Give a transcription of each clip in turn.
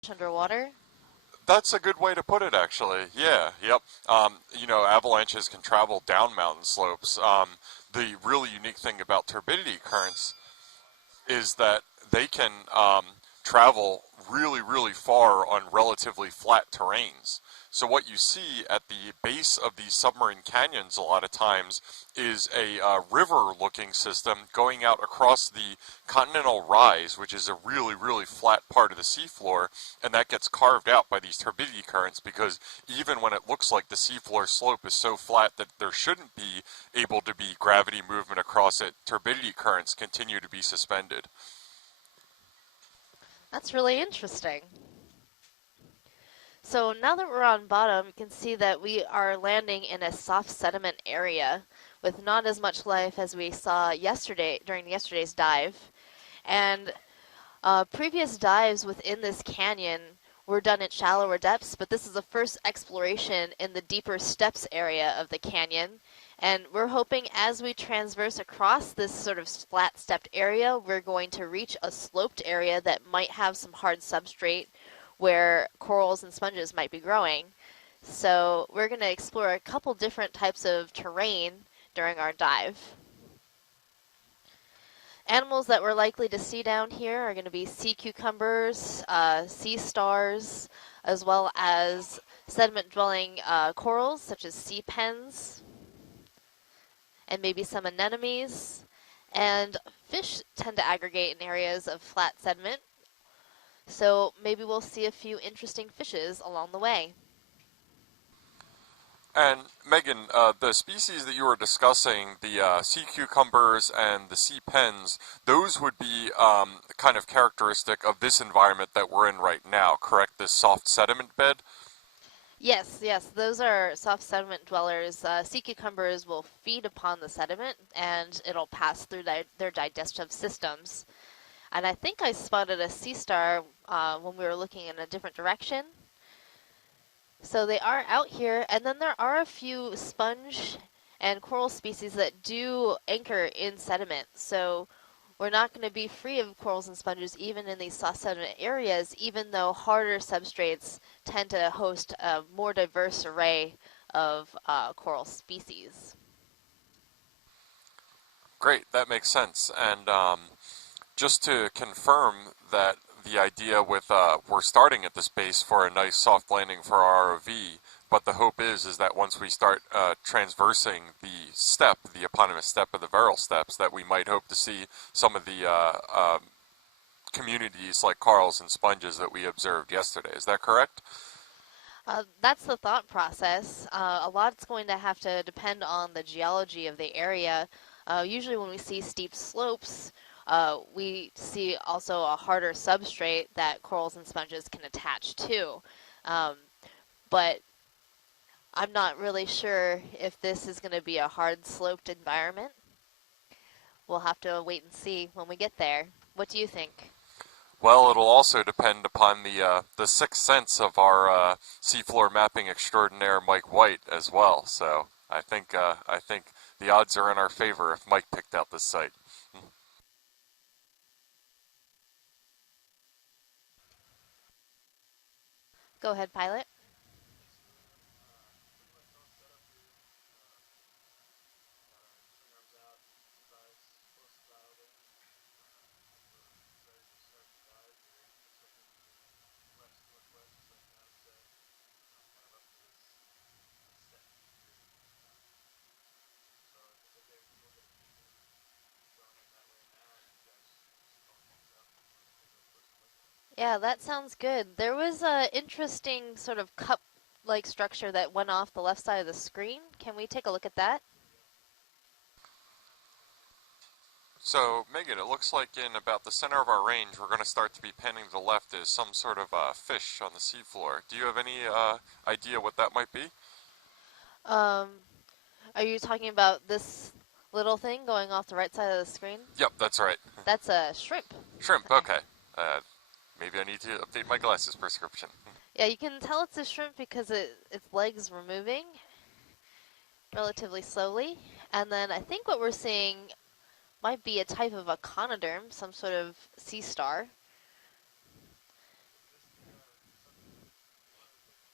underwater? That's a good way to put it, actually. Yeah, yep. Avalanches can travel down mountain slopes. The really unique thing about turbidity currents is that they can travel really, really far on relatively flat terrains. So what you see at the base of these submarine canyons a lot of times is a river-looking system going out across the continental rise, which is a really, really flat part of the seafloor, and that gets carved out by these turbidity currents because even when it looks like the seafloor slope is so flat that there shouldn't be able to be gravity movement across it, turbidity currents continue to be suspended. That's really interesting. So now that we're on bottom, you can see that we are landing in a soft sediment area with not as much life as we saw yesterday during yesterday's dive. And previous dives within this canyon were done at shallower depths, but this is the first exploration in the deeper steps area of the canyon. And we're hoping as we transverse across this sort of flat stepped area, we're going to reach a sloped area that might have some hard substrate where corals and sponges might be growing. So we're going to explore a couple different types of terrain during our dive. Animals that we're likely to see down here are going to be sea cucumbers, sea stars, as well as sediment-dwelling corals such as sea pens, and maybe some anemones. And fish tend to aggregate in areas of flat sediment, so maybe we'll see a few interesting fishes along the way. And Megan, the species that you were discussing, the sea cucumbers and the sea pens, those would be kind of characteristic of this environment that we're in right now, correct? This soft sediment bed? Yes, yes, those are soft sediment dwellers. Sea cucumbers will feed upon the sediment and it'll pass through their digestive systems. And I think I spotted a sea star when we were looking in a different direction. So they are out here, and then there are a few sponge and coral species that do anchor in sediment. So we're not going to be free of corals and sponges even in these soft sediment areas, even though harder substrates tend to host a more diverse array of coral species. Great, that makes sense. And just to confirm that the idea with we're starting at this base for a nice soft landing for our ROV, but the hope is that once we start transversing the step, the eponymous step of the Verrill steps, that we might hope to see some of the communities like corals and sponges that we observed yesterday. Is that correct? That's the thought process. A lot's going to have to depend on the geology of the area. Usually when we see steep slopes, we see also a harder substrate that corals and sponges can attach to. Um, but I'm not really sure if this is going to be a hard sloped environment. We'll have to wait and see when we get there. What do you think? Well, it'll also depend upon the sixth sense of our seafloor mapping extraordinaire, Mike White, as well. So I think the odds are in our favor if Mike picked out this site. Go ahead, pilot. Yeah, that sounds good. There was a interesting sort of cup-like structure that went off the left side of the screen. Can we take a look at that? So, Megan, it looks like in about the center of our range, we're going to start to be panning to the left as some sort of fish on the seafloor. Do you have any idea what that might be? Um, are you talking about this little thing going off the right side of the screen? Yep, that's right. That's a shrimp. Shrimp, okay. Uh, Maybe I need to update my glasses prescription. Yeah, you can tell it's a shrimp because its legs were moving relatively slowly. And then I think what we're seeing might be a type of a conoderm, some sort of sea star.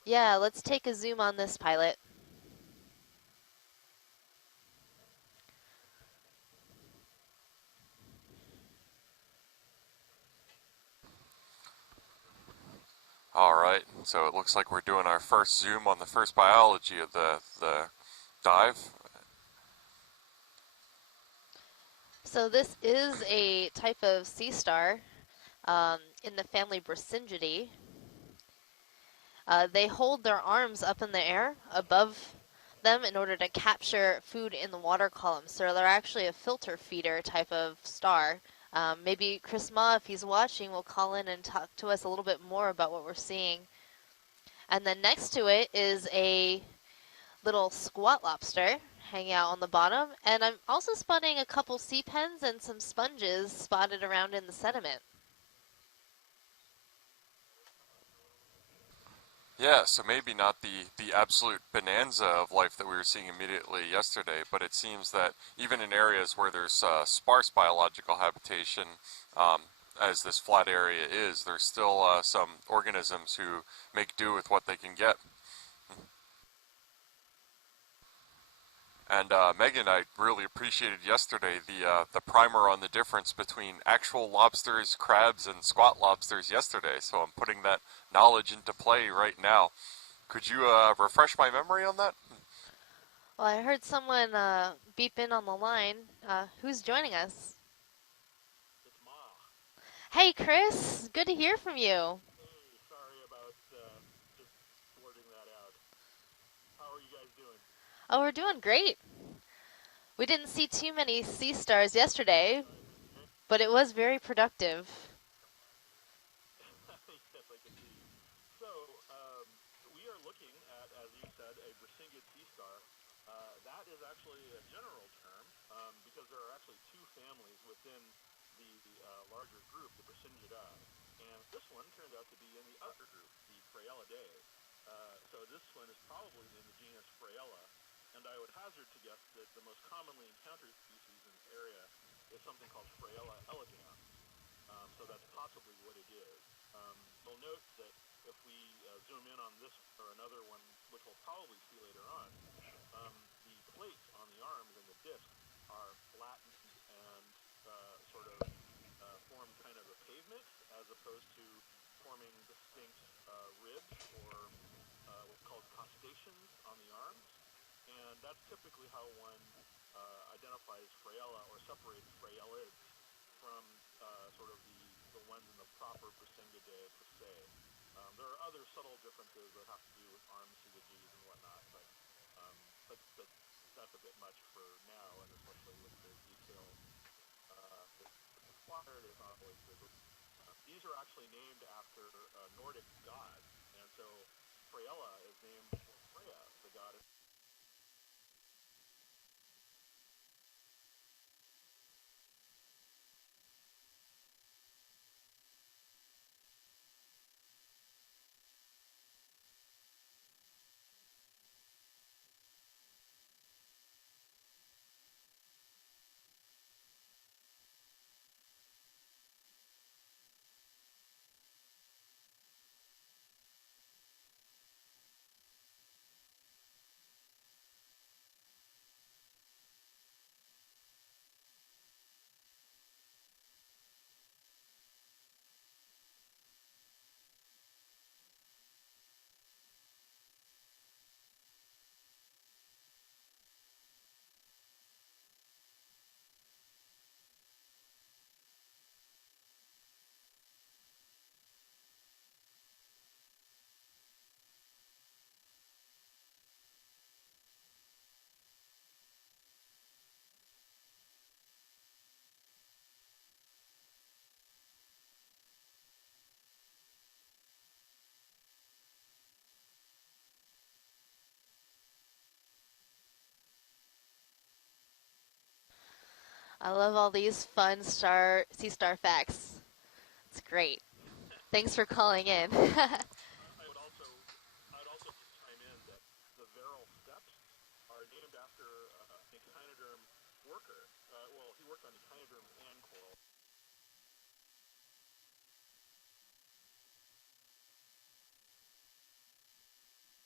Yeah, let's take a zoom on this pilot. All right, so it looks like we're doing our first zoom on the first biology of the dive. So this is a type of sea star in the family Bracyngidae. They hold their arms up in the air above them in order to capture food in the water column. So they're actually a filter feeder type of star. Maybe Chris Ma, if he's watching, will call in and talk to us a little bit more about what we're seeing. And then next to it is a little squat lobster hanging out on the bottom. And I'm also spotting a couple sea pens and some sponges spotted around in the sediment. Yeah, so maybe not the absolute bonanza of life that we were seeing immediately yesterday, but it seems that even in areas where there's sparse biological habitation, um, as this flat area is, there's still some organisms who make do with what they can get. And Megan, I really appreciated yesterday the primer on the difference between actual lobsters, crabs, and squat lobsters yesterday. So I'm putting that knowledge into play right now. Could you refresh my memory on that? Well, I heard someone beep in on the line. Who's joining us? It's Ma. Hey, Chris. Good to hear from you. Hey, sorry about just blurting that out. How are you guys doing? Oh, we're doing great. We didn't see too many sea stars yesterday, but it was very productive. Yes, I can see. So, we are looking at, as you said, a Brisingid sea star. That is actually a general term because there are actually two families within the larger group, the Brisingidae. And this one turns out to be in the other group, the Fraelidae. So this one is probably in the genus Fraella, and I would hazard to guess that the most commonly encountered species in this area is something called Fraella elegans. So that's possibly what it is. You'll note that if we zoom in on this or another one, which we'll probably see later on, the plates on the arms and the disc are flattened and sort of form kind of a pavement as opposed to forming distinct ribs or what's called crustaceans on the arms. And that's typically how one identifies Fraella or separates Fraellids from sort of the ones in the proper Brisingidae per se. There are other subtle differences that have to do with arm pseudogees and whatnot, but that's a bit much for now, and especially with the detail that's required, it's not always visible. These are actually named after Nordic gods, and so Fraella is named for Freya, the goddess. I love all these fun sea star facts. It's great. Thanks for calling in. I would also just chime in that the Verrill steps are named after an echinoderm worker. Well, he worked on echinoderms and coral.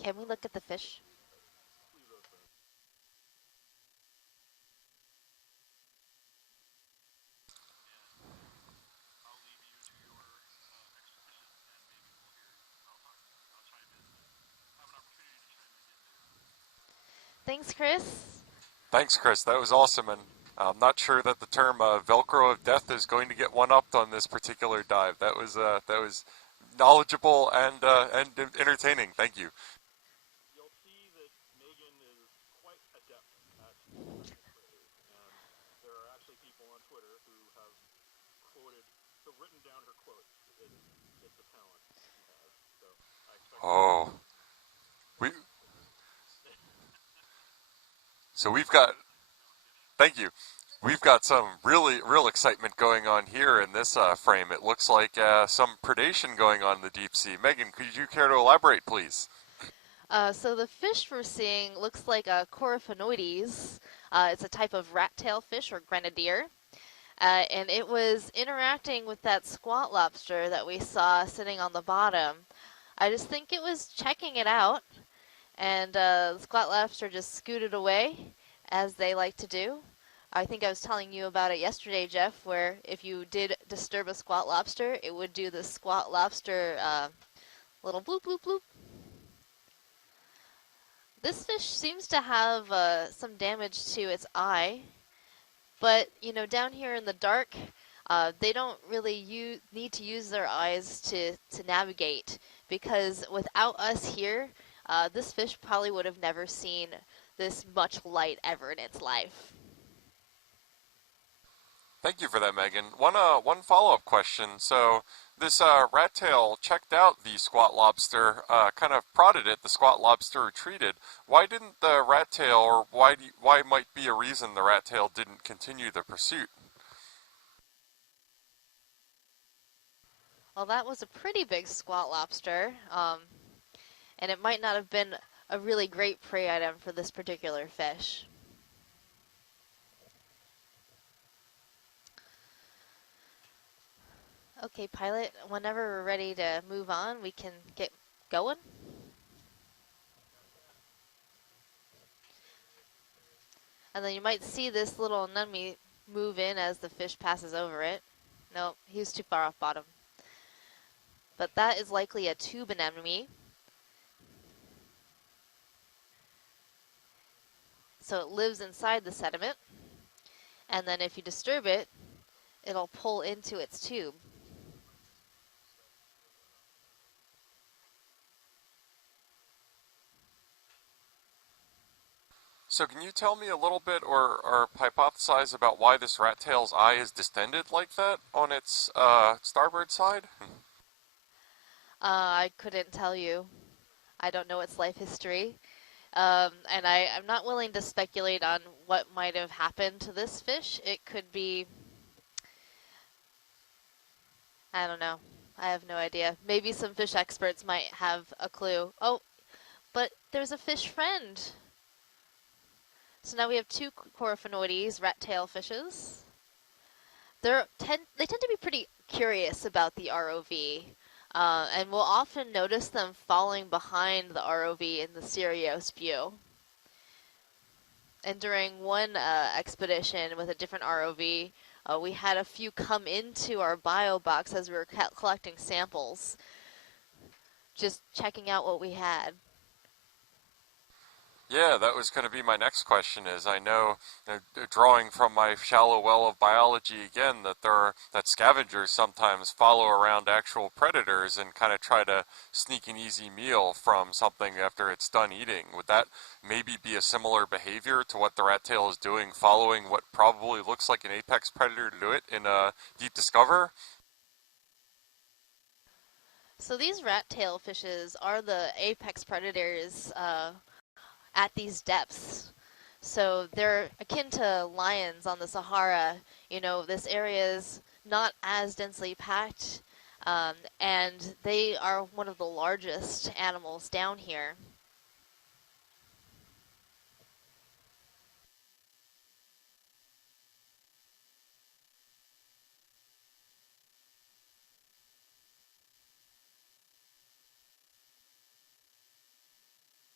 Can we look at the fish? Thanks, Chris. Thanks, Chris. That was awesome, and I'm not sure that the term "Velcro of Death" is going to get one upped on this particular dive. That was knowledgeable and entertaining. Thank you. You'll see that Megan is quite adept at using this phrase, and there are actually people on Twitter who have quoted, so written down her quotes. It's a talent she has. So I expect her to use Oh, it we quite frequently. so we've got. Thank you. We've got some real excitement going on here in this frame. It looks like some predation going on in the deep sea. Megan, could you care to elaborate, please? So the fish we're seeing looks like a Coryphonoides. It's a type of rat tail fish or grenadier. And it was interacting with that squat lobster that we saw sitting on the bottom. I just think it was checking it out, and the squat lobster just scooted away, as they like to do. I think I was telling you about it yesterday, Jeff, where if you did disturb a squat lobster, it would do the squat lobster little bloop, bloop, bloop. This fish seems to have some damage to its eye, but down here in the dark, they don't really need to use their eyes to navigate, because without us here, this fish probably would have never seen this much light ever in its life. Thank you for that, Megan. One follow-up question. So this rat tail checked out the squat lobster, kind of prodded it. The squat lobster retreated. Why didn't the rat tail, or why might be a reason the rat tail didn't continue the pursuit? Well, that was a pretty big squat lobster, and it might not have been a really great prey item for this particular fish. Okay, pilot, whenever we're ready to move on, we can get going. And then you might see this little anemone move in as the fish passes over it. No, he was too far off bottom. But that is likely a tube anemone. So it lives inside the sediment. And then if you disturb it, it'll pull into its tube. So can you tell me a little bit, or hypothesize about why this rat tail's eye is distended like that on its starboard side? I couldn't tell you. I don't know its life history. And I'm not willing to speculate on what might have happened to this fish. It could be, I don't know. I have no idea. Maybe some fish experts might have a clue. Oh, but there's a fish friend. So now we have two Coryphonoides, rat tail fishes. They tend to be pretty curious about the ROV, and we'll often notice them falling behind the ROV in the Sirius view. And during one expedition with a different ROV, we had a few come into our bio box as we were collecting samples, just checking out what we had. Yeah, that was going to be my next question. Is I know, drawing from my shallow well of biology again, that scavengers sometimes follow around actual predators and kind of try to sneak an easy meal from something after it's done eating. Would that maybe be a similar behavior to what the rat tail is doing, following what probably looks like an apex predator to do it in a deep discover? So these rat tail fishes are the apex predators at these depths. So they're akin to lions on the Sahara. This area is not as densely packed, and they are one of the largest animals down here.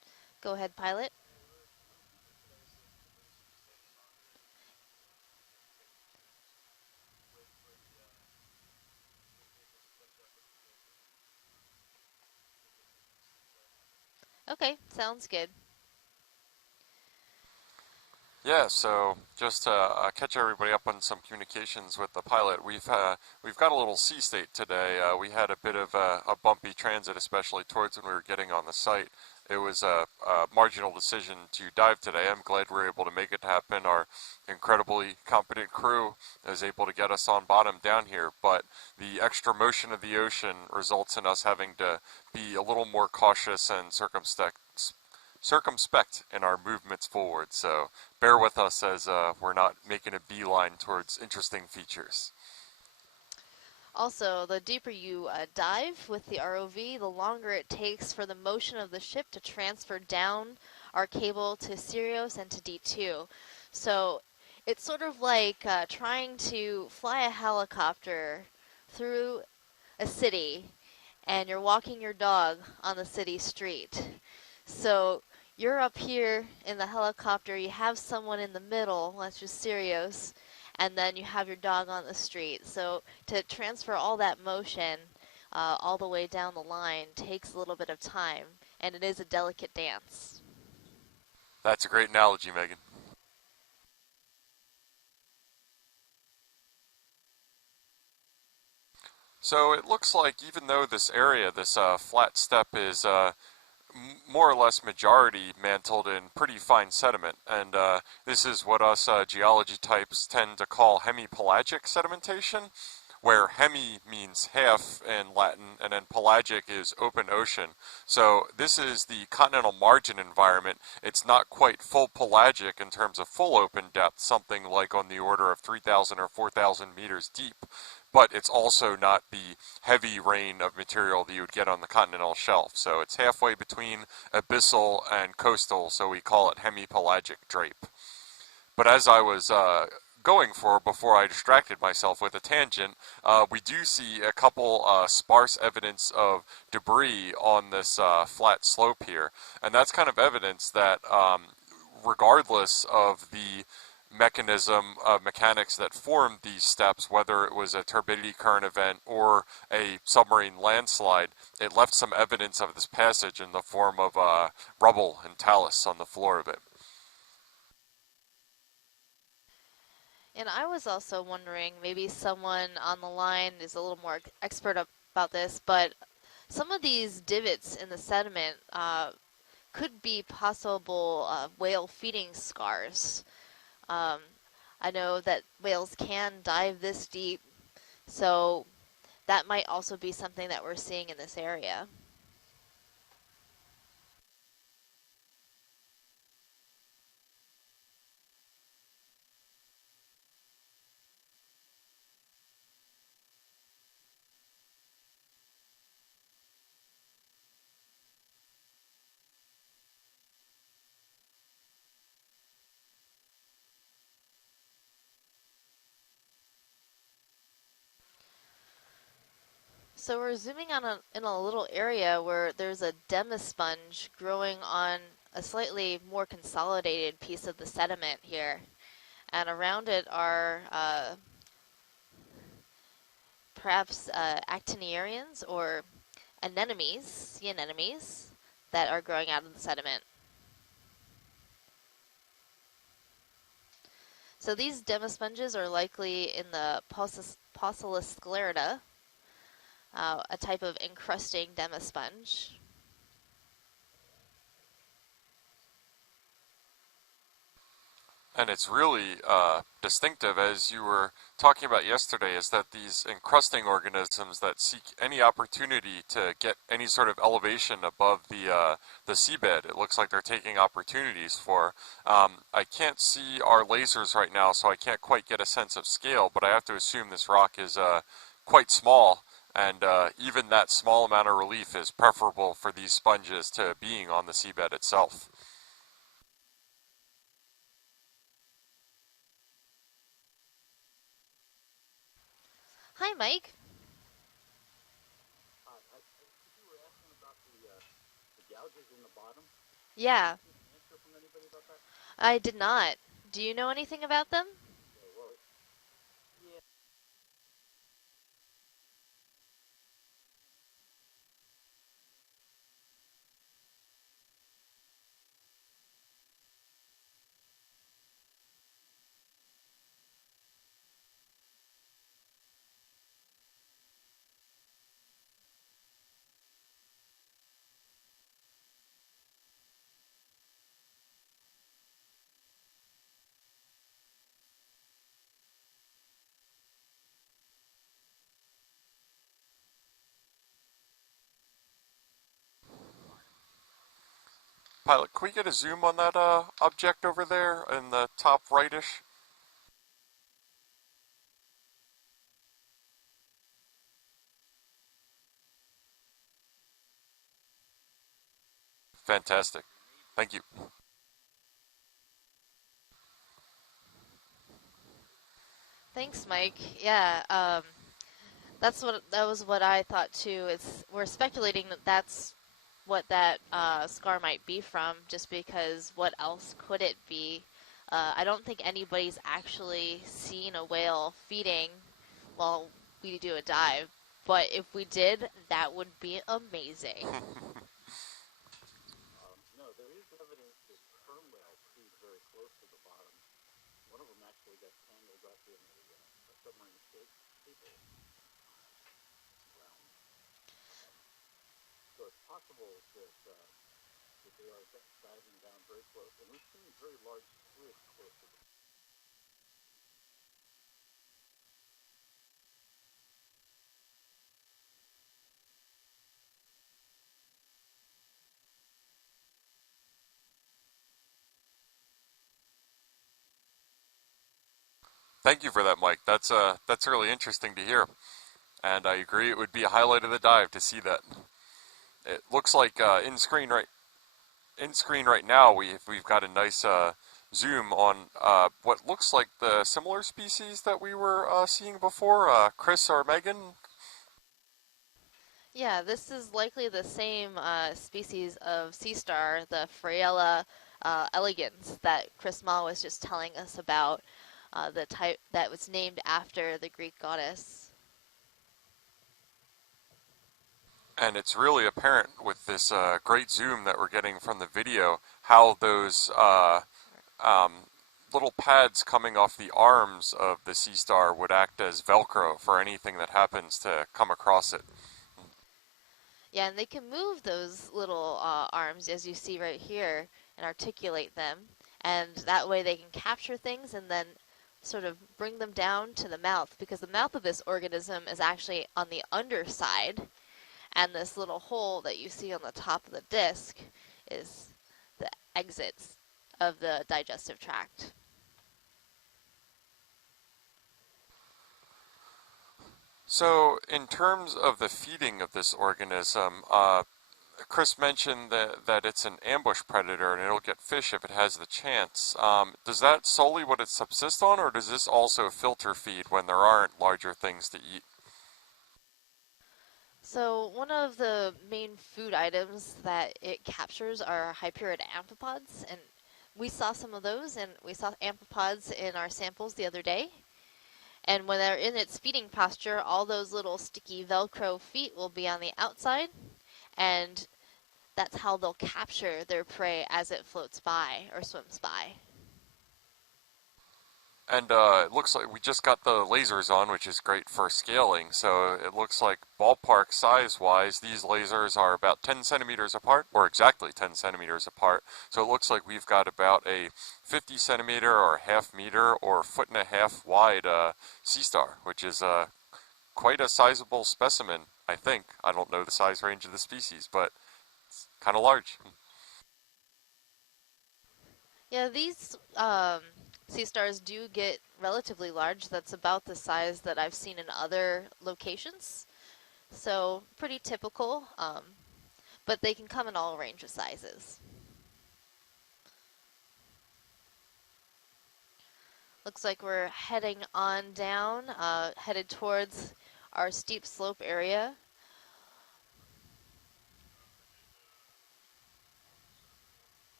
Go ahead, pilot. Okay, sounds good. Yeah, so just to catch everybody up on some communications with the pilot, we've got a little sea state today. We had a bit of a bumpy transit, especially towards when we were getting on the site. It was a marginal decision to dive today. I'm glad we were able to make it happen. Our incredibly competent crew is able to get us on bottom down here, but the extra motion of the ocean results in us having to be a little more cautious and circumspect in our movements forward. So bear with us as we're not making a beeline towards interesting features. Also, the deeper you dive with the ROV, the longer it takes for the motion of the ship to transfer down our cable to Sirius and to D2. So it's sort of like trying to fly a helicopter through a city and you're walking your dog on the city street. So you're up here in the helicopter, you have someone in the middle, that's just Sirius, and then you have your dog on the street. So to transfer all that motion all the way down the line takes a little bit of time, and it is a delicate dance. That's a great analogy, Megan. So it looks like even though this area, this flat steppe, is more or less majority mantled in pretty fine sediment, and this is what us geology types tend to call hemipelagic sedimentation, where hemi means half in Latin, and then pelagic is open ocean. So this is the continental margin environment. It's not quite full pelagic in terms of full open depth, something like on the order of 3,000 or 4,000 meters deep, but it's also not the heavy rain of material that you would get on the continental shelf. So it's halfway between abyssal and coastal, so we call it hemipelagic drape. But as I was going for before I distracted myself with a tangent, we do see a couple sparse evidence of debris on this flat slope here, and that's kind of evidence that regardless of the mechanics that formed these steps, whether it was a turbidity current event or a submarine landslide, it left some evidence of this passage in the form of rubble and talus on the floor of it. And I was also wondering, maybe someone on the line is a little more expert about this, but some of these divots in the sediment could be possible whale feeding scars. Um, I know that whales can dive this deep, so that might also be something that we're seeing in this area. So we're zooming on in a little area where there's a demisponge growing on a slightly more consolidated piece of the sediment here. And around it are perhaps actiniarians or anemones, sea anemones, that are growing out of the sediment. So these demisponges are likely in the Poecilosclerida, a type of encrusting demisponge. And it's really distinctive, as you were talking about yesterday, is that these encrusting organisms that seek any opportunity to get any sort of elevation above the seabed, it looks like they're taking opportunities for. I can't see our lasers right now, so I can't quite get a sense of scale, but I have to assume this rock is quite small, and even that small amount of relief is preferable for these sponges to being on the seabed itself. Hi, Mike. I think you were asking about the gouges in the bottom. Yeah, Did you get an answer from anybody about that? I did not. Do you know anything about them? Yeah, well, yeah, Pilot, can we get a zoom on that object over there in the top rightish? Fantastic. Thank you. Thanks, Mike. Yeah, that was what I thought too. It's we're speculating that that's what that scar might be from, just because what else could it be? I don't think anybody's actually seen a whale feeding while we do a dive, but if we did, that would be amazing. no, there is evidence that sperm whales feed very close to the bottom. One of them actually got tangled up in a submarine escape cable ground. So it's possible that they are diving down very close. And we've seen very large squids close to the. Thank you for that, Mike. That's really interesting to hear, and I agree it would be a highlight of the dive to see that. It looks like in screen right now we've got a nice zoom on what looks like the similar species that we were seeing before. Chris or Megan? Yeah, this is likely the same species of sea star, the Fraella elegans, that Chris Ma was just telling us about, the type that was named after the Greek goddess. And it's really apparent with this great zoom that we're getting from the video how those um, little pads coming off the arms of the sea star would act as Velcro for anything that happens to come across it. Yeah, and they can move those little arms, as you see right here, and articulate them. And that way they can capture things and then sort of bring them down to the mouth, because the mouth of this organism is actually on the underside, and this little hole that you see on the top of the disc is the exits of the digestive tract. So, in terms of the feeding of this organism, Chris mentioned that it's an ambush predator and it'll get fish if it has the chance. Does that solely what it subsists on, or does this also filter feed when there aren't larger things to eat? So one of the main food items that it captures are hyperid amphipods, and we saw some of those, and we saw amphipods in our samples the other day. And when they're in its feeding posture, all those little sticky Velcro feet will be on the outside, and that's how they'll capture their prey as it floats by or swims by. And it looks like we just got the lasers on, which is great for scaling. So it looks like ballpark size-wise, these lasers are about 10 centimeters apart, or exactly 10 centimeters apart. So it looks like we've got about a 50 centimeter or half meter or foot and a half wide sea star, which is quite a sizable specimen, I think. I don't know the size range of the species, but it's kind of large. Yeah, these sea stars do get relatively large. That's about the size that I've seen in other locations. So pretty typical, but they can come in all range of sizes. Looks like we're heading on down, headed towards our steep slope area.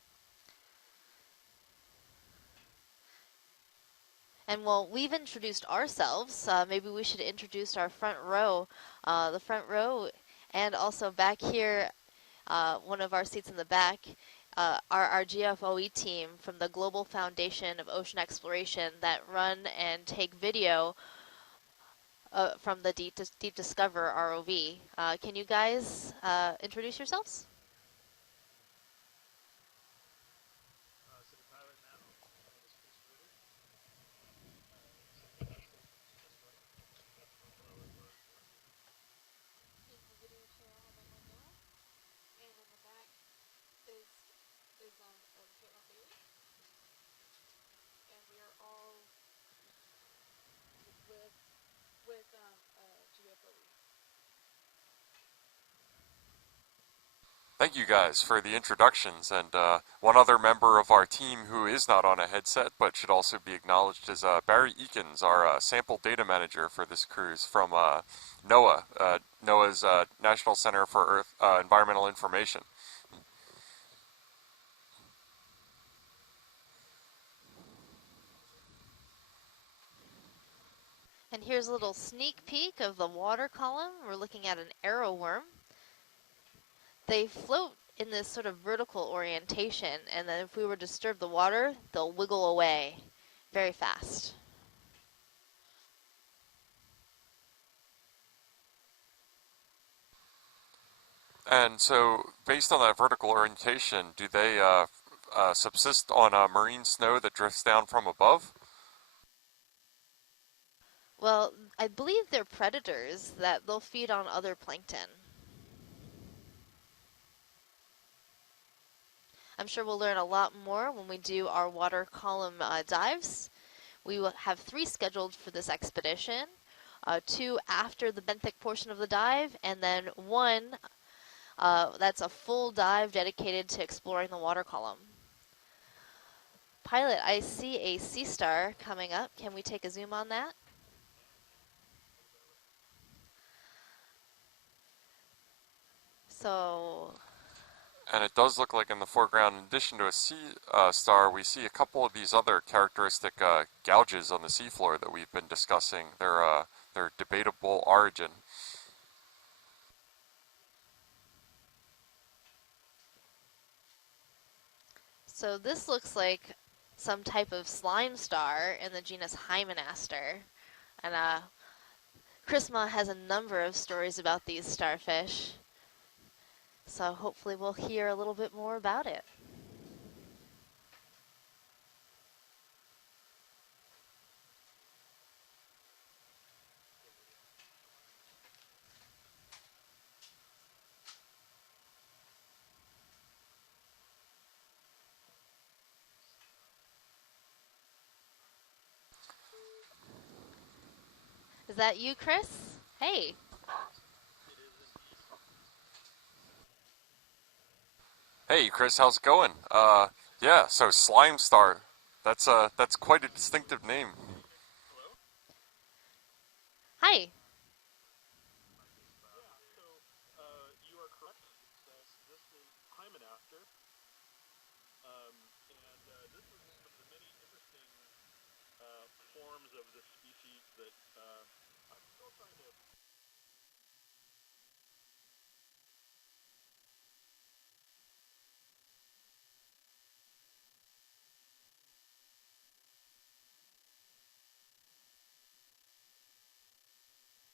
And well, we've introduced ourselves. Maybe we should introduce our front row. The front row, and also back here, one of our seats in the back, are our GFOE team from the Global Foundation of Ocean Exploration that run and take video from the Deep Discover ROV. Can you guys introduce yourselves? Thank you guys for the introductions, and one other member of our team who is not on a headset but should also be acknowledged is Barry Eakins, our sample data manager for this cruise from NOAA, NOAA's National Center for Earth Environmental Information. And here's a little sneak peek of the water column. We're looking at an arrow worm. They float in this sort of vertical orientation, and then if we were to disturb the water, they'll wiggle away very fast. And so, based on that vertical orientation, do they subsist on marine snow that drifts down from above? Well, I believe they're predators that they'll feed on other plankton. I'm sure we'll learn a lot more when we do our water column dives. We will have 3 scheduled for this expedition, 2 after the benthic portion of the dive, and then 1 that's a full dive dedicated to exploring the water column. Pilot, I see a sea star coming up. Can we take a zoom on that? So, And it does look like in the foreground, in addition to a sea star, we see a couple of these other characteristic gouges on the seafloor that we've been discussing. They're debatable origin. so this looks like some type of slime star in the genus Hymenaster. And Chrisma has a number of stories about these starfish. So hopefully we'll hear a little bit more about it. Is that you, Chris? Hey. Hey, Chris, how's it going? Yeah, so Slime Star. That's quite a distinctive name. Hi. You are correct. This is Hymenaster, and this is one of the many interesting forms of this species that I'm still trying to.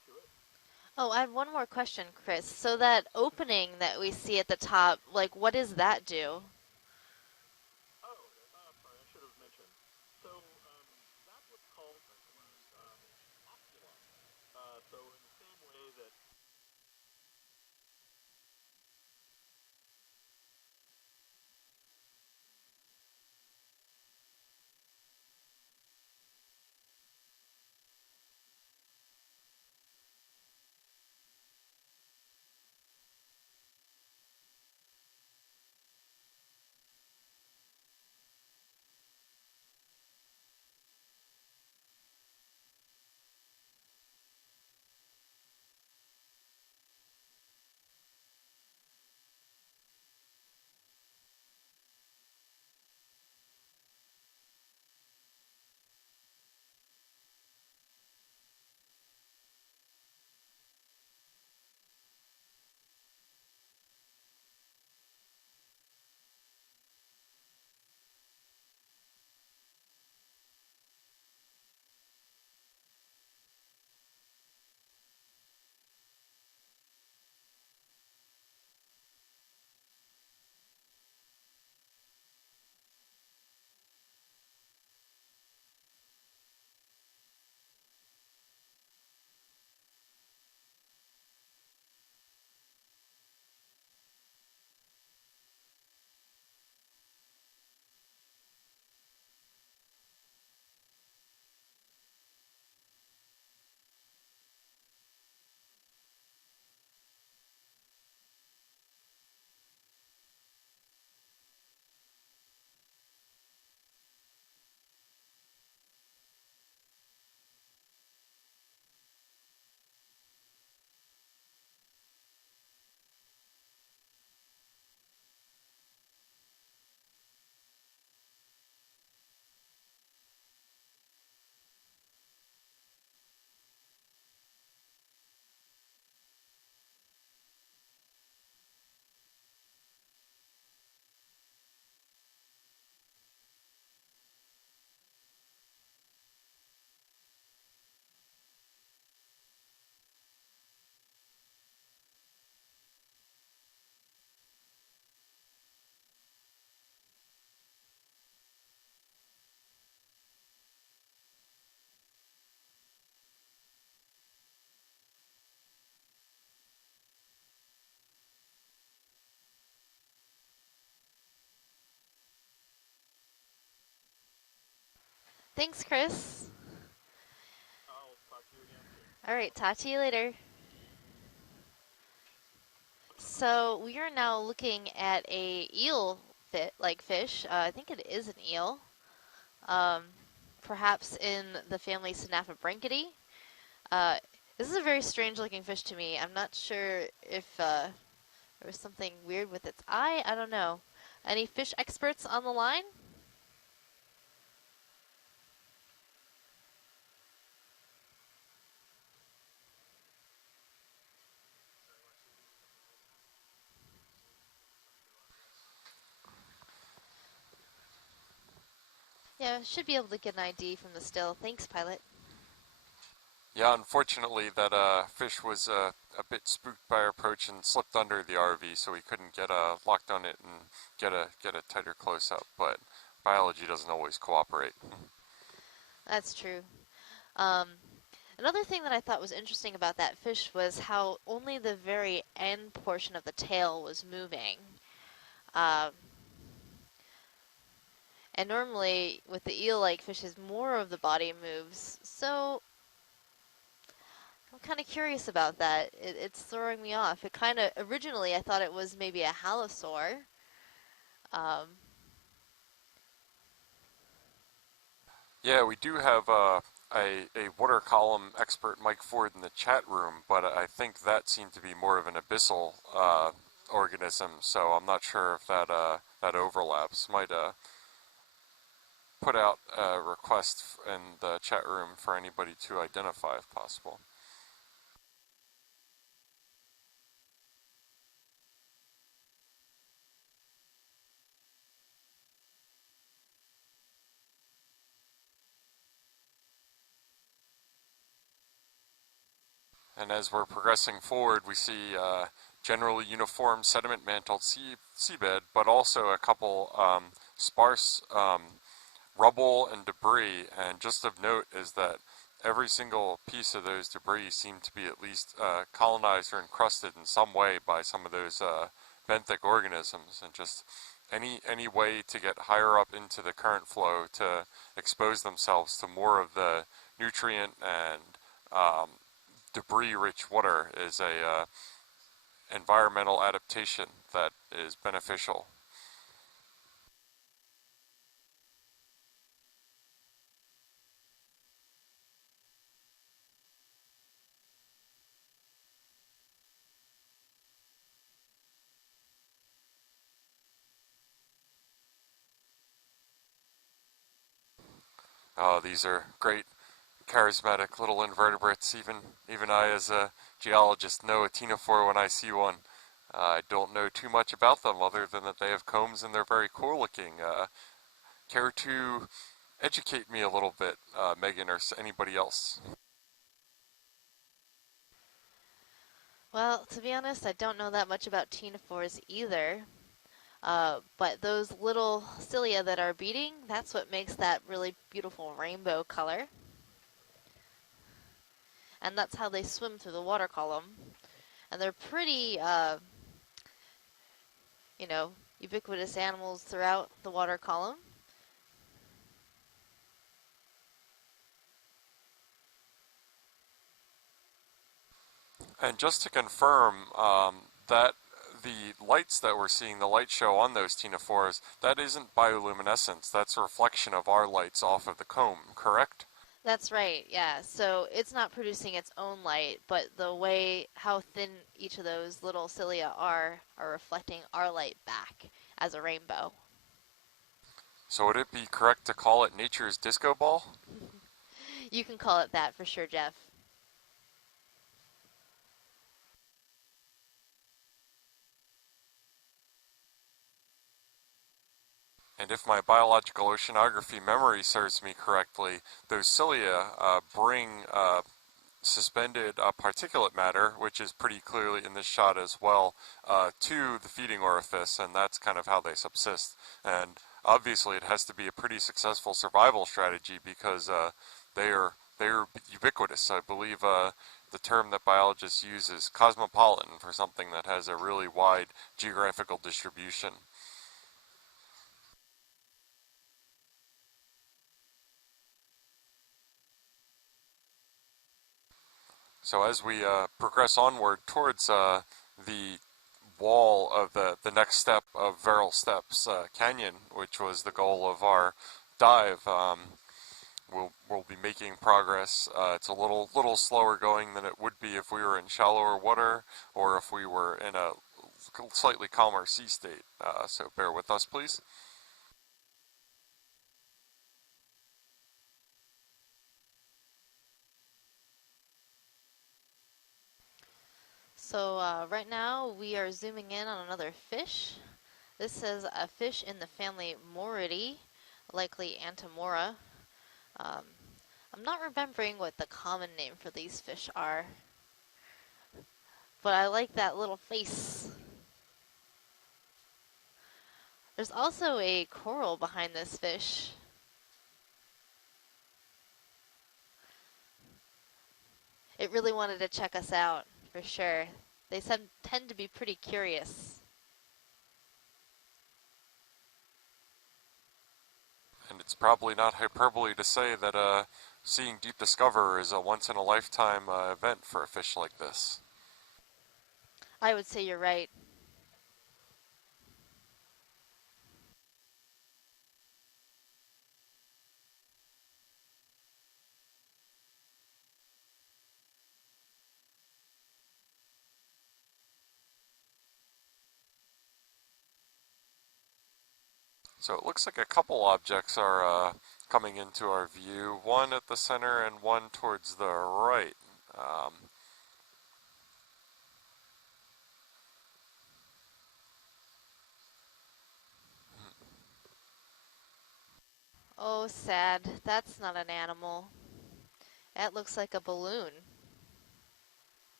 Oh, I had one more question, Chris. So that opening that we see at the top, like, what does that do? Oh, I'm sorry, I should have mentioned. So that's what's called um, osculum. So in the same way that Thanks, Chris. I'll talk to you again soon. All right, talk to you later. So we are now looking at a eel fit like fish. I think it is an eel. Um, Perhaps in the family Synaphobranchidae. Uh, this is a very strange looking fish to me. I'm not sure if there was something weird with its eye. I don't know. Any fish experts on the line? Yeah, should be able to get an ID from the still. Thanks, pilot. Yeah, unfortunately, that fish was a bit spooked by our approach and slipped under the RV, so we couldn't get locked on it and get a tighter close up. But biology doesn't always cooperate. That's true. Um, Another thing that I thought was interesting about that fish was how only the very end portion of the tail was moving. Um, and normally with the eel-like fishes, more of the body moves. So I'm kind of curious about that. It's throwing me off. It kind of originally I thought it was maybe a halosaur. Um, Yeah, we do have a water column expert, Mike Ford, in the chat room, but I think that seemed to be more of an abyssal organism. So I'm not sure if that overlaps. Might put out a request in the chat room for anybody to identify if possible. And as we're progressing forward, we see generally uniform sediment-mantled seabed, but also a couple sparse rubble and debris. And just of note is that every single piece of those debris seem to be at least colonized or encrusted in some way by some of those benthic organisms. And just any way to get higher up into the current flow to expose themselves to more of the nutrient and debris-rich water is a environmental adaptation that is beneficial. These are great, charismatic little invertebrates. Even I, as a geologist, know a ctenophore when I see one. I don't know too much about them other than that they have combs and they're very cool looking. Care to educate me a little bit, Megan, or anybody else? Well, to be honest, I don't know that much about ctenophores either. But those little cilia that are beating, that's what makes that really beautiful rainbow color. And that's how they swim through the water column. And they're pretty, you know, ubiquitous animals throughout the water column. And just to confirm, that the lights that we're seeing, the light show on those ctenophores, that isn't bioluminescence. That's a reflection of our lights off of the comb, correct? That's right, yeah. So it's not producing its own light, but the way how thin each of those little cilia are reflecting our light back as a rainbow. So would it be correct to call it nature's disco ball? You can call it that for sure, Jeff. And if my biological oceanography memory serves me correctly, those cilia bring suspended particulate matter, which is pretty clearly in this shot as well, to the feeding orifice, and that's kind of how they subsist. And obviously, it has to be a pretty successful survival strategy because they are ubiquitous. I believe the term that biologists use is cosmopolitan for something that has a really wide geographical distribution. So as we progress onward towards the wall of the next step of Verrill Steps Canyon, which was the goal of our dive, we'll be making progress. It's a little slower going than it would be if we were in shallower water or if we were in a slightly calmer sea state. So bear with us, please. So right now we are zooming in on another fish. This is a fish in the family Moridae, likely Antimora. Um, I'm not remembering what the common name for these fish are, but I like that little face. There's also a coral behind this fish. It really wanted to check us out, for sure. They tend to be pretty curious. And it's probably not hyperbole to say that seeing Deep Discover is a once in a lifetime event for a fish like this. I would say you're right. So it looks like a couple objects are coming into our view, one at the center and one towards the right. Um, Oh, sad. That's not an animal. That looks like a balloon.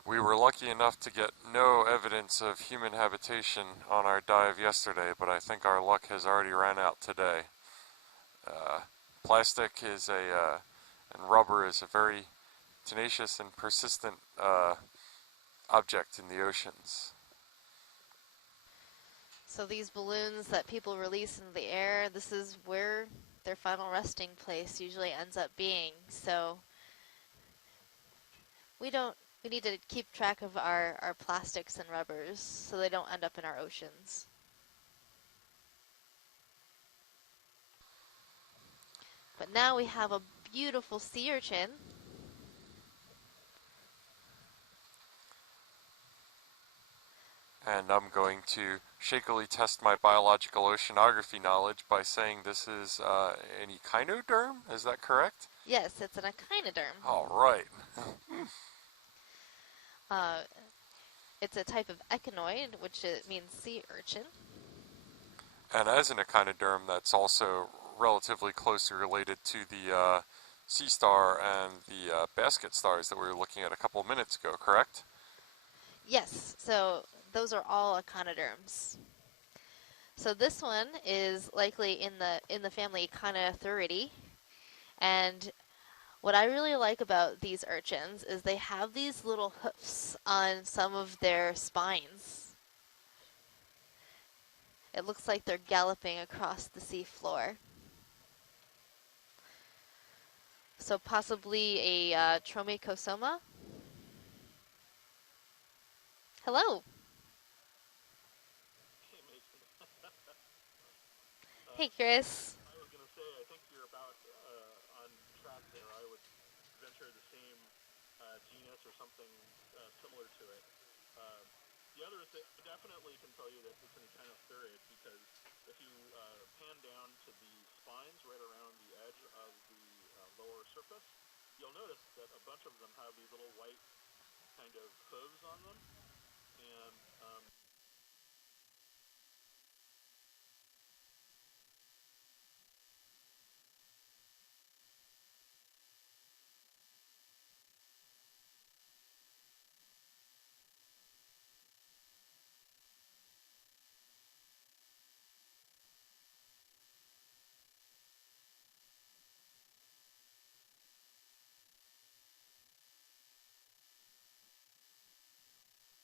We were lucky enough to get no evidence of human habitation on our dive yesterday, but I think our luck has already ran out today. Uh, Plastic is and rubber is a very tenacious and persistent object in the oceans. So these balloons that people release into the air, this is where their final resting place usually ends up being. So we don't we need to keep track of our plastics and rubbers so they don't end up in our oceans. But now we have a beautiful sea urchin. And I'm going to shakily test my biological oceanography knowledge by saying this is an echinoderm. Is that correct? Yes, it's an echinoderm. All right. Uh, it's a type of echinoid, which means sea urchin. And as an echinoderm, that's also relatively closely related to the sea star and the basket stars that we were looking at a couple of minutes ago, correct? Yes, so those are all echinoderms. So this one is likely in the family Echinothuridae, and what I really like about these urchins is they have these little hoofs on some of their spines. It looks like they're galloping across the seafloor. So possibly a Tromicosoma. Hello. Hey, Mason. Hey, Chris. I was going to say, I think you're about on track there. I would venture the same genus or something similar to it. Uh, the other thing, I definitely can tell you that it's an echinothurid because if you pan down to the spines right around the edge of the lower surface, you'll notice that a bunch of them have these little white kind of hooves on them, and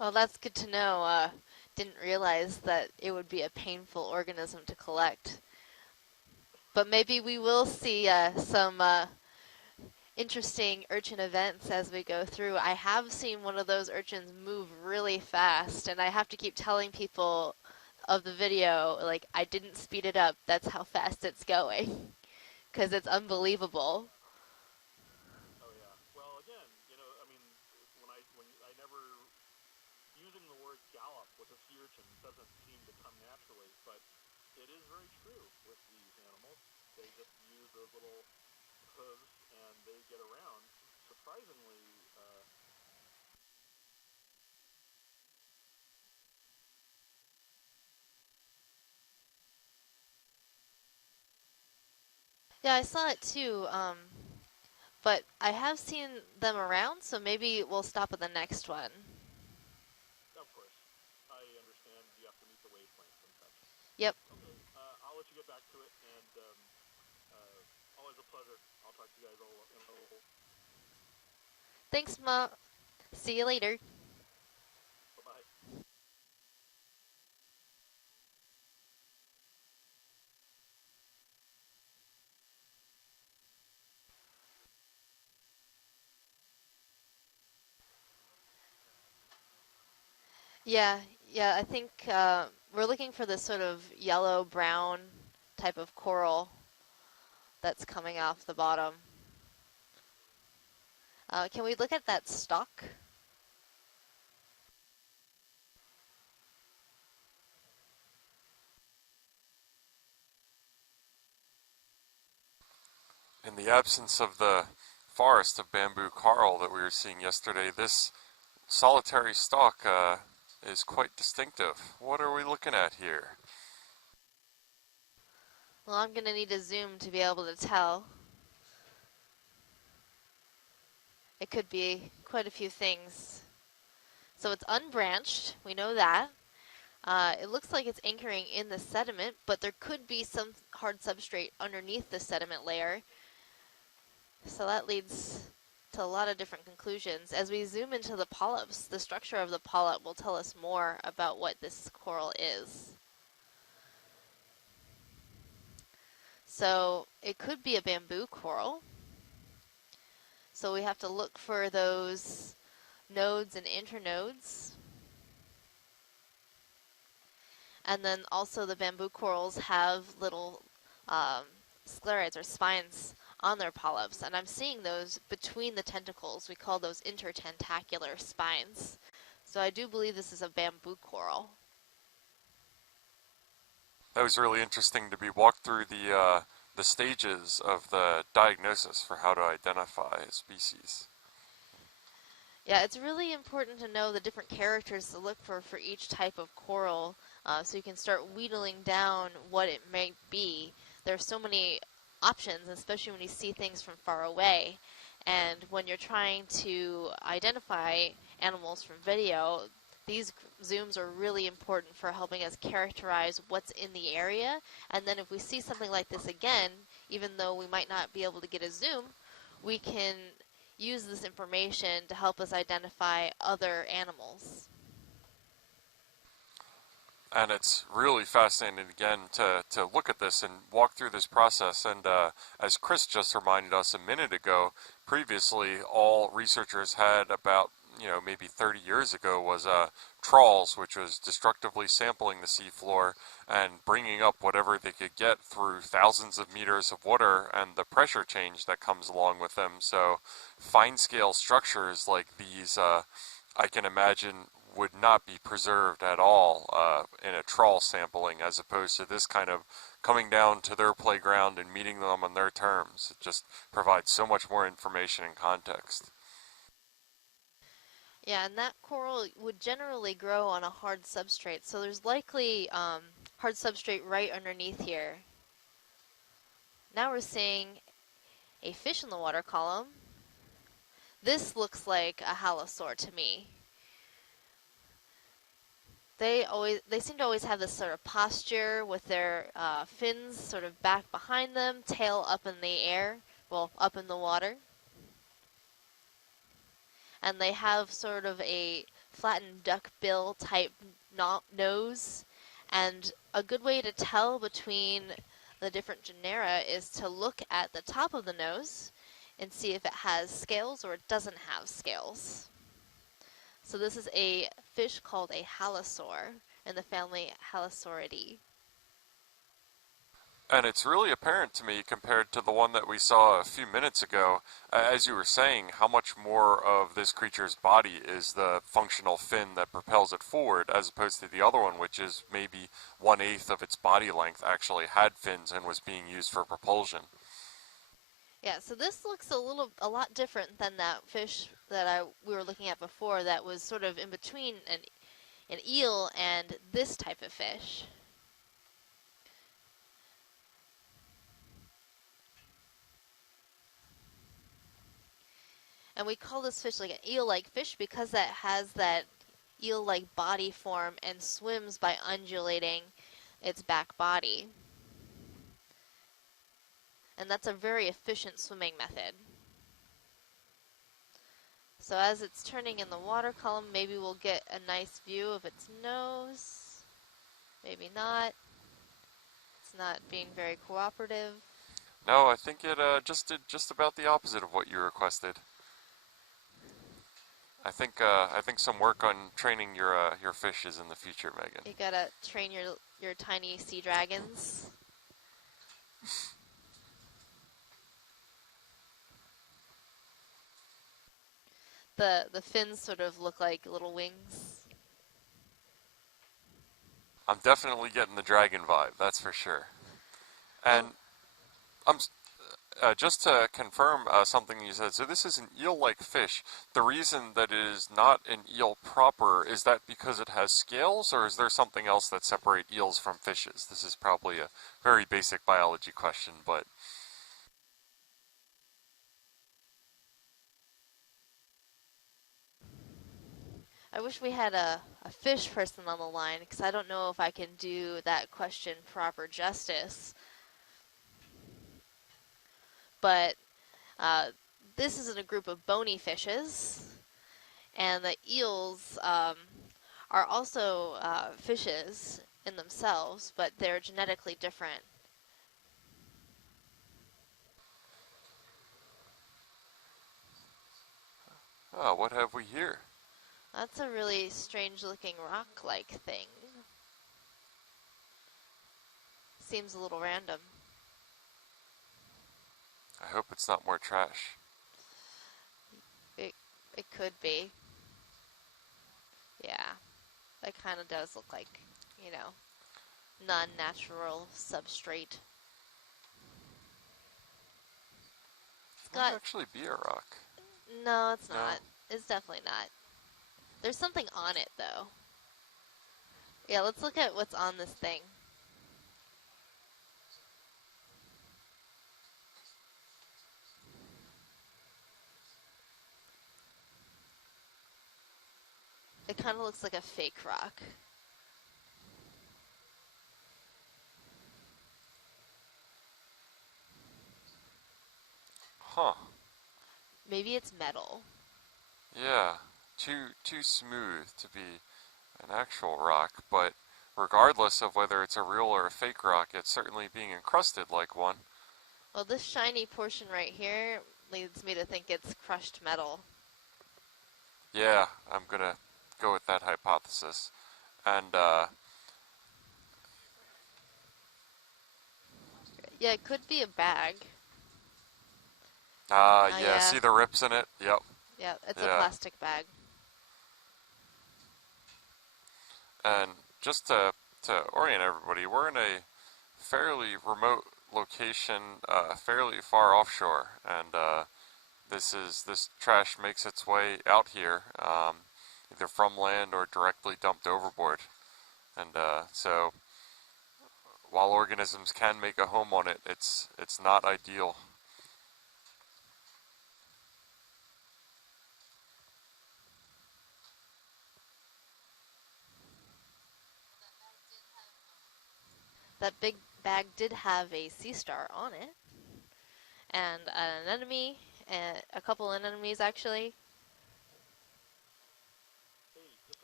Well, that's good to know. Didn't realize that it would be a painful organism to collect. But maybe we will see some interesting urchin events as we go through. I have seen one of those urchins move really fast, and I have to keep telling people of the video, like, I didn't speed it up. That's how fast it's going, because it's unbelievable. Oh yeah. Well, again, I mean, when I never using the word gallop with a sea urchin doesn't seem to come naturally, but it is very true with these animals. They just use those little hooves and they get around. Surprisingly, Yeah, I saw it too, but I have seen them around, so maybe we'll stop at the next one. of course, I understand you have to meet the wavelengths and such. Yep. Okay, I'll let you get back to it, and always a pleasure. I'll talk to you guys all in a little. Thanks, Ma. See you later. Bye bye. Yeah, yeah, I think we're looking for this sort of yellow-brown type of coral that's coming off the bottom. Can we look at that stalk? In the absence of the forest of bamboo coral that we were seeing yesterday, this solitary stalk is quite distinctive. What are we looking at here? Well, I'm going to need a zoom to be able to tell. It could be quite a few things. So it's unbranched, we know that. It looks like it's anchoring in the sediment, but there could be some hard substrate underneath the sediment layer. So that leads to a lot of different conclusions. As we zoom into the polyps, the structure of the polyp will tell us more about what this coral is. So it could be a bamboo coral. So we have to look for those nodes and internodes. And then also the bamboo corals have little sclerites or spines on their polyps, and I'm seeing those between the tentacles. We call those intertentacular spines. So I do believe this is a bamboo coral. That was really interesting to be walked through the stages of the diagnosis for how to identify a species. Yeah, it's really important to know the different characters to look for each type of coral, so you can start wheedling down what it might be. There are so many options, especially when you see things from far away. And when you're trying to identify animals from video, these zooms are really important for helping us characterize what's in the area. And then if we see something like this again, even though we might not be able to get a zoom, we can use this information to help us identify other animals. And it's really fascinating again to look at this and walk through this process. And as Chris just reminded us a minute ago, previously all researchers had about maybe 30 years ago was trawls, which was destructively sampling the seafloor and bringing up whatever they could get through thousands of meters of water and the pressure change that comes along with them. So fine scale structures like these, I can imagine would not be preserved at all in a trawl sampling, as opposed to this kind of coming down to their playground and meeting them on their terms. It just provides so much more information and context. Yeah, and that coral would generally grow on a hard substrate, so there's likely hard substrate right underneath here. Now we're seeing a fish in the water column. This looks like a halosaur to me. They seem to always have this sort of posture with their fins sort of back behind them, tail up in the air, well, up in the water. And they have sort of a flattened duck bill type nose. And a good way to tell between the different genera is to look at the top of the nose and see if it has scales or it doesn't have scales. So this is a fish called a halosaur in the family Halosauridae. And it's really apparent to me compared to the one that we saw a few minutes ago, as you were saying, how much more of this creature's body is the functional fin that propels it forward, as opposed to the other one, which is maybe 1/8 of its body length actually had fins and was being used for propulsion. Yeah, so this looks a lot different than that fish that we were looking at before that was sort of in between an eel and this type of fish. And we call this fish like an eel-like fish because that has that eel-like body form and swims by undulating its back body. And that's a very efficient swimming method. So as it's turning in the water column, maybe we'll get a nice view of its nose. Maybe not. It's not being very cooperative. No, I think it just did just about the opposite of what you requested. I think some work on training your fish is in the future, Megan. You gotta train your tiny sea dragons. The fins sort of look like little wings. I'm definitely getting the dragon vibe, that's for sure. And Um, I'm just to confirm something you said. So this is an eel-like fish. The reason that it is not an eel proper, is that because it has scales, or is there something else that separates eels from fishes? This is probably a very basic biology question, but I wish we had a fish person on the line because I don't know if I can do that question proper justice. But uh, this is in a group of bony fishes, and the eels are also fishes in themselves, but they're genetically different. oh, what have we here? That's a really strange looking rock-like thing. Seems a little random. I hope it's not more trash. It, it could be. Yeah, that kind of does look like, you know, non-natural substrate. It's Might got... actually be a rock. No, it's No? not. It's definitely not. There's something on it, though. Yeah, let's look at what's on this thing. It kind of looks like a fake rock. Huh. Maybe it's metal. Yeah. Too smooth to be an actual rock, but regardless of whether it's a real or a fake rock, it's certainly being encrusted like one. Well, this shiny portion right here leads me to think it's crushed metal. Yeah, I'm gonna go with that hypothesis. And, Yeah, it could be a bag. yeah, Yeah. see the rips in it? Yep. Yeah, it's a Yeah. plastic bag. And just to orient everybody, we're in a fairly remote location, fairly far offshore, and this trash makes its way out here, either from land or directly dumped overboard. And so, while organisms can make a home on it, it's not ideal. That big bag did have a sea star on it, and an anemone, and a couple anemones actually.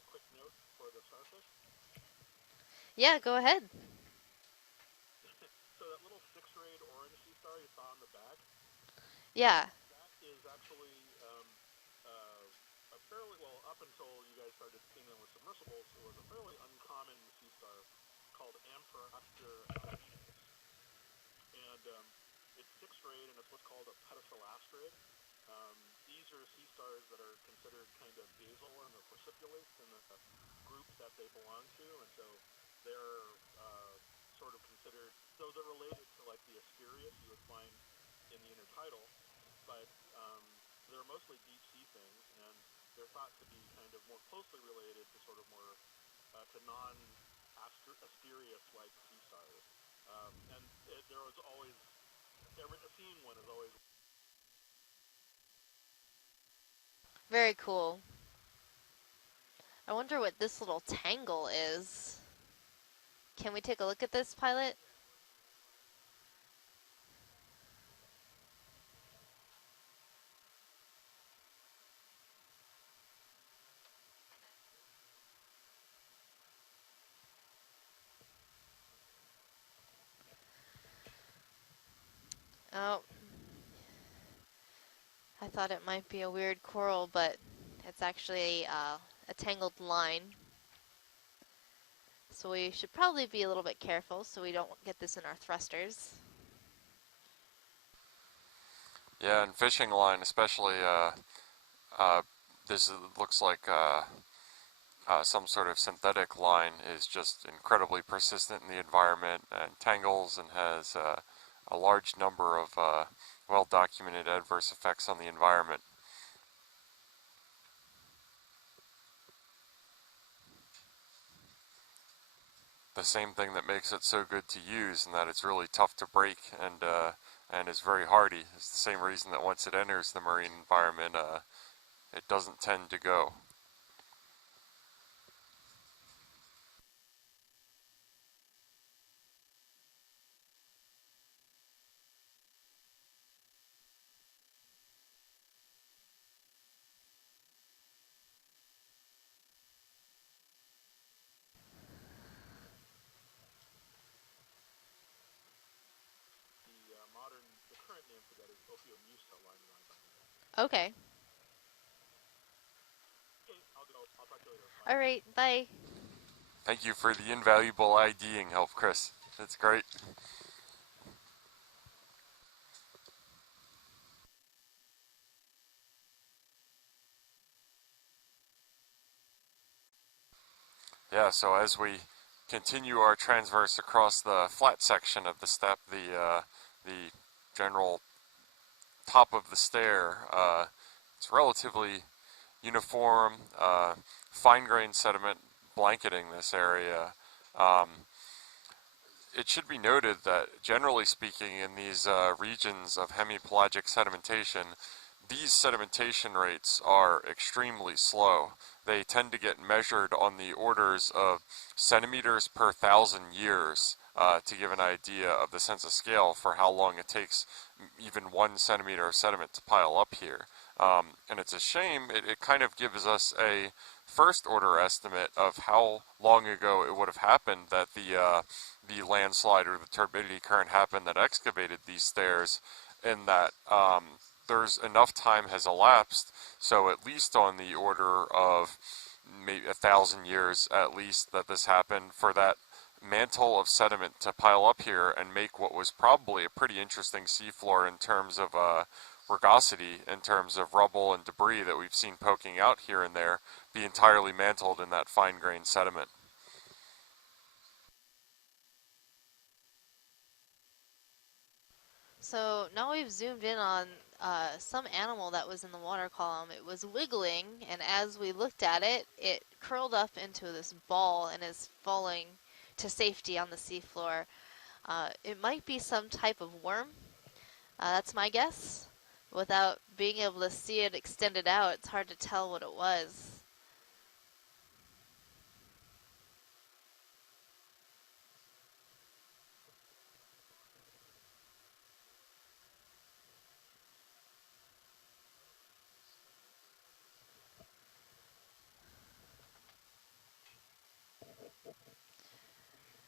Yeah, go ahead. So that little six-rayed orange sea star you saw on the back, Yeah. that is actually a fairly well up until you guys started seeing them with submersibles. It was a fairly uncommon sea star called Amphitrachta abyss, and it's six-rayed, and it's what's called a pedicelastrate. These are sea stars that are considered kind of basal in the precipitates in the group that they belong to, and so they're sort of considered, though they're related to like the Asperius you would find in the intertidal, but they're mostly deep sea things, and they're thought to be kind of more closely related to sort of more to non-Asperius like sea stars. And there was always seeing one is always Very cool. I wonder what this little tangle is. Can we take a look at this, pilot? Oh, I thought it might be a weird coral, but it's actually a tangled line. So we should probably be a little bit careful so we don't get this in our thrusters. Yeah, and fishing line, especially, uh, this looks like some sort of synthetic line, is just incredibly persistent in the environment and tangles and has a large number of well documented adverse effects on the environment. The same thing that makes it so good to use and that it's really tough to break and is very hardy is the same reason that once it enters the marine environment, it doesn't tend to go. the current name for that is Ophiomusa lineamine. Okay. Okay, I'll go. I'll talk to you later. Bye. All right. Bye. Thank you for the invaluable IDing help, Chris. It's great. Yeah, so as we continue our transverse across the flat section of the step, the general top of the stair, it's relatively uniform, fine-grained sediment blanketing this area. Um, it should be noted that generally speaking in these regions of hemipelagic sedimentation, these sedimentation rates are extremely slow. They tend to get measured on the orders of centimeters per 1,000 years to give an idea of the sense of scale for how long it takes even 1 centimeter of sediment to pile up here. And it's a shame, it kind of gives us a first order estimate of how long ago it would have happened that the landslide or the turbidity current happened that excavated these stairs, and that there's enough time has elapsed, so at least on the order of maybe 1,000 years at least that this happened for that mantle of sediment to pile up here and make what was probably a pretty interesting seafloor in terms of rugosity, in terms of rubble and debris that we've seen poking out here and there, be entirely mantled in that fine-grained sediment. So now we've zoomed in on some animal that was in the water column. It was wiggling, and as we looked at it, it curled up into this ball and is falling to safety on the seafloor. It might be some type of worm. That's my guess. Without being able to see it extended out, it's hard to tell what it was.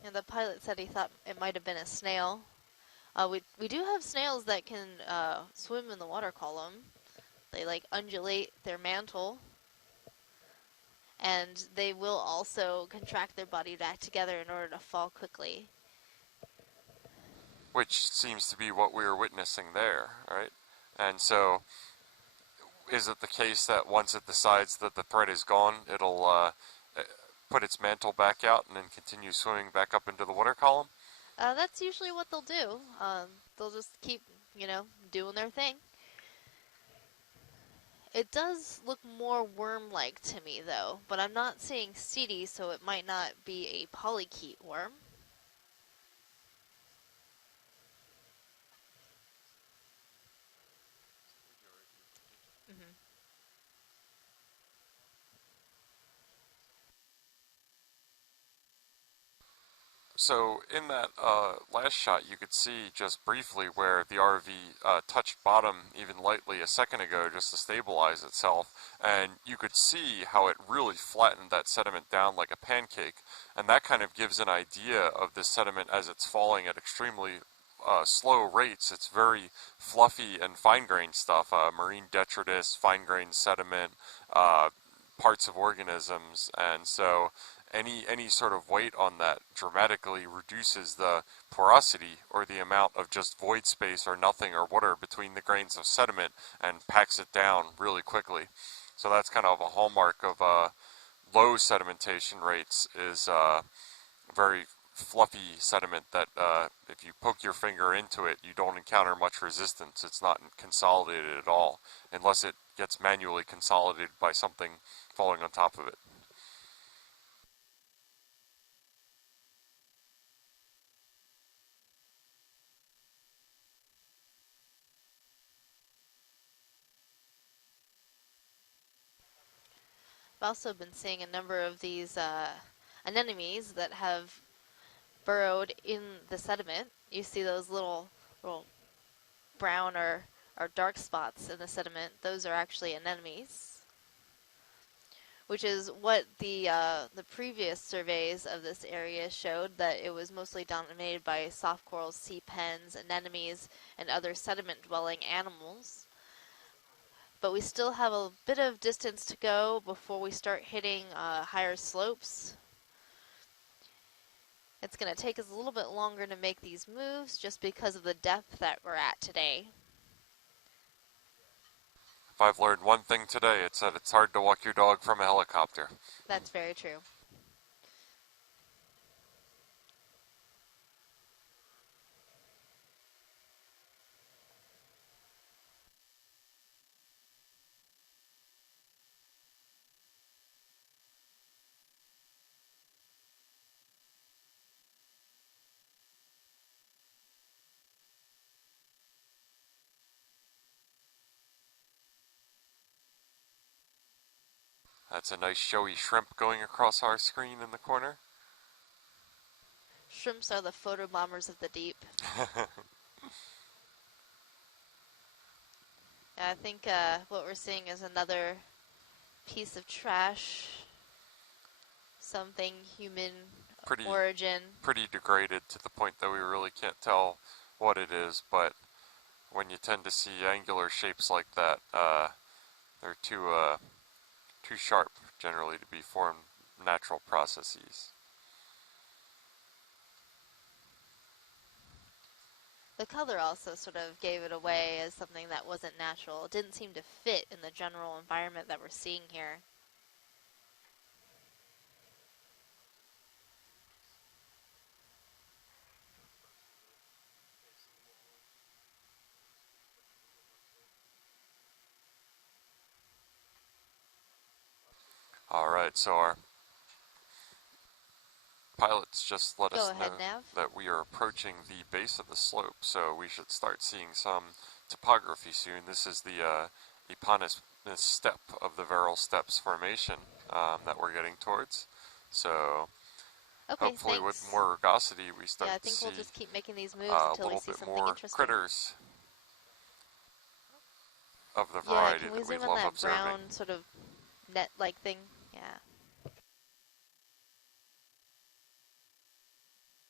And the pilot said he thought it might have been a snail. We do have snails that can swim in the water column. They like undulate their mantle, and they will also contract their body back together in order to fall quickly. which seems to be what we were witnessing there, right? And so, is it the case that once it decides that the threat is gone, it'll put its mantle back out and then continue swimming back up into the water column? That's usually what they'll do. They'll just keep, doing their thing. It does look more worm-like to me, though, but I'm not seeing seedy, so it might not be a polychaete worm. Hmm. So in that last shot, you could see just briefly where the RV touched bottom even lightly a second ago just to stabilize itself, and you could see how it really flattened that sediment down like a pancake, and that kind of gives an idea of this sediment as it's falling at extremely slow rates. It's very fluffy and fine-grained stuff, marine detritus, fine-grained sediment, uh, parts of organisms, and so any sort of weight on that dramatically reduces the porosity or the amount of just void space or nothing or water between the grains of sediment and packs it down really quickly. So that's kind of a hallmark of low sedimentation rates is very fluffy sediment that if you poke your finger into it, you don't encounter much resistance. It's not consolidated at all unless it gets manually consolidated by something falling on top of it. I've also been seeing a number of these anemones that have burrowed in the sediment. You see those little brown or dark spots in the sediment. Those are actually anemones, which is what the previous surveys of this area showed, that it was mostly dominated by soft corals, sea pens, anemones, and other sediment-dwelling animals. But we still have a bit of distance to go before we start hitting higher slopes. It's going to take us a little bit longer to make these moves just because of the depth that we're at today. If I've learned one thing today, it's that it's hard to walk your dog from a helicopter. That's very true. That's a nice showy shrimp going across our screen in the corner. Shrimps are the photobombers of the deep. I think what we're seeing is another piece of trash, something human pretty origin. pretty degraded to the point that we really can't tell what it is, but when you tend to see angular shapes like that, they're too sharp generally to be formed natural processes. The color also sort of gave it away as something that wasn't natural. It didn't seem to fit in the general environment that we're seeing here. Alright, so our pilots just let Go us ahead, know Nav. that we are approaching the base of the slope, so we should start seeing some topography soon. This is the eponymous step of the Verrill Steps Formation that we're getting towards. So Okay, hopefully with thanks. more rugosity we Yeah, I start to think see we'll just keep making these moves a until we little see bit something more interesting. critters of the Yeah, variety can we that we zoom in love that observing. brown sort of net-like thing? Yeah.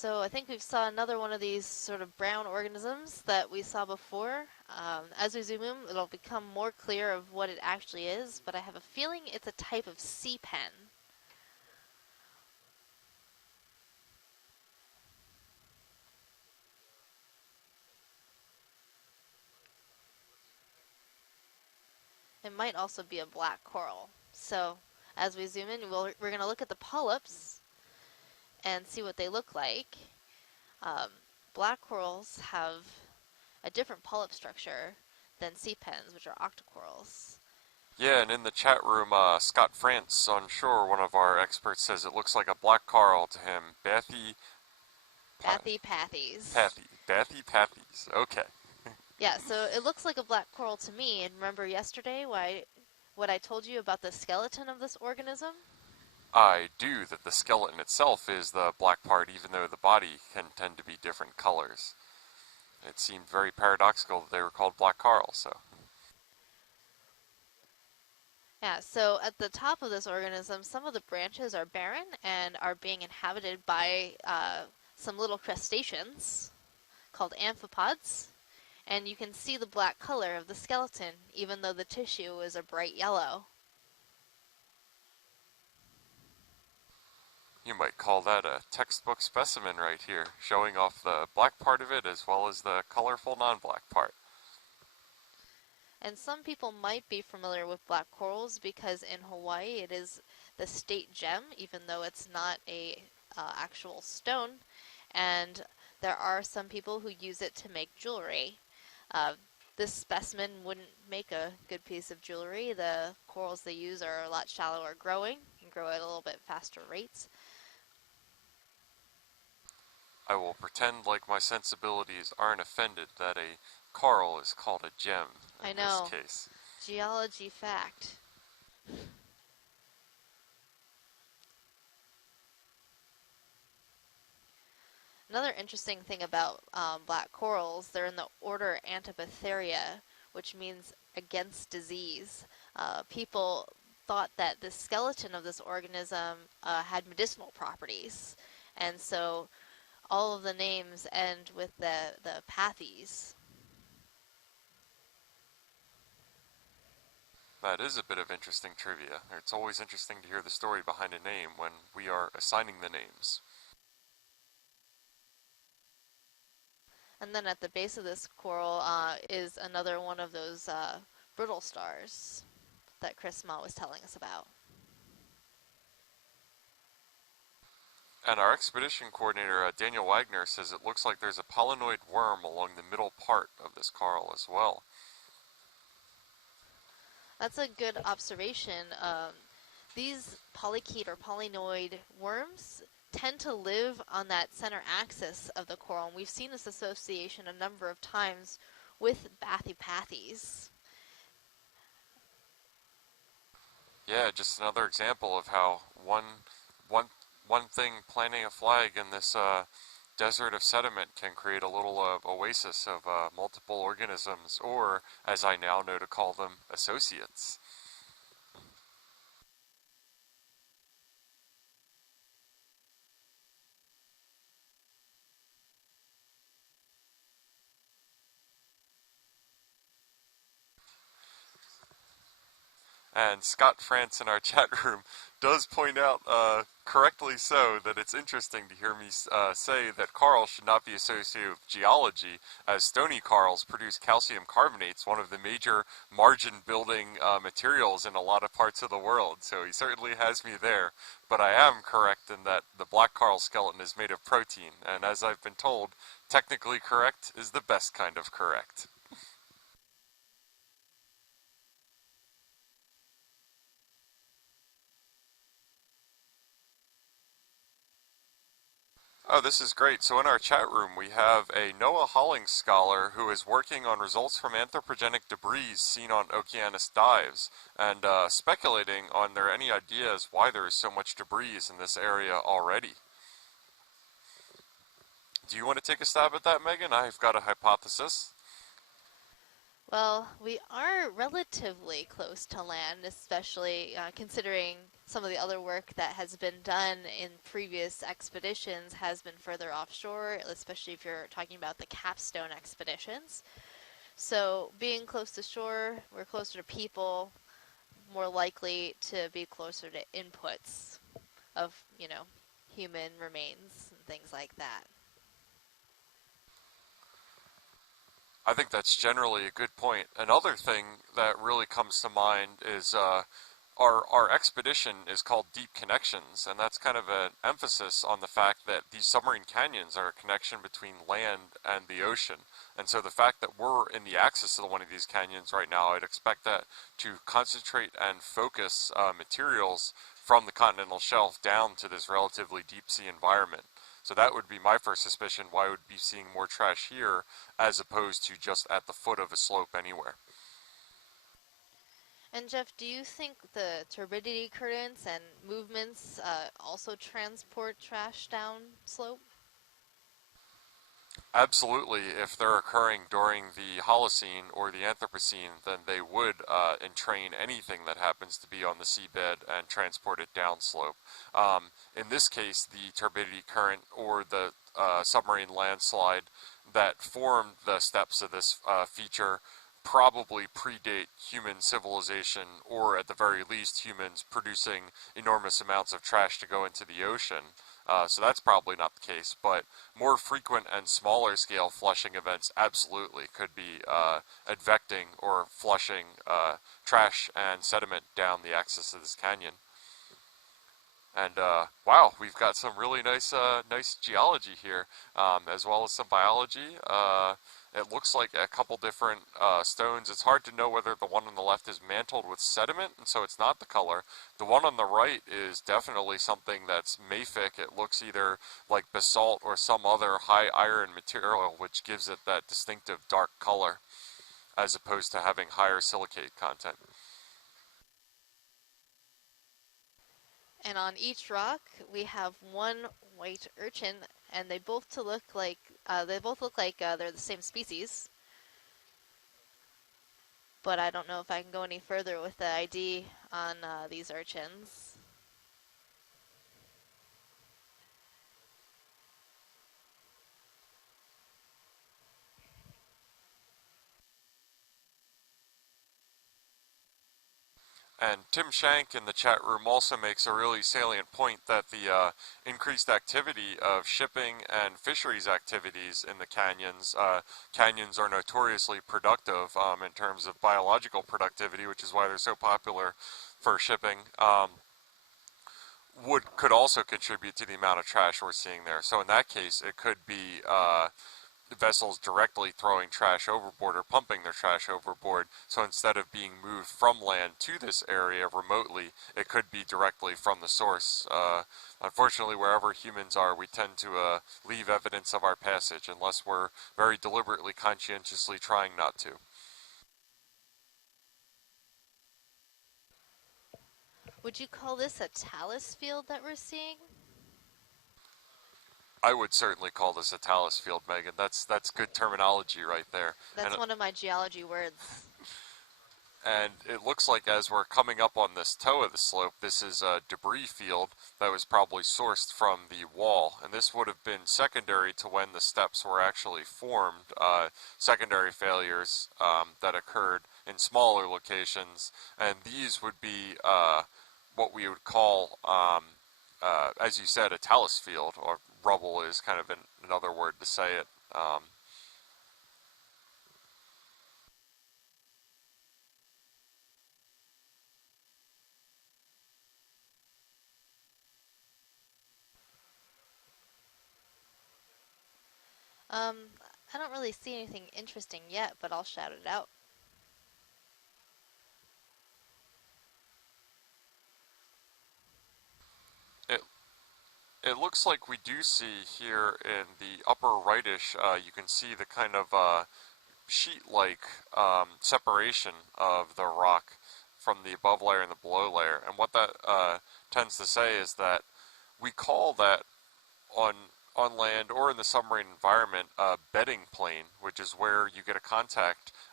So I think we've saw another one of these sort of brown organisms that we saw before. As we zoom in, it'll become more clear of what it actually is, but I have a feeling it's a type of sea pen. It might also be a black coral. So as we zoom in, we're going to look at the polyps and see what they look like. Um, Black corals have a different polyp structure than sea pens, which are octocorals. Yeah, and in the chat room, Scott France on shore, one of our experts, says it looks like a black coral to him. Bathypathes. Bathy Pathies. Okay. Yeah, so it looks like a black coral to me. And remember yesterday what I told you about the skeleton of this organism? I do that the skeleton itself is the black part, even though the body can tend to be different colors. It seemed very paradoxical that they were called black corals, so. Yeah, so at the top of this organism, some of the branches are barren and are being inhabited by some little crustaceans called amphipods. And you can see the black color of the skeleton, even though the tissue is a bright yellow. You might call that a textbook specimen right here, showing off the black part of it as well as the colorful non-black part. And some people might be familiar with black corals because in Hawaii it is the state gem, even though it's not a actual stone. And there are some people who use it to make jewelry. Uh, this specimen wouldn't make a good piece of jewelry. The corals they use are a lot shallower growing and grow at a little bit faster rates. I will pretend like my sensibilities aren't offended that a coral is called a gem I in this know. case. Geology fact. Another interesting thing about black corals, they're in the order Antipatheria, which means against disease. People thought that the skeleton of this organism had medicinal properties, and so all of the names end with the pathes. That is a bit of interesting trivia. It's always interesting to hear the story behind a name when we are assigning the names. And then at the base of this coral is another one of those brittle stars that Chris Ma was telling us about. And our expedition coordinator, Daniel Wagner, says it looks like there's a polynoid worm along the middle part of this coral as well. That's a good observation. These polychaete or polynoid worms tend to live on that center axis of the coral, and we've seen this association a number of times with bathypathes. Yeah, just another example of how one, one thing planting a flag in this desert of sediment can create a little oasis of multiple organisms, or, as I now know to call them, associates. And Scott France in our chat room does point out, correctly so, that it's interesting to hear me say that corals should not be associated with geology, as stony corals produce calcium carbonates, one of the major margin-building materials in a lot of parts of the world. So he certainly has me there. But I am correct in that the black coral skeleton is made of protein, and as I've been told, technically correct is the best kind of correct. Oh, this is great. So in our chat room, we have a Noah Hollings scholar who is working on results from anthropogenic debris seen on Okeanos dives and speculating on there are any ideas why there is so much debris in this area already. Do you want to take a stab at that, Megan? I've got a hypothesis. Well, we are relatively close to land, especially considering some of the other work that has been done in previous expeditions has been further offshore, especially if you're talking about the capstone expeditions. So, being close to shore, we're closer to people, more likely to be closer to inputs of, human remains and things like that. I think that's generally a good point. Another thing that really comes to mind is our expedition is called Deep Connections, and that's kind of an emphasis on the fact that these submarine canyons are a connection between land and the ocean. And so the fact that we're in the axis of one of these canyons right now, I'd expect that to concentrate and focus materials from the continental shelf down to this relatively deep sea environment. So that would be my first suspicion, why would be seeing more trash here as opposed to just at the foot of a slope anywhere. And Jeff, do you think the turbidity currents and movements also transport trash down slope? Absolutely, if they're occurring during the Holocene or the Anthropocene, then they would entrain anything that happens to be on the seabed and transport it downslope. In this case, the turbidity current or the submarine landslide that formed the steps of this feature probably predate human civilization, or at the very least humans producing enormous amounts of trash to go into the ocean. So that's probably not the case, but more frequent and smaller scale flushing events absolutely could be advecting or flushing trash and sediment down the axis of this canyon. And wow, we've got some really nice geology here, as well as some biology. It looks like a couple different stones. It's hard to know whether the one on the left is mantled with sediment, and so it's not the color. The one on the right is definitely something that's mafic. It looks either like basalt or some other high iron material, which gives it that distinctive dark color, as opposed to having higher silicate content. And on each rock, we have one white urchin, and they both look like they're the same species. But I don't know if I can go any further with the ID on these urchins. And Tim Shank in the chat room also makes a really salient point that the increased activity of shipping and fisheries activities in the canyons, canyons are notoriously productive in terms of biological productivity, which is why they're so popular for shipping, could also contribute to the amount of trash we're seeing there. So in that case, it could be vessels directly throwing trash overboard or pumping their trash overboard. So instead of being moved from land to this area remotely, it could be directly from the source. Unfortunately, wherever humans are, we tend to leave evidence of our passage unless we're very deliberately, conscientiously trying not to. Would you call this a talus field that we're seeing? I would certainly call this a talus field, Megan. That's good terminology right there. And That's one of my geology words. and it looks like as we're coming up on this toe of the slope, this is a debris field that was probably sourced from the wall, and this would have been secondary to when the steps were actually formed, secondary failures that occurred in smaller locations, and these would be what we would call, as you said, a talus field, or rubble is kind of another word to say it. Um, I don't really see anything interesting yet, but I'll shout it out. It It looks like we do see here in the upper rightish, you can see the kind of sheet-like separation of the rock from the above layer and the below layer. And what that tends to say is that we call that on on land or in the submarine environment a bedding plane, which is where you get a contact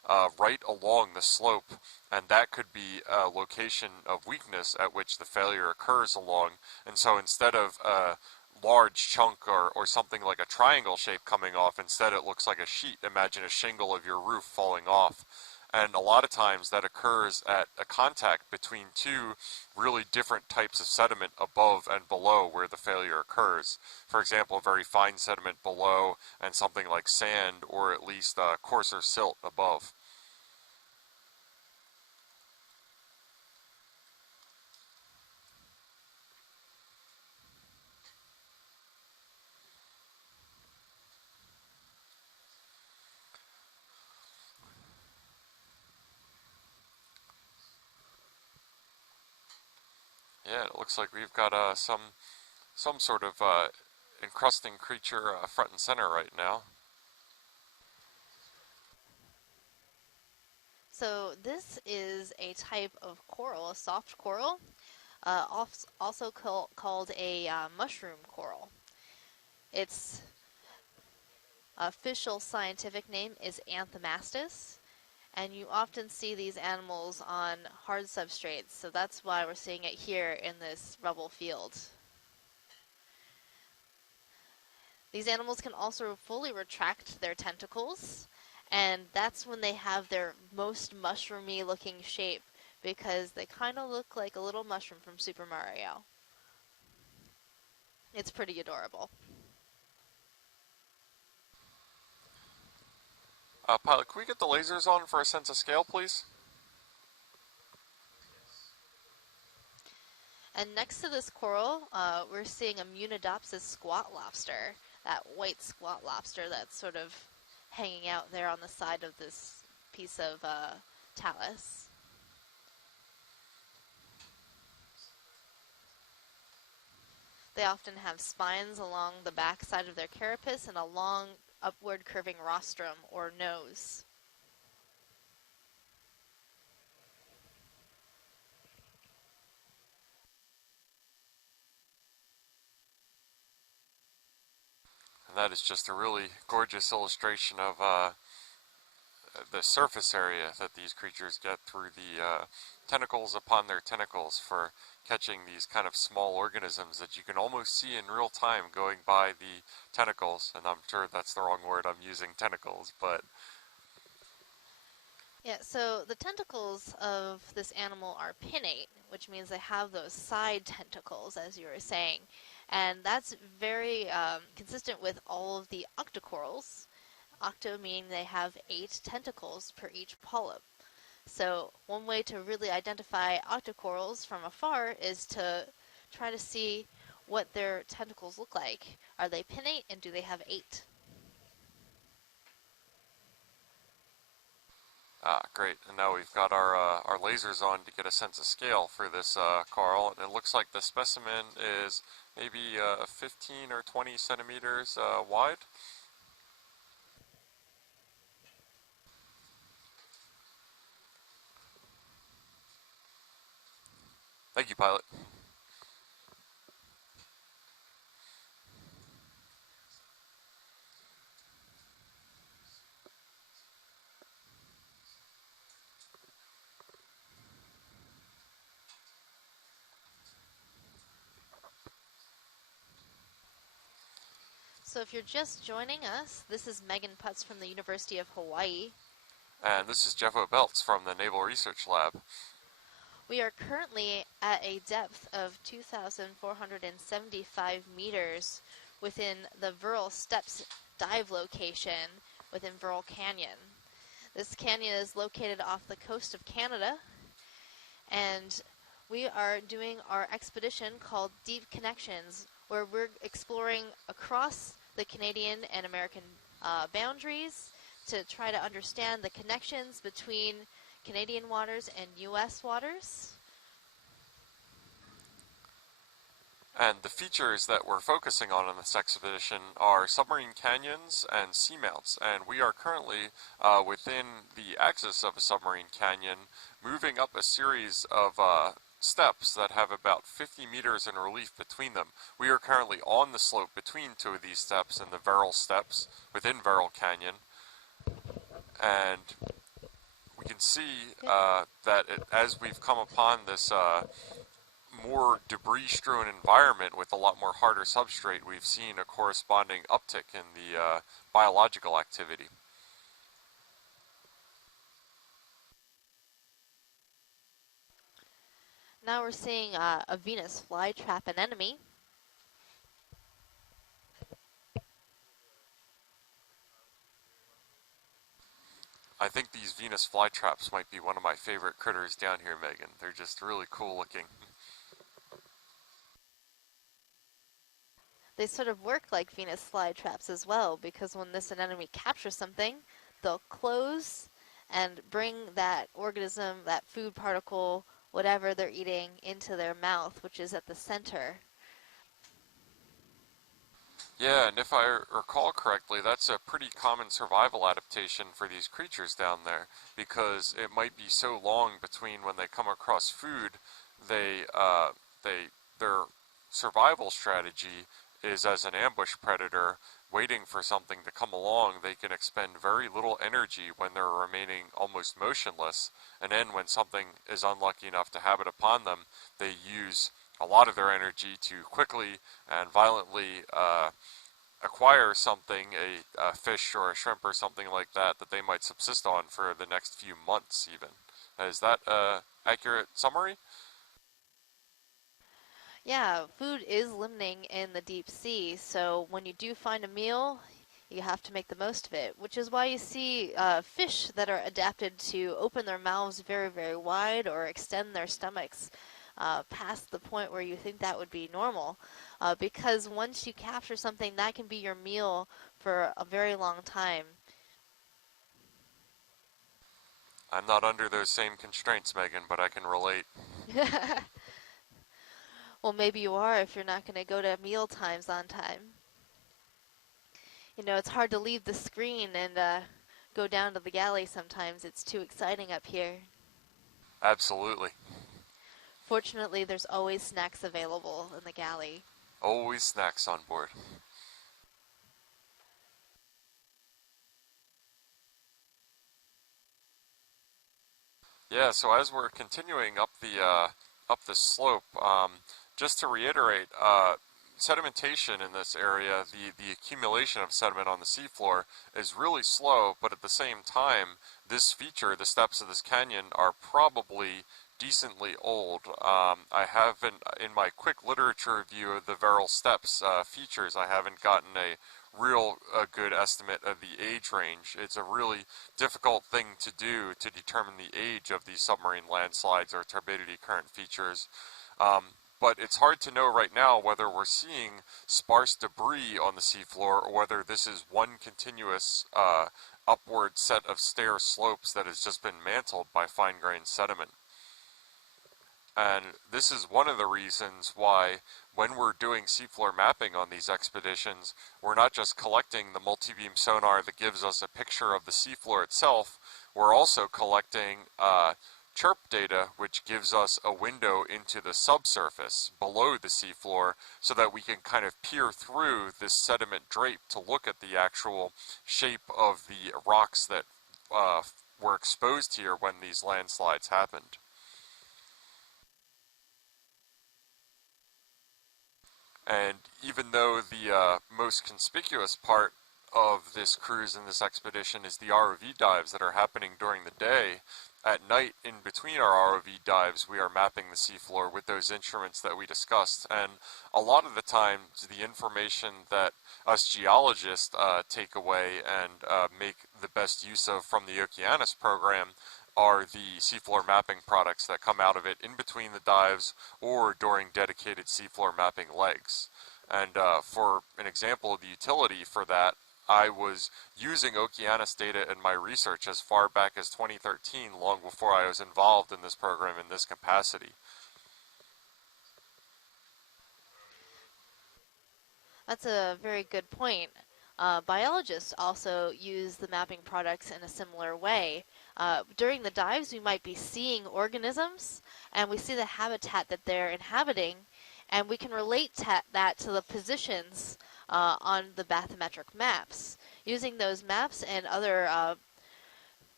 right along the slope, and that could be a location of weakness at which the failure occurs along. And so instead of a large chunk or something like a triangle shape coming off, instead it looks like a sheet. Imagine a shingle of your roof falling off. And a lot of times that occurs at a contact between two really different types of sediment above and below where the failure occurs. For example, very fine sediment below and something like sand or at least coarser silt above. Yeah, it looks like we've got some sort of encrusting creature front and center right now. So this is a type of coral, a soft coral, also called a mushroom coral. Its official scientific name is Anthomastus, and you often see these animals on hard substrates, so that's why we're seeing it here in this rubble field. These animals can also fully retract their tentacles, and that's when they have their most mushroomy looking shape because they kind of look like a little mushroom from Super Mario. It's pretty adorable. Pilot, can we get the lasers on for a sense of scale, please? And next to this coral, we're seeing a Munidopsis squat lobster, that white squat lobster that's sort of hanging out there on the side of this piece of talus. They often have spines along the back side of their carapace and a long upward curving rostrum or nose. And that is just a really gorgeous illustration of the surface area that these creatures get through the tentacles upon their tentacles for catching these kind of small organisms that you can almost see in real time going by the tentacles. And I'm sure that's the wrong word I'm using, tentacles, but Yeah, so the tentacles of this animal are pinnate, which means they have those side tentacles, as you were saying. And that's very consistent with all of the octocorals. Octo meaning they have 8 tentacles per each polyp. So one way to really identify octocorals from afar is to try to see what their tentacles look like. Are they pinnate and do they have 8? great. And now we've got our lasers on to get a sense of scale for this coral. And it looks like the specimen is maybe 15 or 20 centimeters wide. Thank you, pilot. So if you're just joining us, this is Megan Putz from the University of Hawaii. And this is Jeff O'Belts from the Naval Research Lab. We are currently at a depth of 2,475 meters within the Verrill Steps dive location within Verrill Canyon. This canyon is located off the coast of Canada, and we are doing our expedition called Deep Connections, where we're exploring across the Canadian and American boundaries to try to understand the connections between Canadian waters and U.S. waters. And the features that we're focusing on in this expedition are submarine canyons and seamounts. And we are currently within the axis of a submarine canyon, moving up a series of steps that have about 50 meters in relief between them. We are currently on the slope between two of these steps in the Verrill Steps within Verrill Canyon. And can see Good. that as we've come upon this more debris-strewn environment with a lot more harder substrate, we've seen a corresponding uptick in the biological activity. Now we're seeing a Venus flytrap anemone. I think these Venus flytraps might be one of my favorite critters down here, Megan. They're just really cool looking. They sort of work like Venus flytraps as well, because when this anemone captures something, they'll close and bring that organism, that food particle, whatever they're eating, into their mouth, which is at the center. Yeah, and if I recall correctly, that's a pretty common survival adaptation for these creatures down there, because it might be so long between when they come across food, they, their survival strategy is as an ambush predator, waiting for something to come along. They can expend very little energy when they're remaining almost motionless, and then when something is unlucky enough to habit upon them, they use a lot of their energy to quickly and violently acquire something, a fish or a shrimp or something like that, that they might subsist on for the next few months even. Is that an accurate summary? Yeah, food is limiting in the deep sea, so when you do find a meal, you have to make the most of it, which is why you see fish that are adapted to open their mouths very, very wide or extend their stomachs past the point where you think that would be normal. Because once you capture something, that can be your meal for a very long time. I'm not under those same constraints, Megan, but I can relate. Well, maybe you are if you're not going to go to meal times on time. You know, it's hard to leave the screen and go down to the galley sometimes. It's too exciting up here. Absolutely. Fortunately, there's always snacks available in the galley. Always snacks on board. Yeah, so as we're continuing up the slope, just to reiterate, sedimentation in this area, the accumulation of sediment on the seafloor is really slow, but at the same time, this feature, the steps of this canyon, are probably decently old. I haven't, in my quick literature review of the Verrill Steps features, I haven't gotten a real good estimate of the age range. It's a really difficult thing to do to determine the age of these submarine landslides or turbidity current features. Um, but it's hard to know right now whether we're seeing sparse debris on the seafloor or whether this is one continuous upward set of stair slopes that has just been mantled by fine-grained sediment. And this is one of the reasons why when we're doing seafloor mapping on these expeditions, we're not just collecting the multi-beam sonar that gives us a picture of the seafloor itself, we're also collecting chirp data, which gives us a window into the subsurface below the seafloor so that we can kind of peer through this sediment drape to look at the actual shape of the rocks that were exposed here when these landslides happened. And even though the most conspicuous part of this cruise and this expedition is the ROV dives that are happening during the day, at night in between our ROV dives we are mapping the seafloor with those instruments that we discussed. And a lot of the time the information that us geologists take away and make the best use of from the Okeanos program are the seafloor mapping products that come out of it in between the dives or during dedicated seafloor mapping legs. And for an example of the utility for that, I was using Okeanos data in my research as far back as 2013, long before I was involved in this program in this capacity. That's a very good point. Biologists also use the mapping products in a similar way. During the dives, we might be seeing organisms, and we see the habitat that they're inhabiting, and we can relate that to the positions on the bathymetric maps. Using those maps and other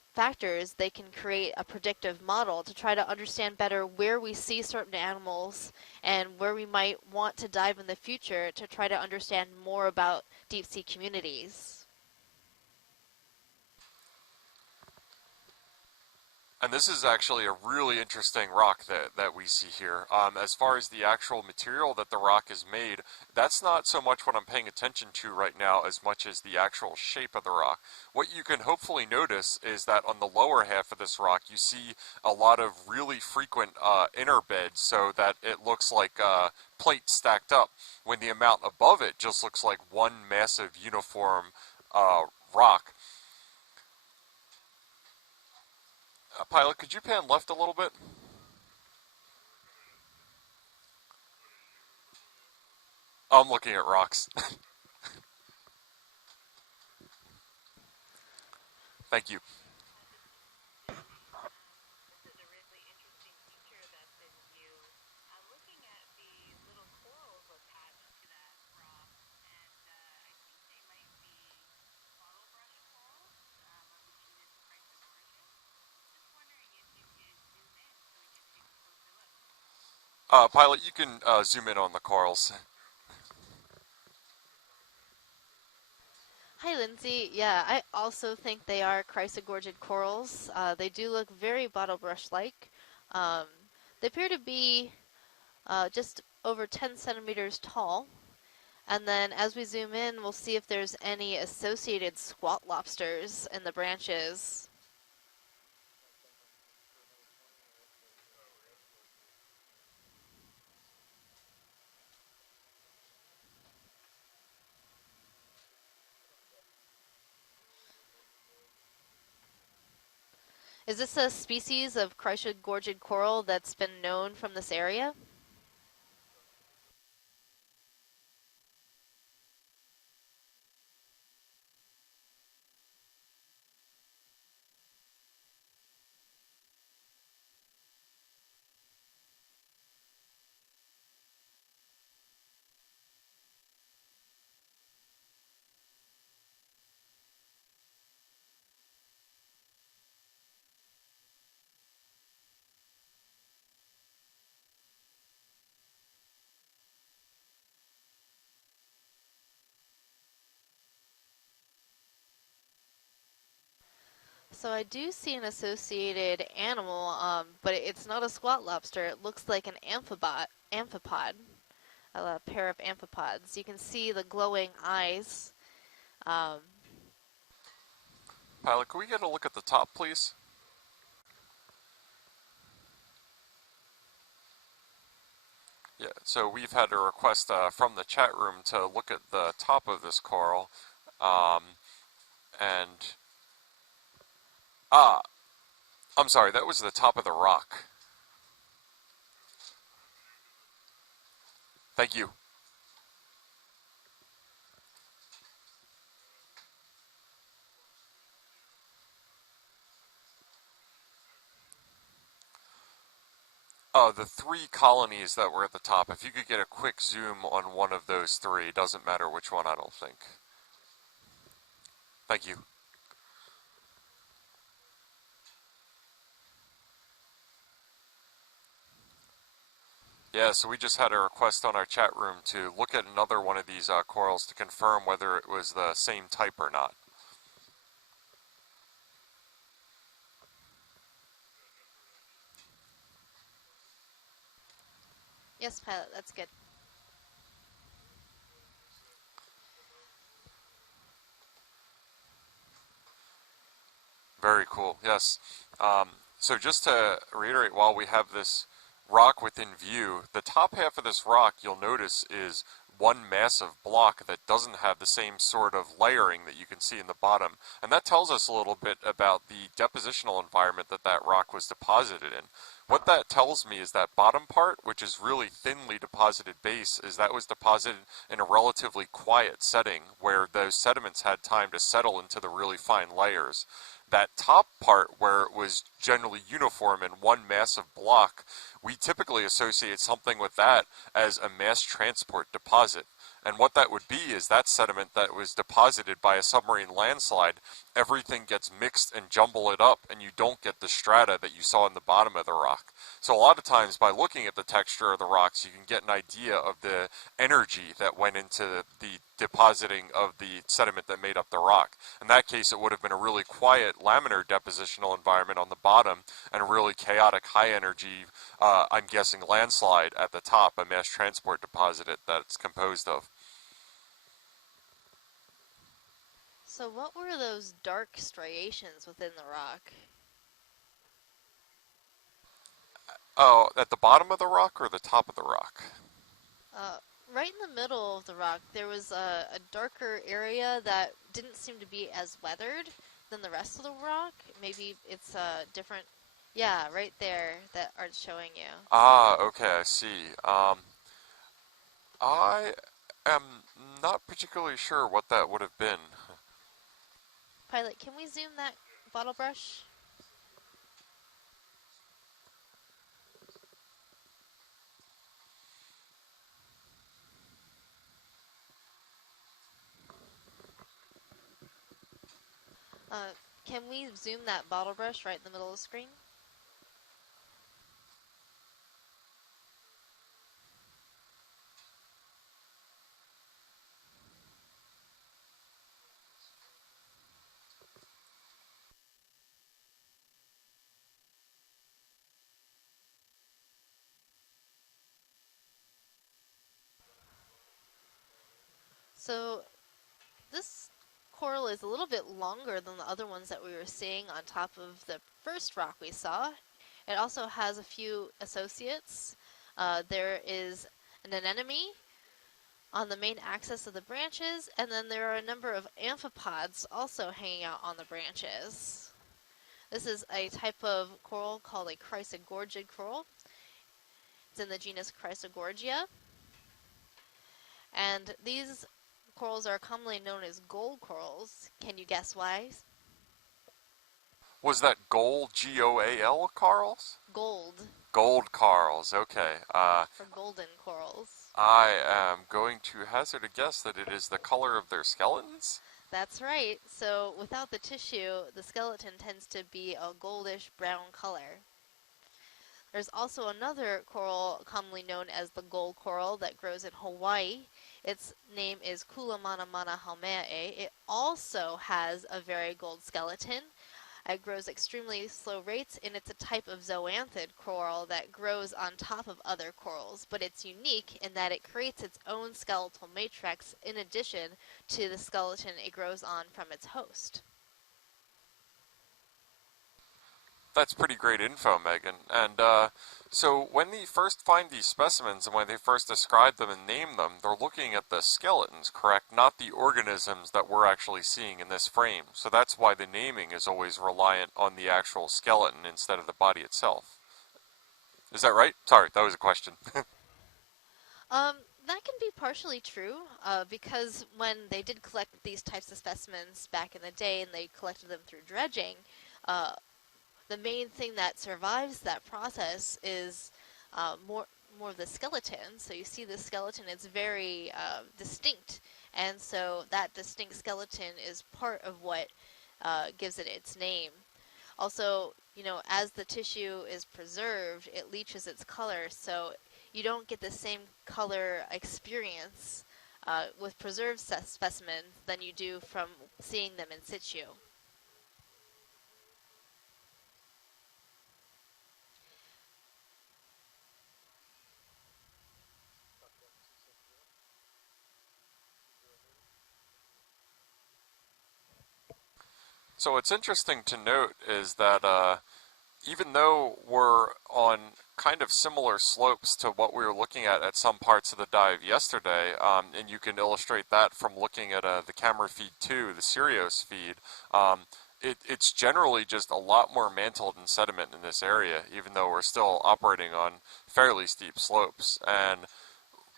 factors, they can create a predictive model to try to understand better where we see certain animals and where we might want to dive in the future to try to understand more about deep sea communities. And this is actually a really interesting rock that we see here. As far as the actual material that the rock is made, that's not so much what I'm paying attention to right now as much as the actual shape of the rock. What you can hopefully notice is that on the lower half of this rock, you see a lot of really frequent inner beds so that it looks like plates stacked up, when the amount above it just looks like one massive uniform rock. Pilot, could you pan left a little bit? I'm looking at rocks. Thank you. Pilot, you can zoom in on the corals. Hi, Lindsay. Yeah, I also think they are chrysogorgid corals. They do look very bottlebrush-like. Um, they appear to be just over 10 centimeters tall. And then as we zoom in, we'll see if there's any associated squat lobsters in the branches. Is this a species of chrysogorgid coral that's been known from this area? So I do see an associated animal, but it's not a squat lobster. It looks like an amphipod, a pair of amphipods. You can see the glowing eyes. Um, Pilot, can we get a look at the top, please? Yeah, so we've had a request from the chat room to look at the top of this coral. Um, and, ah, I'm sorry, that was the top of the rock. Thank you. The three colonies that were at the top, if you could get a quick zoom on one of those three, doesn't matter which one, I don't think. Thank you. Yeah, so we just had a request on our chat room to look at another one of these corals to confirm whether it was the same type or not. yes, pilot, that's good. Very cool, yes. So just to reiterate, while we have this rock within view, the top half of this rock, you'll notice, is one massive block that doesn't have the same sort of layering that you can see in the bottom. And that tells us a little bit about the depositional environment that that rock was deposited in. What that tells me is that bottom part, which is really thinly deposited base, is that was deposited in a relatively quiet setting where those sediments had time to settle into the really fine layers. That top part, where it was generally uniform in one massive block, we typically associate something with that as a mass transport deposit. And what that would be is that sediment that was deposited by a submarine landslide, everything gets mixed and jumble it up, and you don't get the strata that you saw in the bottom of the rock. So a lot of times by looking at the texture of the rocks, you can get an idea of the energy that went into the depositing of the sediment that made up the rock. In that case, it would have been a really quiet laminar depositional environment on the bottom and a really chaotic high energy, I'm guessing, landslide at the top, a mass transport deposit that it's composed of. So what were those dark striations within the rock? Oh, at the bottom of the rock or the top of the rock? Uh, right in the middle of the rock, there was a darker area that didn't seem to be as weathered than the rest of the rock. Maybe it's different. Yeah, right there that art's showing you. Ah, okay, I see. I am not particularly sure what that would have been. Pilot, can we zoom that bottle brush? Uh, can we zoom that bottle brush right in the middle of the screen? So this coral is a little bit longer than the other ones that we were seeing on top of the first rock we saw. It also has a few associates. There is an anemone on the main axis of the branches, and then there are a number of amphipods also hanging out on the branches. This is a type of coral called a chrysogorgid coral. It's in the genus Chrysogorgia, and these corals are commonly known as gold corals. Can you guess why? Was that gold, Goal, Carls? Gold Gold Carls, okay. for golden corals. I am going to hazard a guess that it is the color of their skeletons? That's right. So without the tissue, the skeleton tends to be a goldish brown color. There's also another coral commonly known as the gold coral that grows in Hawaii. Its name is Kulamanamana haumea. It also has a very gold skeleton. It grows extremely slow rates, and it's a type of zoanthid coral that grows on top of other corals. But it's unique in that it creates its own skeletal matrix in addition to the skeleton it grows on from its host. That's pretty great info, Megan. And so when they first find these specimens and when they first describe them and name them, they're looking at the skeletons, correct? Not the organisms that we're actually seeing in this frame. So that's why the naming is always reliant on the actual skeleton instead of the body itself. Is that right? Sorry, that was a question. That can be partially true, because when they did collect these types of specimens back in the day and they collected them through dredging, uh, the main thing that survives that process is more of the skeleton. So you see the skeleton, it's very distinct, and so that distinct skeleton is part of what gives it its name. Also, as the tissue is preserved, it leaches its color, so you don't get the same color experience with preserved specimens than you do from seeing them in situ. So what's interesting to note is that even though we're on kind of similar slopes to what we were looking at some parts of the dive yesterday, and you can illustrate that from looking at the camera feed 2, the Sirius feed, it's generally just a lot more mantled in sediment in this area, even though we're still operating on fairly steep slopes. And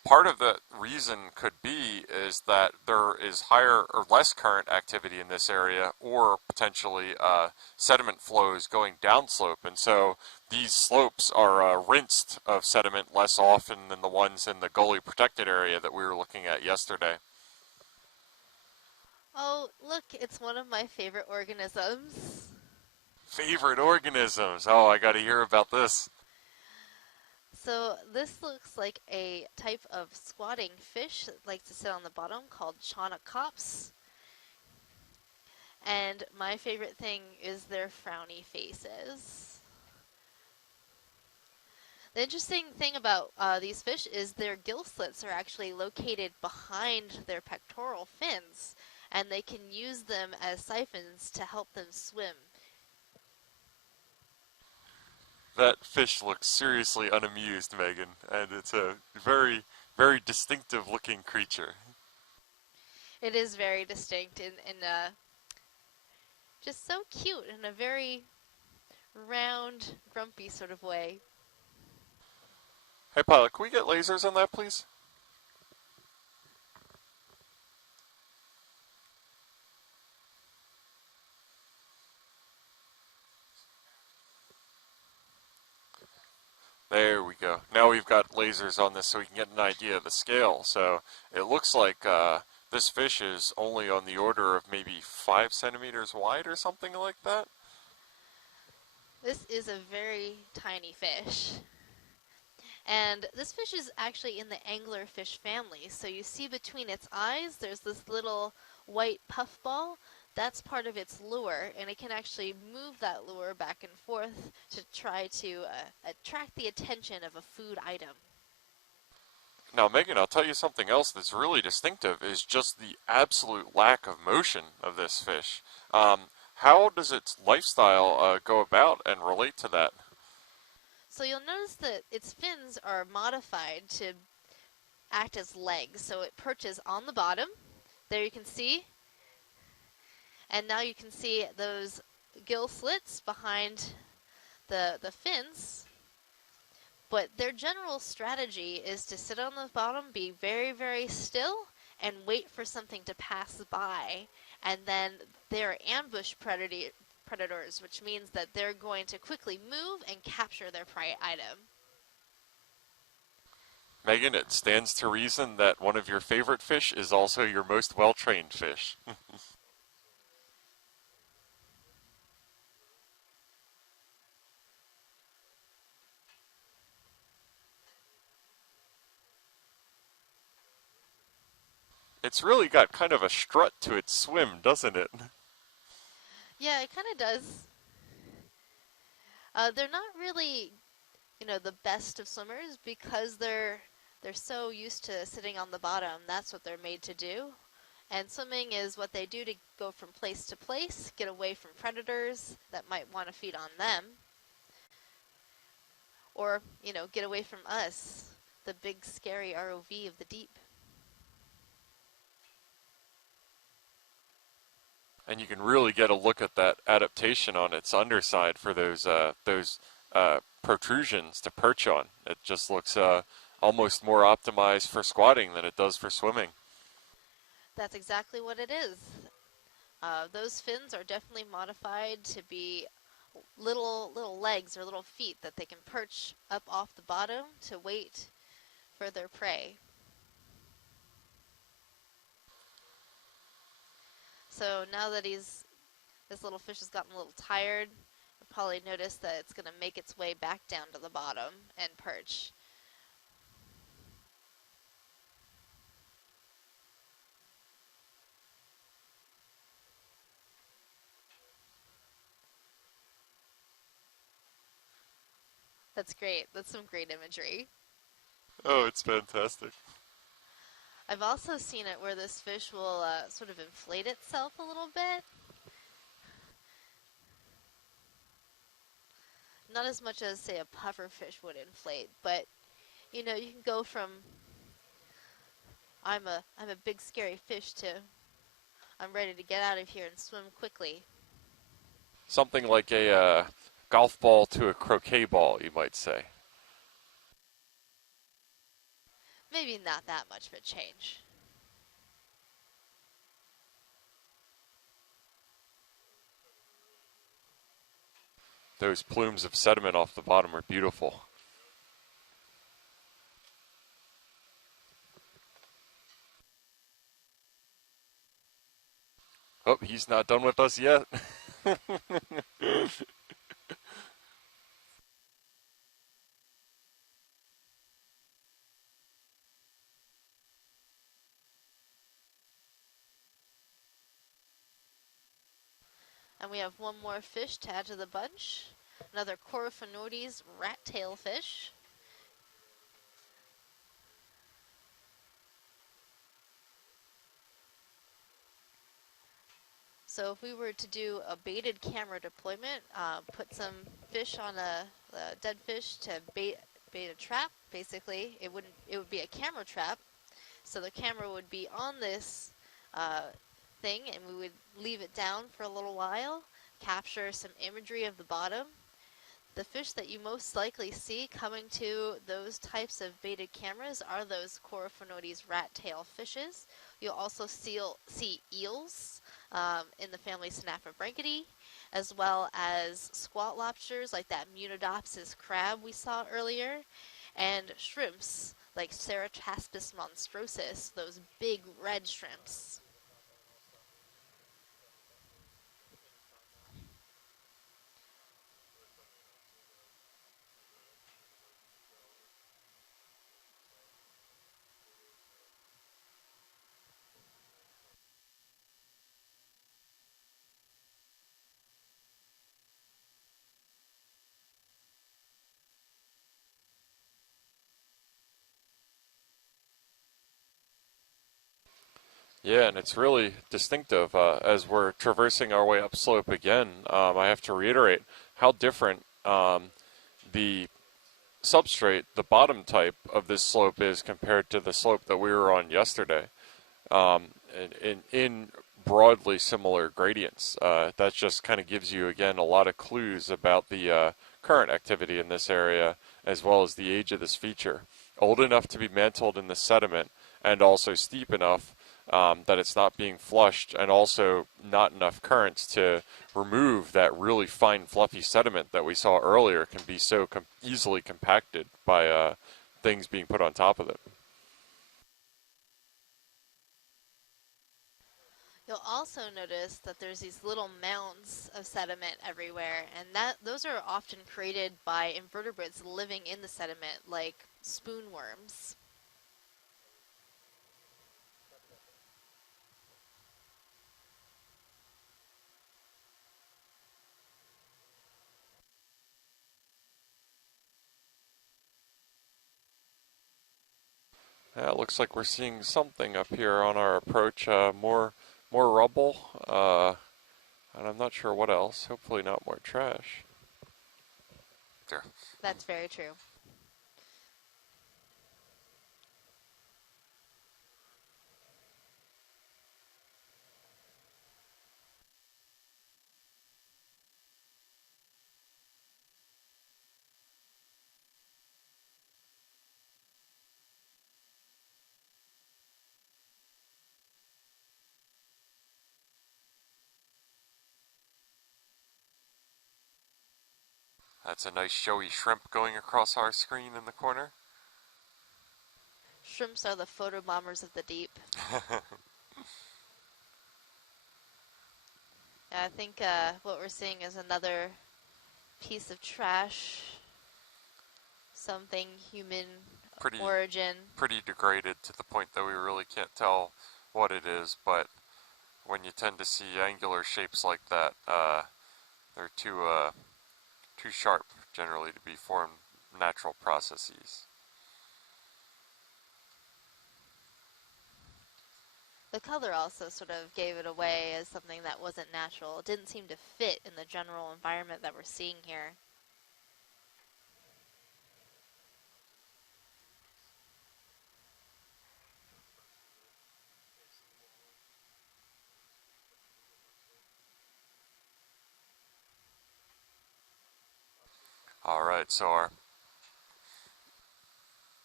Part of the reason could be is that there is higher or less current activity in this area, or potentially sediment flows going downslope, and so these slopes are rinsed of sediment less often than the ones in the gully protected area that we were looking at yesterday. Oh, look, it's one of my favorite organisms. Favorite organisms. Oh, I got to hear about this. So this looks like a type of squatting fish that likes to sit on the bottom called chaunacops. And my favorite thing is their frowny faces. The interesting thing about these fish is their gill slits are actually located behind their pectoral fins, and they can use them as siphons to help them swim. That fish looks seriously unamused, Megan, and it's a very, very distinctive looking creature. It is very distinct and just so cute in a very round, grumpy sort of way. Hey, pilot, can we get lasers on that, please? There we go. Now we've got lasers on this so we can get an idea of the scale. So it looks like this fish is only on the order of maybe 5 centimeters wide or something like that. This is a very tiny fish. And this fish is actually in the anglerfish family. So you see between its eyes, there's this little white puffball. That's part of its lure, and it can actually move that lure back and forth to try to attract the attention of a food item. Now, Megan, I'll tell you something else that's really distinctive is just the absolute lack of motion of this fish. How does its lifestyle go about and relate to that? So you'll notice that its fins are modified to act as legs. So it perches on the bottom. There you can see. And now you can see those gill slits behind the fins. But their general strategy is to sit on the bottom, be very, very still, and wait for something to pass by. And then they're ambush predators, which means that they're going to quickly move and capture their prey item. Megan, it stands to reason that one of your favorite fish is also your most well-trained fish. It's really got kind of a strut to its swim, doesn't it? Yeah, it kind of does. They're not really, the best of swimmers because they're so used to sitting on the bottom. That's what they're made to do. And swimming is what they do to go from place to place, get away from predators that might want to feed on them, or, get away from us, the big scary ROV of the deep. And you can really get a look at that adaptation on its underside for those protrusions to perch on. It just looks almost more optimized for squatting than it does for swimming. That's exactly what it is. Those fins are definitely modified to be little legs or little feet that they can perch up off the bottom to wait for their prey. So now that this little fish has gotten a little tired, you'll probably notice that it's going to make its way back down to the bottom and perch. That's great. That's some great imagery. Oh, it's fantastic. I've also seen it where this fish will sort of inflate itself a little bit. Not as much as, say, a puffer fish would inflate, but you can go from I'm a big scary fish to I'm ready to get out of here and swim quickly. Something like a golf ball to a croquet ball, you might say. maybe not that much of a change. Those plumes of sediment off the bottom are beautiful. Oh, he's not done with us yet. And we have one more fish to add to the bunch. Another Coryphonotes rat-tail fish. So if we were to do a baited camera deployment, put some fish on a dead fish to bait a trap, basically, it would be a camera trap. So the camera would be on this thing, and we would leave it down for a little while, capture some imagery of the bottom. The fish that you most likely see coming to those types of baited cameras are those Coryphonotes rat-tail fishes. You'll also see eels in the family Synaphobranchidae, as well as squat lobsters like that Munidopsis crab we saw earlier, and shrimps like Cerataspis monstrosus, those big red shrimps. Yeah, and it's really distinctive as we're traversing our way upslope again. I have to reiterate how different the substrate, the bottom type of this slope is compared to the slope that we were on yesterday. In broadly similar gradients. That just kind of gives you, again, a lot of clues about the current activity in this area as well as the age of this feature. Old enough to be mantled in the sediment and also steep enough that it's not being flushed, and also not enough currents to remove that really fine fluffy sediment that we saw earlier can be so easily compacted by things being put on top of it. You'll also notice that there's these little mounds of sediment everywhere, and those are often created by invertebrates living in the sediment, like spoonworms. Yeah, it looks like we're seeing something up here on our approach. More rubble, and I'm not sure what else. Hopefully not more trash. There. That's very true. That's a nice showy shrimp going across our screen in the corner. Shrimps are the photobombers of the deep. I think what we're seeing is another piece of trash, something human pretty origin. pretty degraded to the point that we really can't tell what it is, but when you tend to see angular shapes like that, they're too sharp generally to be formed natural processes. The color also sort of gave it away as something that wasn't natural. It didn't seem to fit in the general environment that we're seeing here. All right, so our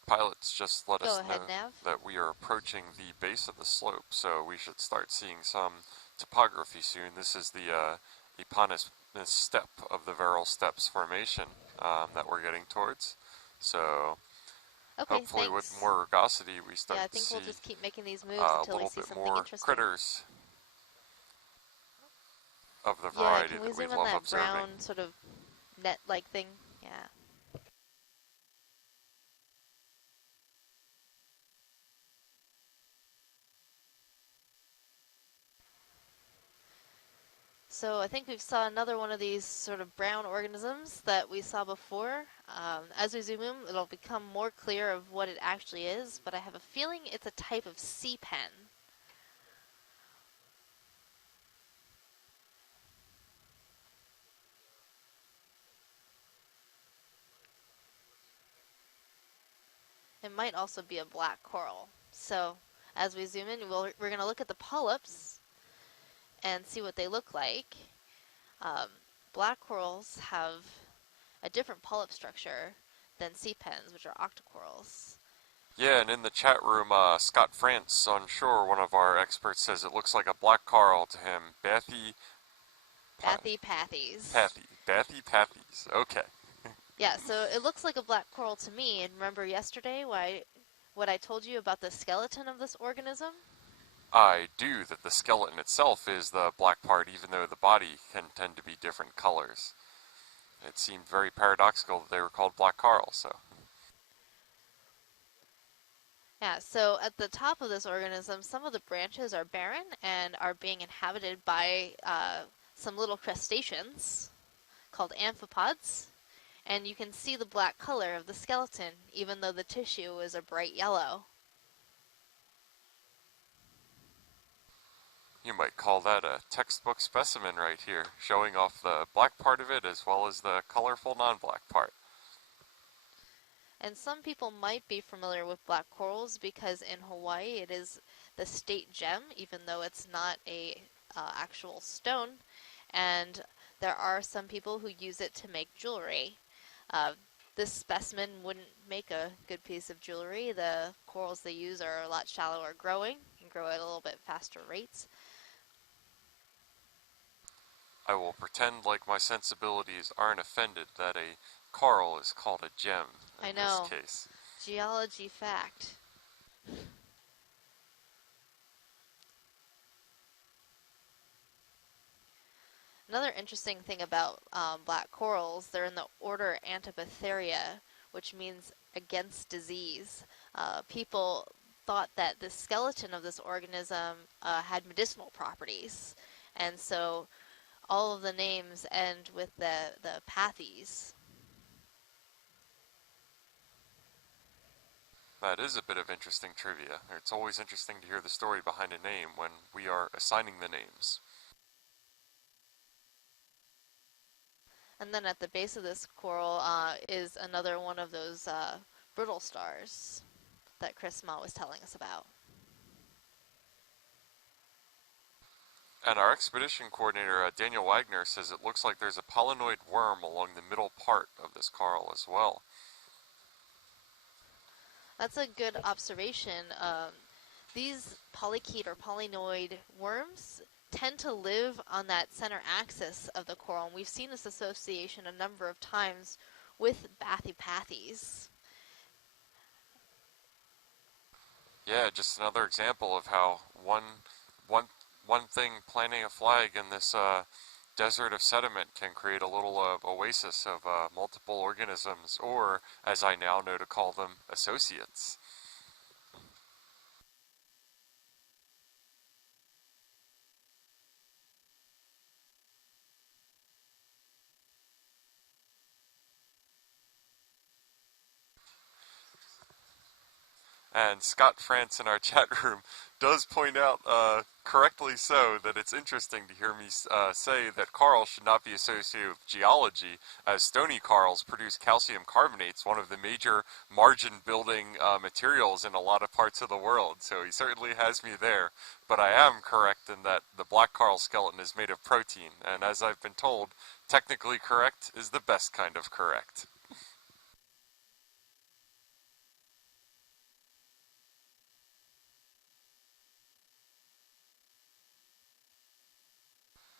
pilots just let Go us ahead, know Nav. that we are approaching the base of the slope, so we should start seeing some topography soon. This is the eponymous step of the Verrill Steps Formation that we're getting towards. So Okay, hopefully with thanks. more ergosity we Yeah, start I to think we'll see just keep making these moves a until we little see bit something more interesting. critters of the Yeah, variety can we that we zoom in love that observing. brown sort of net-like thing? Yeah. So I think we've saw another one of these sort of brown organisms that we saw before. As we zoom in, it'll become more clear of what it actually is, but I have a feeling it's a type of sea pen. It might also be a black coral. So as we zoom in, we're going to look at the polyps and see what they look like. Um, Black corals have a different polyp structure than sea pens, which are octocorals. Yeah, and in the chat room, Scott France on shore, one of our experts, says it looks like a black coral to him. Bathypathes. Bathy Pathies. Okay. Yeah, so it looks like a black coral to me. And remember yesterday what I told you about the skeleton of this organism? I do that the skeleton itself is the black part, even though the body can tend to be different colors. It seemed very paradoxical that they were called black corals, so. Yeah, so at the top of this organism, some of the branches are barren and are being inhabited by some little crustaceans called amphipods. And you can see the black color of the skeleton, even though the tissue is a bright yellow. You might call that a textbook specimen right here, showing off the black part of it as well as the colorful non-black part. And some people might be familiar with black corals because in Hawaii it is the state gem, even though it's not a actual stone. And there are some people who use it to make jewelry. Uh, this specimen wouldn't make a good piece of jewelry. The corals they use are a lot shallower growing and grow at a little bit faster rates. I will pretend like my sensibilities aren't offended that a coral is called a gem I in this know. case. Geology fact. Another interesting thing about black corals, they're in the order Antipatheria, which means against disease. People thought that the skeleton of this organism had medicinal properties, and so all of the names end with the pathes. That is a bit of interesting trivia. It's always interesting to hear the story behind a name when we are assigning the names. And then at the base of this coral is another one of those brittle stars that Chris Ma was telling us about. And our expedition coordinator, Daniel Wagner, says it looks like there's a polynoid worm along the middle part of this coral as well. That's a good observation. These polychaete or polynoid worms tend to live on that center axis of the coral, and we've seen this association a number of times with bathypathes. Yeah, just another example of how one, one thing planting a flag in this desert of sediment can create a little oasis of multiple organisms, or, as I now know to call them, associates. And Scott France in our chat room does point out, correctly so, that it's interesting to hear me say that corals should not be associated with geology, as stony corals produce calcium carbonates, one of the major margin building materials in a lot of parts of the world. So he certainly has me there. But I am correct in that the black coral skeleton is made of protein, and as I've been told, technically correct is the best kind of correct.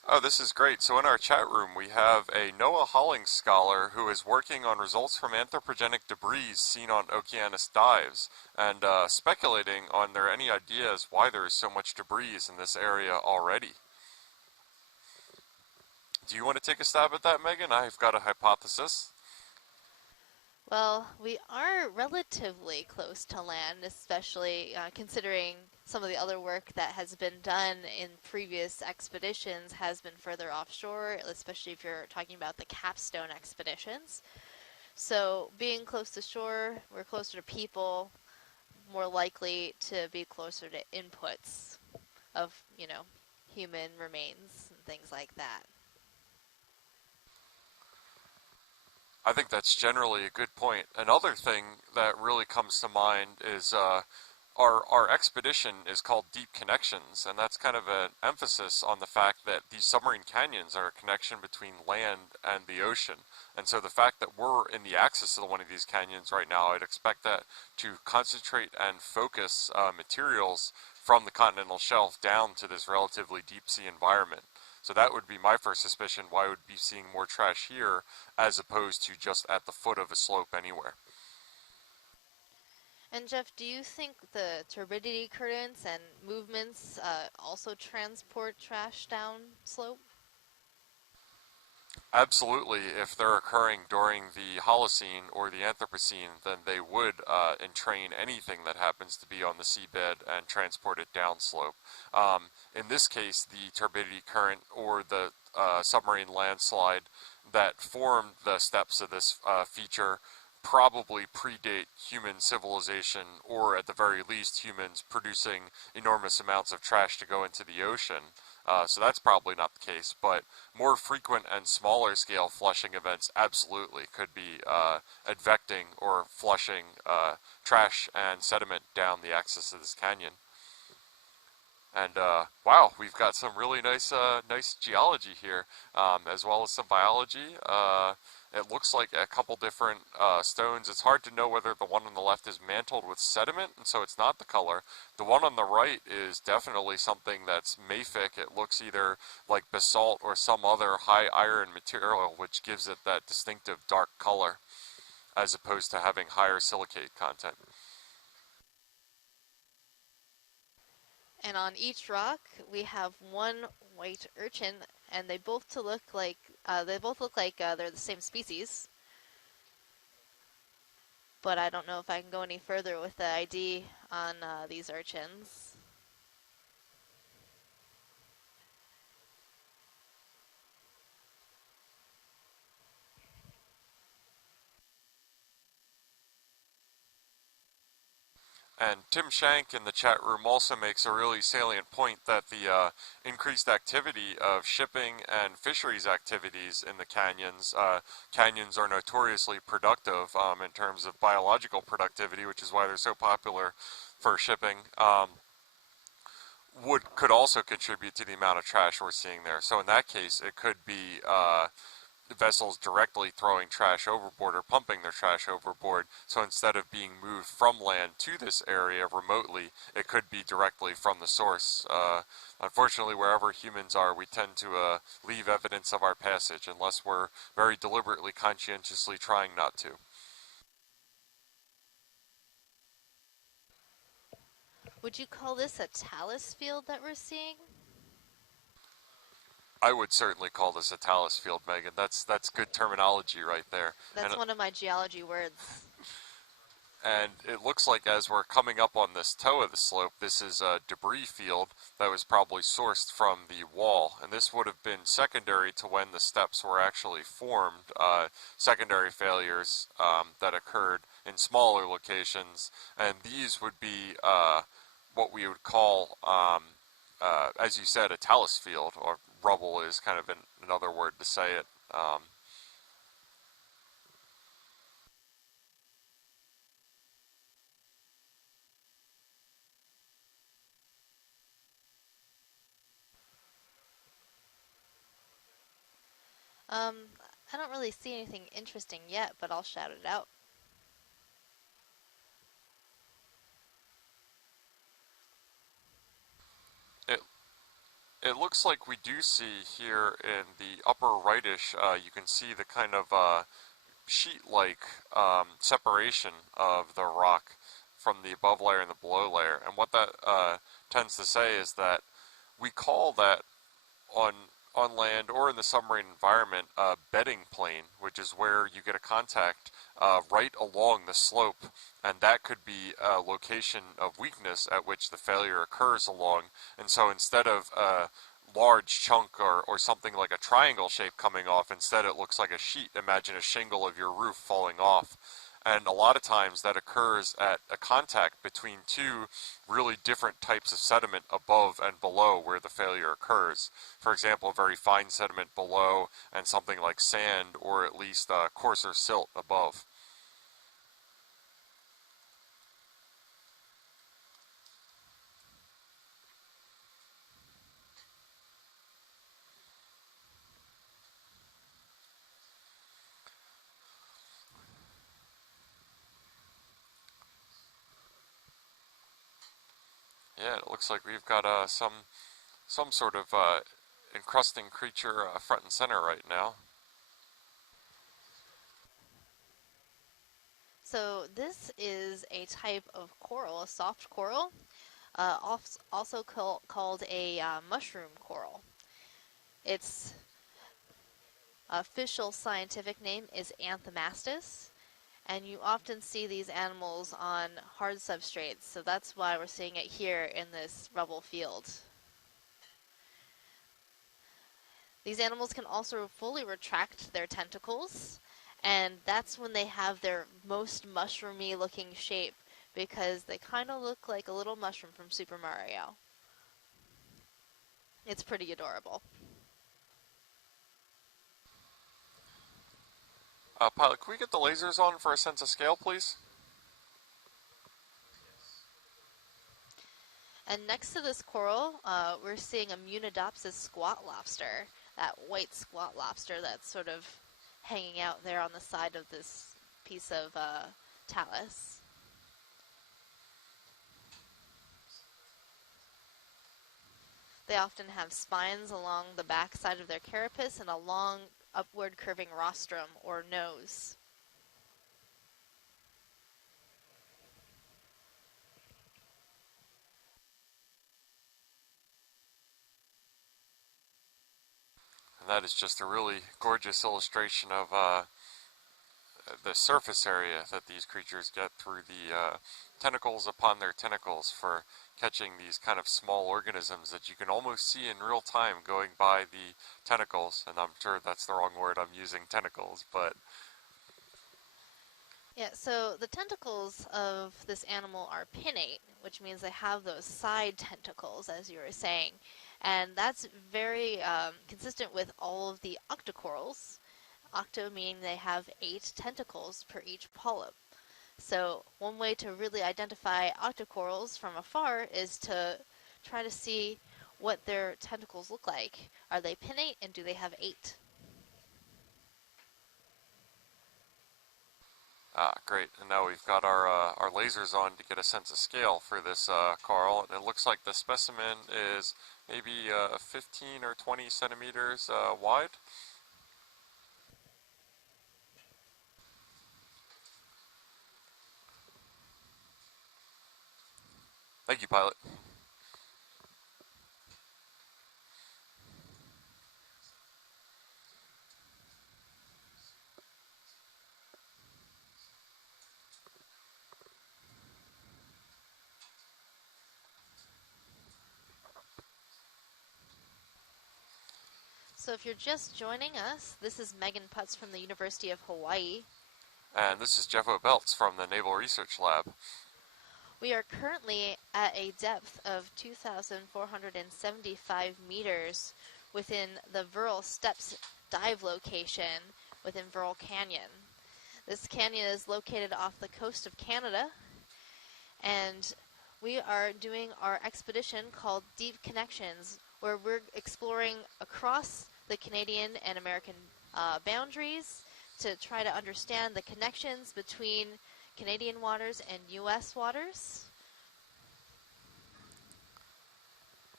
Oh, this is great. So in our chat room, we have a Noah Hollings scholar who is working on results from anthropogenic debris seen on Okeanos dives and speculating on there are any ideas why there is so much debris in this area already. Do you want to take a stab at that, Megan? I've got a hypothesis. Well, we are relatively close to land, especially considering some of the other work that has been done in previous expeditions has been further offshore, especially if you're talking about the capstone expeditions. So, being close to shore, we're closer to people, more likely to be closer to inputs of, human remains and things like that. I think that's generally a good point. Another thing that really comes to mind is our expedition is called Deep Connections, and that's kind of an emphasis on the fact that these submarine canyons are a connection between land and the ocean. And so the fact that we're in the axis of one of these canyons right now, I'd expect that to concentrate and focus materials from the continental shelf down to this relatively deep sea environment. So that would be my first suspicion, why would be seeing more trash here as opposed to just at the foot of a slope anywhere. And Jeff, do you think the turbidity currents and movements also transport trash down slope? Absolutely, if they're occurring during the Holocene or the Anthropocene, then they would entrain anything that happens to be on the seabed and transport it downslope. In this case, the turbidity current or the submarine landslide that formed the steps of this feature probably predate human civilization, or at the very least humans producing enormous amounts of trash to go into the ocean. So that's probably not the case, but more frequent and smaller scale flushing events absolutely could be advecting or flushing trash and sediment down the axis of this canyon. And wow, we've got some really nice geology here, as well as some biology. It looks like a couple different stones. It's hard to know whether the one on the left is mantled with sediment, and so it's not the color. The one on the right is definitely something that's mafic. It looks either like basalt or some other high iron material, which gives it that distinctive dark color, as opposed to having higher silicate content. And on each rock, we have one white urchin, and they both look like they're the same species. But I don't know if I can go any further with the ID on these urchins. And Tim Shank in the chat room also makes a really salient point that the increased activity of shipping and fisheries activities in the canyons, canyons are notoriously productive in terms of biological productivity, which is why they're so popular for shipping, could also contribute to the amount of trash we're seeing there. So in that case, it could be vessels directly throwing trash overboard or pumping their trash overboard. So instead of being moved from land to this area remotely, it could be directly from the source. Unfortunately, wherever humans are, we tend to leave evidence of our passage unless we're very deliberately, conscientiously trying not to. Would you call this a talus field that we're seeing? I would certainly call this a talus field, Megan. That's good terminology right there. That's one of my geology words. And it looks like as we're coming up on this toe of the slope, this is a debris field that was probably sourced from the wall. And this would have been secondary to when the steps were actually formed, secondary failures that occurred in smaller locations. And these would be what we would call, as you said, a talus field, or rubble is kind of another word to say it. Um, I don't really see anything interesting yet, but I'll shout it out. It it looks like we do see here in the upper rightish, you can see the kind of sheet-like separation of the rock from the above layer and the below layer. And what that tends to say is that we call that on on land or in the submarine environment a bedding plane, which is where you get a contact right along the slope, and that could be a location of weakness at which the failure occurs along. And so instead of a large chunk or something like a triangle shape coming off, instead it looks like a sheet. Imagine a shingle of your roof falling off. And a lot of times that occurs at a contact between two really different types of sediment above and below where the failure occurs. For example, very fine sediment below and something like sand or at least coarser silt above. Yeah, it looks like we've got some sort of encrusting creature front and center right now. So this is a type of coral, a soft coral, also called a mushroom coral. Its official scientific name is Anthomastus, and you often see these animals on hard substrates, so that's why we're seeing it here in this rubble field. These animals can also fully retract their tentacles, and that's when they have their most mushroomy looking shape, because they kind of look like a little mushroom from Super Mario. It's pretty adorable. Pilot, can we get the lasers on for a sense of scale, please? And next to this coral, we're seeing a Munidopsis squat lobster, that white squat lobster that's sort of hanging out there on the side of this piece of talus. They often have spines along the back side of their carapace and a long upward curving rostrum or nose. And that is just a really gorgeous illustration of the surface area that these creatures get through the tentacles upon their tentacles for catching these kind of small organisms that you can almost see in real time going by the tentacles. And I'm sure that's the wrong word I'm using, tentacles, but Yeah, so the tentacles of this animal are pinnate, which means they have those side tentacles, as you were saying. And that's very consistent with all of the octocorals. Octo meaning they have 8 tentacles per each polyp. So one way to really identify octocorals from afar is to try to see what their tentacles look like. Are they pinnate, and do they have 8? great. And now we've got our lasers on to get a sense of scale for this coral. And it looks like the specimen is maybe 15 or 20 centimeters wide. Thank you, pilot. So if you're just joining us, this is Megan Putz from the University of Hawaii. And this is Jeff O'Belts from the Naval Research Lab. We are currently at a depth of 2,475 meters within the Verrill Steps dive location within Verrill Canyon. This canyon is located off the coast of Canada, and we are doing our expedition called Deep Connections, where we're exploring across the Canadian and American boundaries to try to understand the connections between Canadian waters and U.S. waters.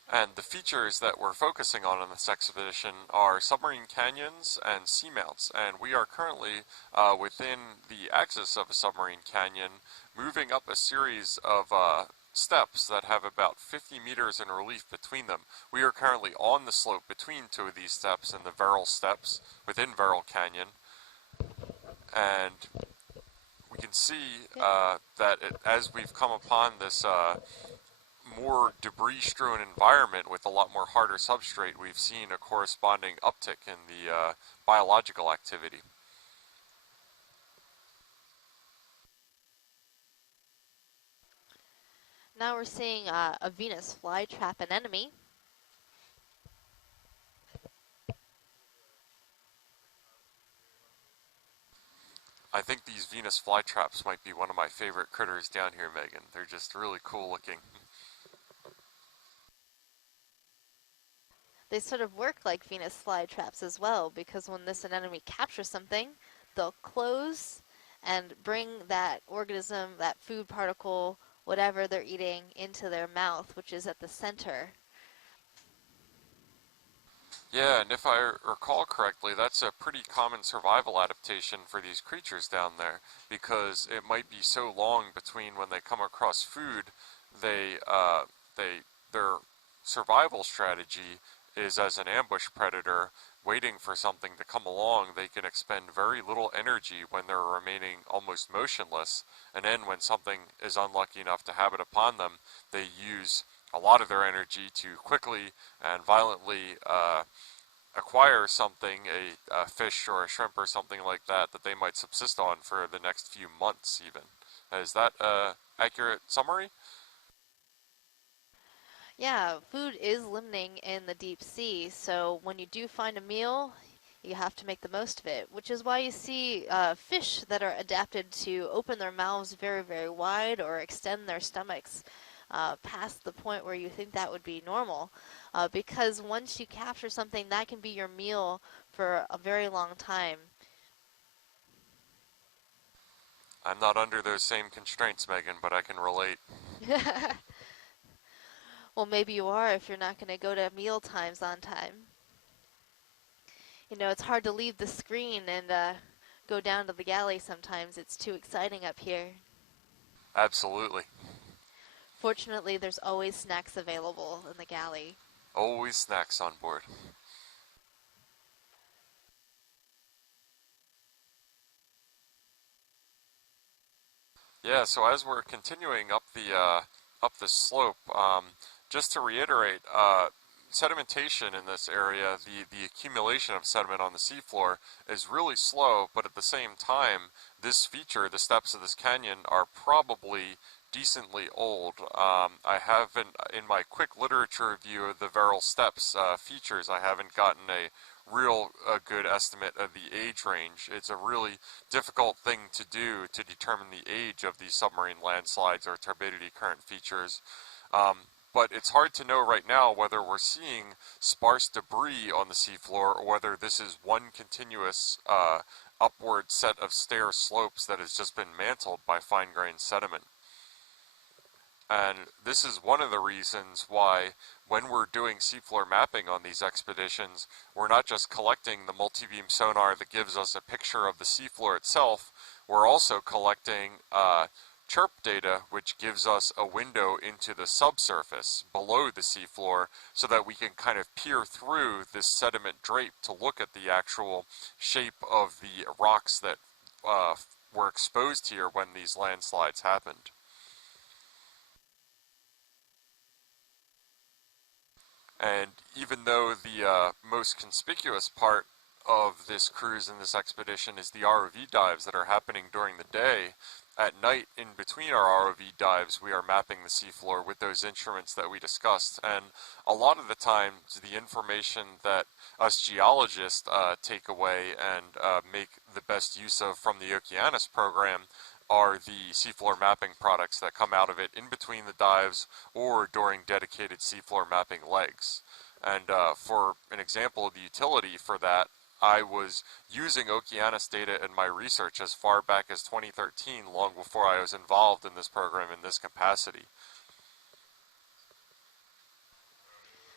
And the features that we're focusing on this expedition are submarine canyons and seamounts. And we are currently within the axis of a submarine canyon, moving up a series of steps that have about 50 meters in relief between them. We are currently on the slope between two of these steps and the Verrill steps within Verrill Canyon. And we can see that as we've come upon this more debris-strewn environment with a lot more harder substrate, we've seen a corresponding uptick in the biological activity. Now we're seeing a Venus flytrap anemone. I think these Venus flytraps might be one of my favorite critters down here, Megan. They're just really cool looking. They sort of work like Venus flytraps as well, because when this anemone captures something, they'll close and bring that organism, that food particle, whatever they're eating, into their mouth, which is at the center. Yeah, and if I recall correctly, that's a pretty common survival adaptation for these creatures down there, because it might be so long between when they come across food, they, their survival strategy is as an ambush predator, waiting for something to come along. They can expend very little energy when they're remaining almost motionless, and then when something is unlucky enough to have it upon them, they use a lot of their energy to quickly and violently acquire something, a fish or a shrimp or something like that, that they might subsist on for the next few months even. Is that an accurate summary? Yeah, food is limiting in the deep sea, so when you do find a meal, you have to make the most of it, which is why you see fish that are adapted to open their mouths very, very wide or extend their stomachs past the point where you think that would be normal. Because once you capture something, that can be your meal for a very long time. I'm not under those same constraints, Megan, but I can relate. Well, maybe you are if you're not going to go to meal times on time. You know, it's hard to leave the screen and go down to the galley sometimes. It's too exciting up here. Absolutely. Fortunately, there's always snacks available in the galley. Always snacks on board. Yeah, so as we're continuing up the slope, just to reiterate, sedimentation in this area, the accumulation of sediment on the seafloor is really slow, but at the same time, this feature, the steps of this canyon, are probably decently old. I haven't, in my quick literature review of the Verrill Steps features, I haven't gotten a real good estimate of the age range. It's a really difficult thing to do to determine the age of these submarine landslides or turbidity current features. But it's hard to know right now whether we're seeing sparse debris on the seafloor or whether this is one continuous upward set of stair slopes that has just been mantled by fine-grained sediment. And this is one of the reasons why, when we're doing seafloor mapping on these expeditions, we're not just collecting the multi-beam sonar that gives us a picture of the seafloor itself, we're also collecting chirp data, which gives us a window into the subsurface below the seafloor, so that we can kind of peer through this sediment drape to look at the actual shape of the rocks that were exposed here when these landslides happened. And even though the most conspicuous part of this cruise and this expedition is the ROV dives that are happening during the day, at night, in between our ROV dives, we are mapping the seafloor with those instruments that we discussed. And a lot of the time, the information that us geologists take away and make the best use of from the Okeanos program are the seafloor mapping products that come out of it in between the dives or during dedicated seafloor mapping legs. And for an example of the utility for that, I was using Okeanos data in my research as far back as 2013, long before I was involved in this program in this capacity.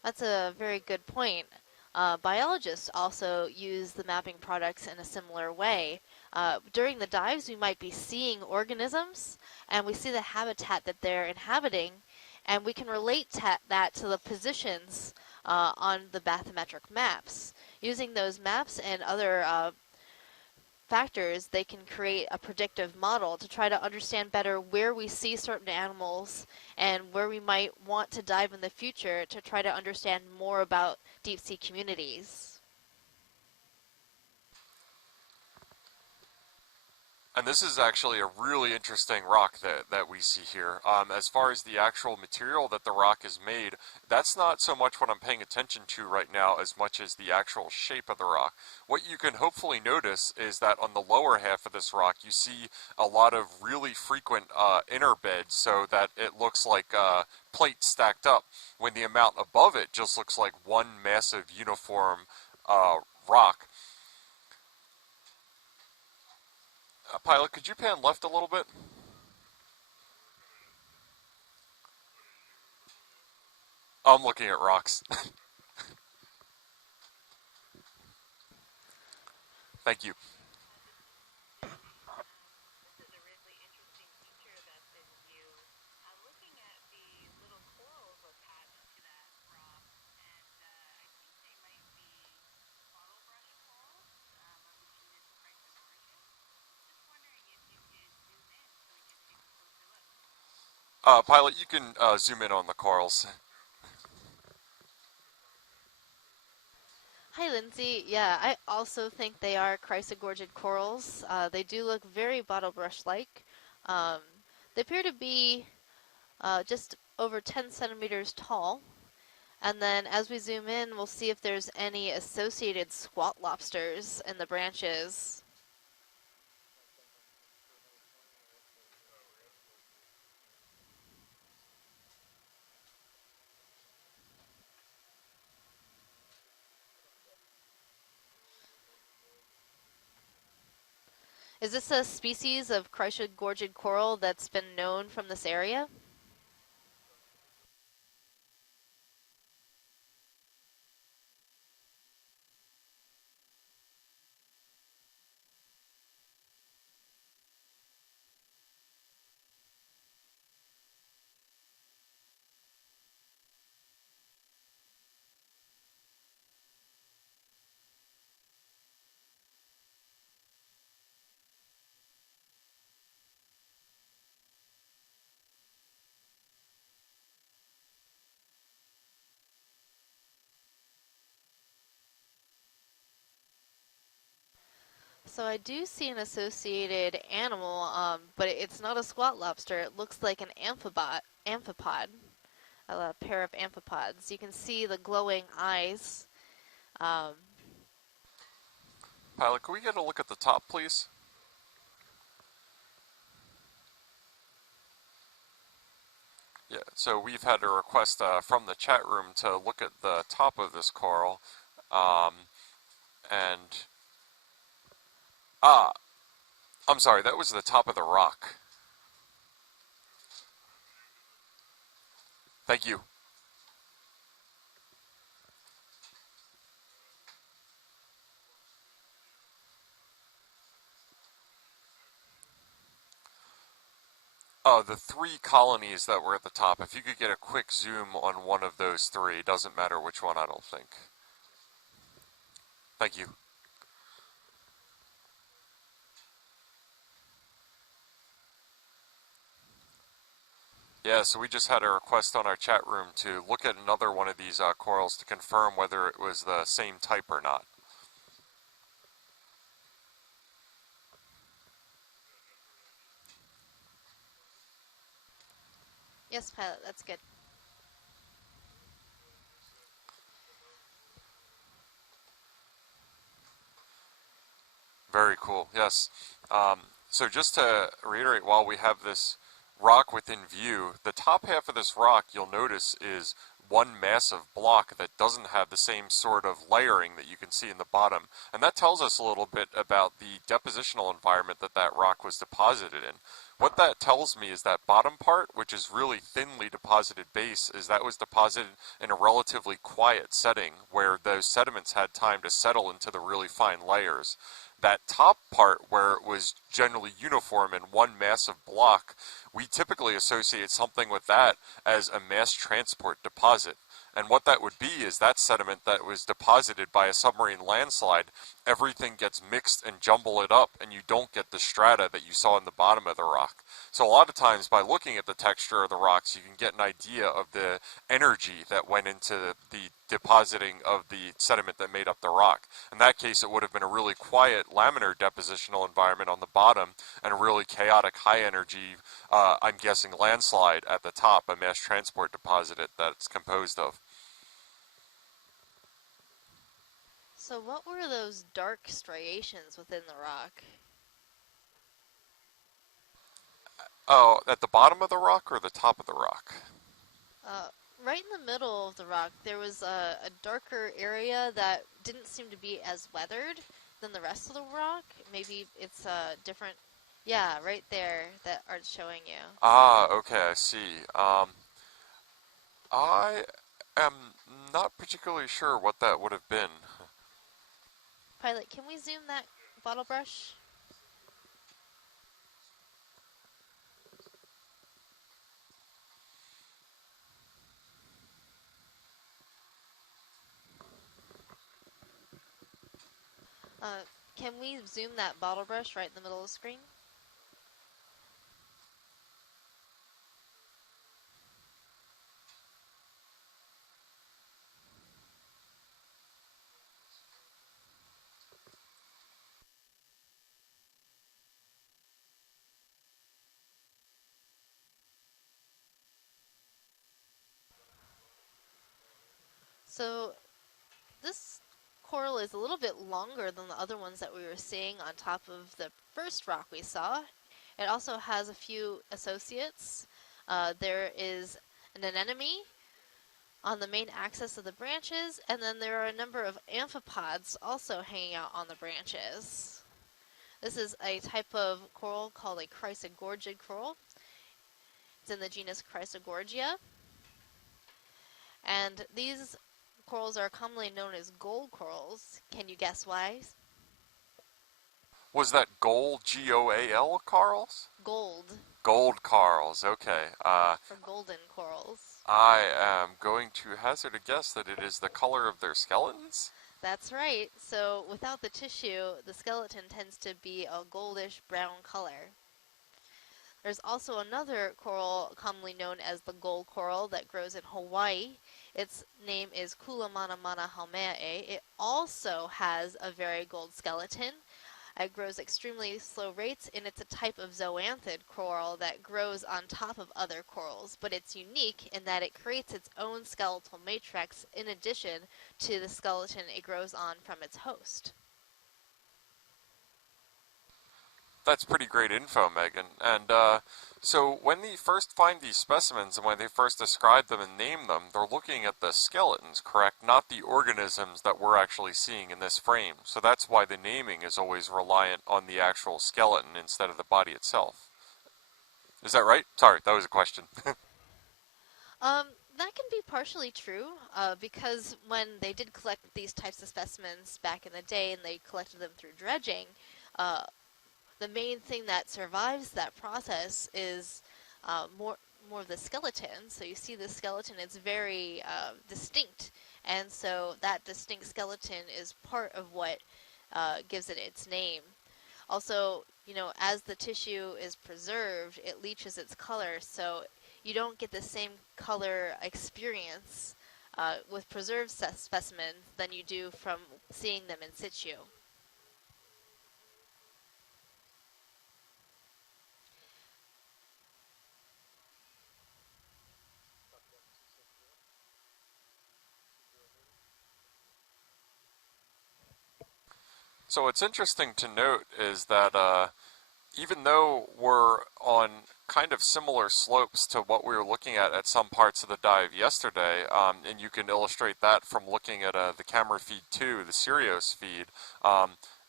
That's a very good point. Biologists also use the mapping products in a similar way. During the dives, we might be seeing organisms and we see the habitat that they're inhabiting, and we can relate that to the positions on the bathymetric maps. Using those maps and other factors, they can create a predictive model to try to understand better where we see certain animals and where we might want to dive in the future to try to understand more about deep sea communities. And this is actually a really interesting rock that we see here. As far as the actual material that the rock is made, that's not so much what I'm paying attention to right now as much as the actual shape of the rock. What you can hopefully notice is that on the lower half of this rock, you see a lot of really frequent inner beds so that it looks like plates stacked up, when the amount above it just looks like one massive uniform rock. Pilot, could you pan left a little bit? I'm looking at rocks. Thank you. Pilot, you can zoom in on the corals. Hi, Lindsay. Yeah, I also think they are chrysogorgid corals. They do look very bottlebrush-like. Um, they appear to be just over 10 centimeters tall. And then as we zoom in, we'll see if there's any associated squat lobsters in the branches. Is this a species of chrysogorgid coral that's been known from this area? So I do see an associated animal, but it's not a squat lobster. It looks like an amphipod, a pair of amphipods. You can see the glowing eyes. Um, Pilot, can we get a look at the top, please? Yeah, so we've had a request from the chat room to look at the top of this coral. Um, and, ah, I'm sorry, that was the top of the rock. Thank you. The three colonies that were at the top, if you could get a quick zoom on one of those three, doesn't matter which one, I don't think. Thank you. Yeah, so we just had a request on our chat room to look at another one of these corals to confirm whether it was the same type or not. yes, pilot, that's good. Very cool, yes. So just to reiterate, while we have this rock within view, the top half of this rock, you'll notice, is one massive block that doesn't have the same sort of layering that you can see in the bottom. And that tells us a little bit about the depositional environment that that rock was deposited in. what that tells me is that bottom part, which is really thinly deposited base, is that was deposited in a relatively quiet setting where those sediments had time to settle into the really fine layers. That top part, where it was generally uniform in one massive block, we typically associate something with that as a mass transport deposit. And what that would be is that sediment that was deposited by a submarine landslide, everything gets mixed and jumble it up, and you don't get the strata that you saw in the bottom of the rock. So a lot of times by looking at the texture of the rocks, you can get an idea of the energy that went into the depositing of the sediment that made up the rock. In that case, it would have been a really quiet laminar depositional environment on the bottom and a really chaotic high energy, I'm guessing, landslide at the top, a mass transport deposit that it's composed of. So what were those dark striations within the rock? Oh, at the bottom of the rock or the top of the rock? Uh, right in the middle of the rock, there was a darker area that didn't seem to be as weathered than the rest of the rock. Maybe it's different. Yeah, right there that art's showing you. Ah, okay, I see. I am not particularly sure what that would have been. Pilot, can we zoom that bottle brush? Uh, can we zoom that bottle brush right in the middle of the screen? So this coral is a little bit longer than the other ones that we were seeing on top of the first rock we saw. It also has a few associates. There is an anemone on the main axis of the branches, and then there are a number of amphipods also hanging out on the branches. This is a type of coral called a chrysogorgid coral. It's in the genus Chrysogorgia, and these corals are commonly known as gold corals. Can you guess why? Was that gold, Goal, Carls? Gold, Gold Carls, okay. for golden corals. I am going to hazard a guess that it is the color of their skeletons? That's right. So without the tissue, the skeleton tends to be a goldish brown color. There's also another coral commonly known as the gold coral that grows in Hawaii. Its name is Kulamanamana haumea. It also has a very gold skeleton. It grows extremely slow rates, and it's a type of zoanthid coral that grows on top of other corals. But it's unique in that it creates its own skeletal matrix in addition to the skeleton it grows on from its host. That's pretty great info, Megan. And so when they first find these specimens and when they first describe them and name them, they're looking at the skeletons, correct? Not the organisms that we're actually seeing in this frame. So that's why the naming is always reliant on the actual skeleton instead of the body itself. Is that right? Sorry, that was a question. That can be partially true, because when they did collect these types of specimens back in the day and they collected them through dredging, uh, the main thing that survives that process is more of the skeleton. So you see the skeleton, it's very distinct, and so that distinct skeleton is part of what gives it its name. Also, as the tissue is preserved, it leaches its color, so you don't get the same color experience with preserved specimens than you do from seeing them in situ. So what's interesting to note is that even though we're on kind of similar slopes to what we were looking at some parts of the dive yesterday, and you can illustrate that from looking at the camera feed 2, the Sirius feed,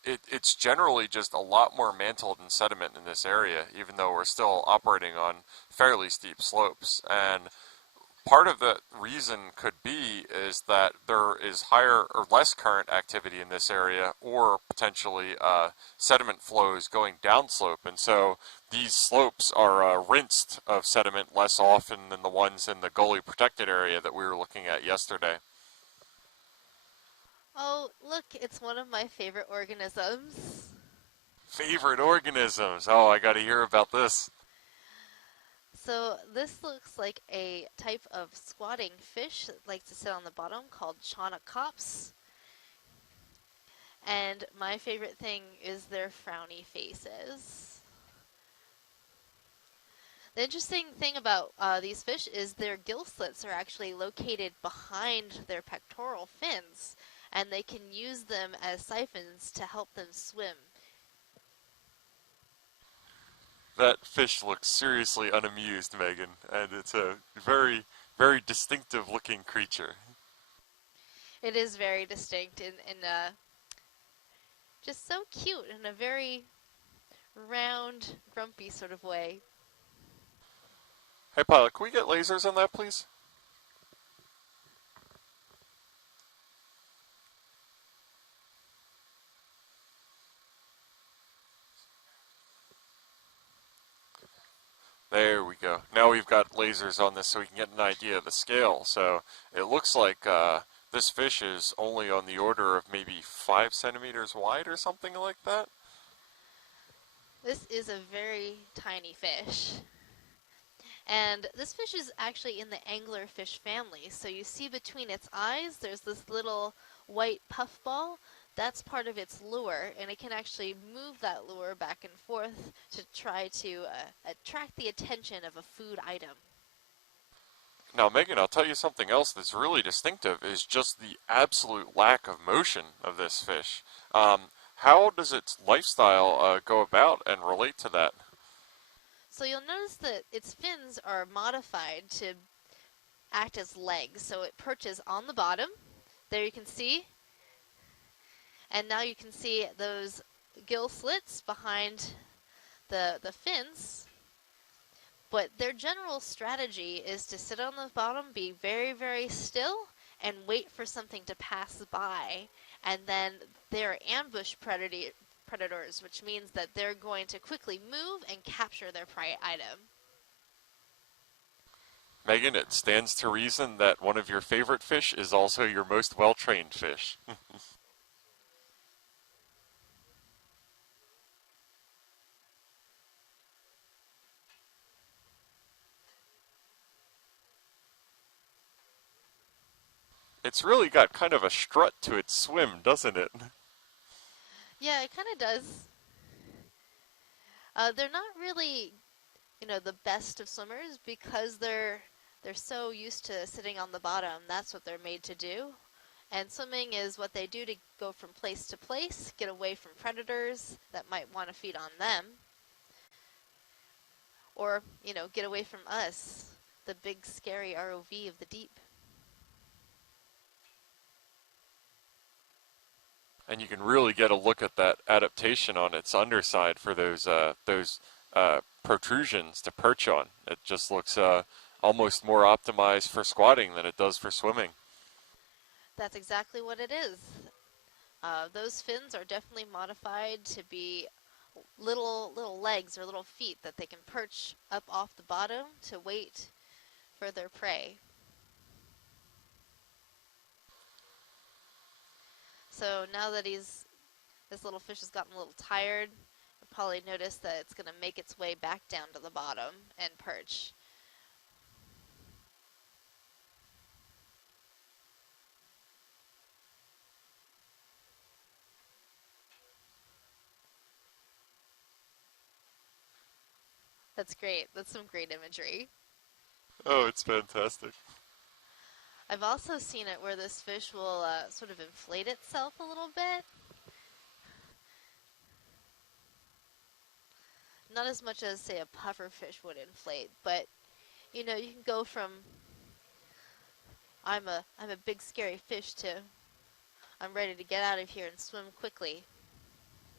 it's generally just a lot more mantled in sediment in this area, even though we're still operating on fairly steep slopes. And part of the reason could be is that there is higher or less current activity in this area, or potentially sediment flows going downslope, and so these slopes are rinsed of sediment less often than the ones in the gully protected area that we were looking at yesterday. Oh, look, it's one of my favorite organisms. Favorite organisms. Oh, I got to hear about this. So this looks like a type of squatting fish that likes to sit on the bottom called chaunacops. And my favorite thing is their frowny faces. The interesting thing about these fish is their gill slits are actually located behind their pectoral fins, and they can use them as siphons to help them swim. That fish looks seriously unamused, Megan, and it's a very, very distinctive looking creature. It is very distinct and just so cute in a very round, grumpy sort of way. Hey, pilot, can we get lasers on that, please? There we go. Now we've got lasers on this so we can get an idea of the scale. So it looks like this fish is only on the order of maybe 5 centimeters wide or something like that. This is a very tiny fish. And this fish is actually in the anglerfish family. So you see between its eyes, there's this little white puffball. That's part of its lure, and it can actually move that lure back and forth to try to attract the attention of a food item. Now, Megan, I'll tell you something else that's really distinctive is just the absolute lack of motion of this fish. How does its lifestyle go about and relate to that? So you'll notice that its fins are modified to act as legs. So it perches on the bottom. There you can see. And now you can see those gill slits behind the fins. But their general strategy is to sit on the bottom, be very, very still, and wait for something to pass by. And then they're ambush predators, which means that they're going to quickly move and capture their prey item. Megan, it stands to reason that one of your favorite fish is also your most well-trained fish. It's really got kind of a strut to its swim, doesn't it? Yeah, it kind of does. They're not really, the best of swimmers because they're so used to sitting on the bottom. That's what they're made to do. And swimming is what they do to go from place to place, get away from predators that might want to feed on them, or, get away from us, the big scary ROV of the deep. And you can really get a look at that adaptation on its underside for those protrusions to perch on. It just looks almost more optimized for squatting than it does for swimming. That's exactly what it is. Those fins are definitely modified to be little legs or little feet that they can perch up off the bottom to wait for their prey. So now that this little fish has gotten a little tired, you'll probably notice that it's going to make its way back down to the bottom and perch. That's great. That's some great imagery. Oh, it's fantastic. I've also seen it where this fish will sort of inflate itself a little bit. Not as much as, say, a puffer fish would inflate, but you can go from I'm a big scary fish to I'm ready to get out of here and swim quickly.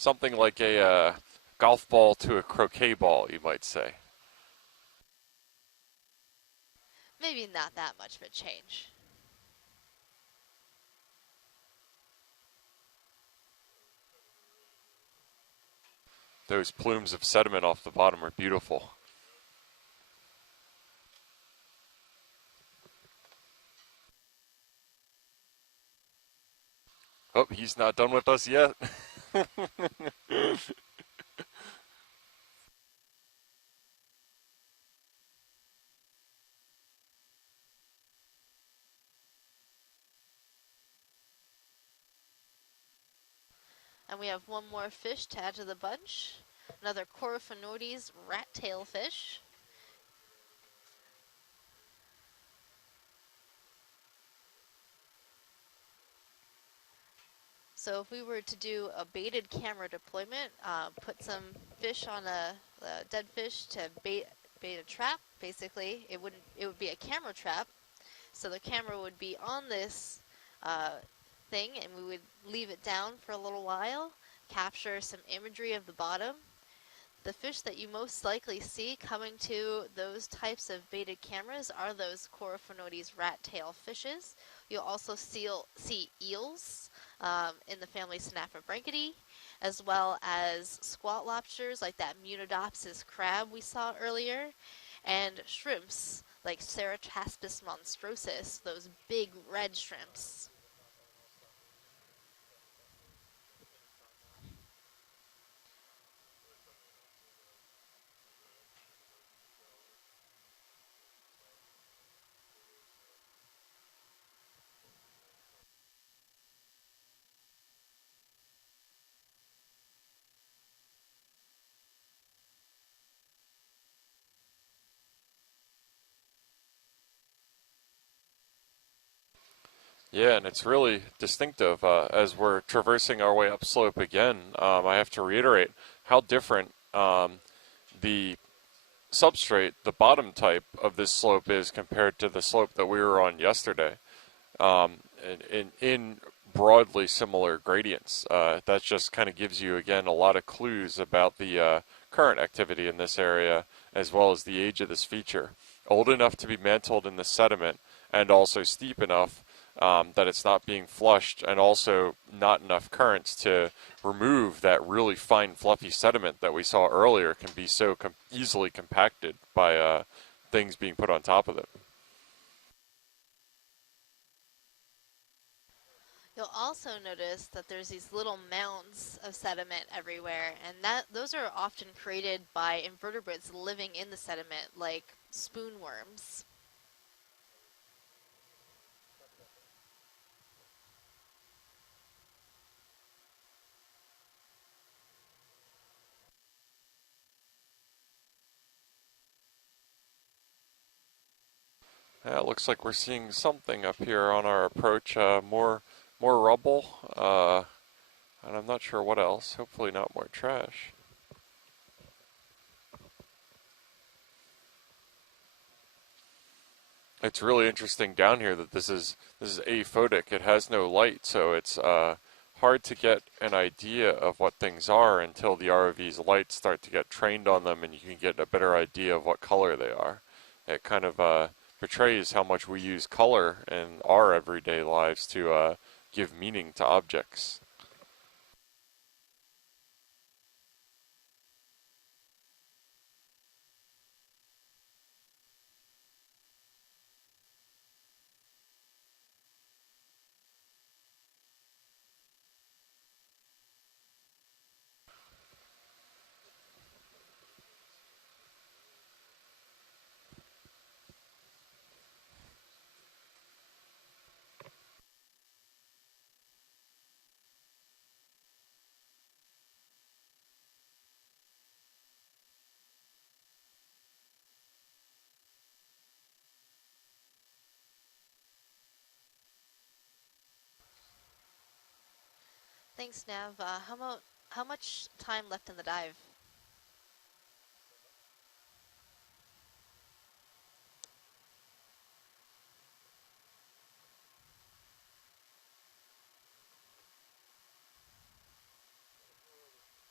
something like a golf ball to a croquet ball, you might say. Maybe not that much of a change. Those plumes of sediment off the bottom are beautiful. Oh, he's not done with us yet. And we have one more fish to add to the bunch. Another Coryphaenoides rat-tail fish. So if we were to do a baited camera deployment, put some fish on a dead fish to bait a trap, basically, it would be a camera trap. So the camera would be on this thing, and we would leave it down for a little while, capture some imagery of the bottom. The fish that you most likely see coming to those types of baited cameras are those Coryphaenoides rat-tail fishes. You'll also see eels in the family Synaphobranchidae, as well as squat lobsters like that Munidopsis crab we saw earlier, and shrimps like Cerataspis monstrosus, those big red shrimps. Yeah, and it's really distinctive as we're traversing our way upslope again. I have to reiterate how different the substrate, the bottom type of this slope is compared to the slope that we were on yesterday. In broadly similar gradients. That just kind of gives you, again, a lot of clues about the current activity in this area as well as the age of this feature. Old enough to be mantled in the sediment and also steep enough that it's not being flushed, and also not enough currents to remove that really fine fluffy sediment that we saw earlier can be so easily compacted by things being put on top of it. You'll also notice that there's these little mounds of sediment everywhere, and those are often created by invertebrates living in the sediment, like spoonworms. Yeah, it looks like we're seeing something up here on our approach. More rubble, and I'm not sure what else. Hopefully not more trash. It's really interesting down here that this is aphotic. It has no light, so it's hard to get an idea of what things are until the ROV's lights start to get trained on them, and you can get a better idea of what color they are. It kind of portrays how much we use color in our everyday lives to give meaning to objects. Thanks, Nav. How much time left in the dive?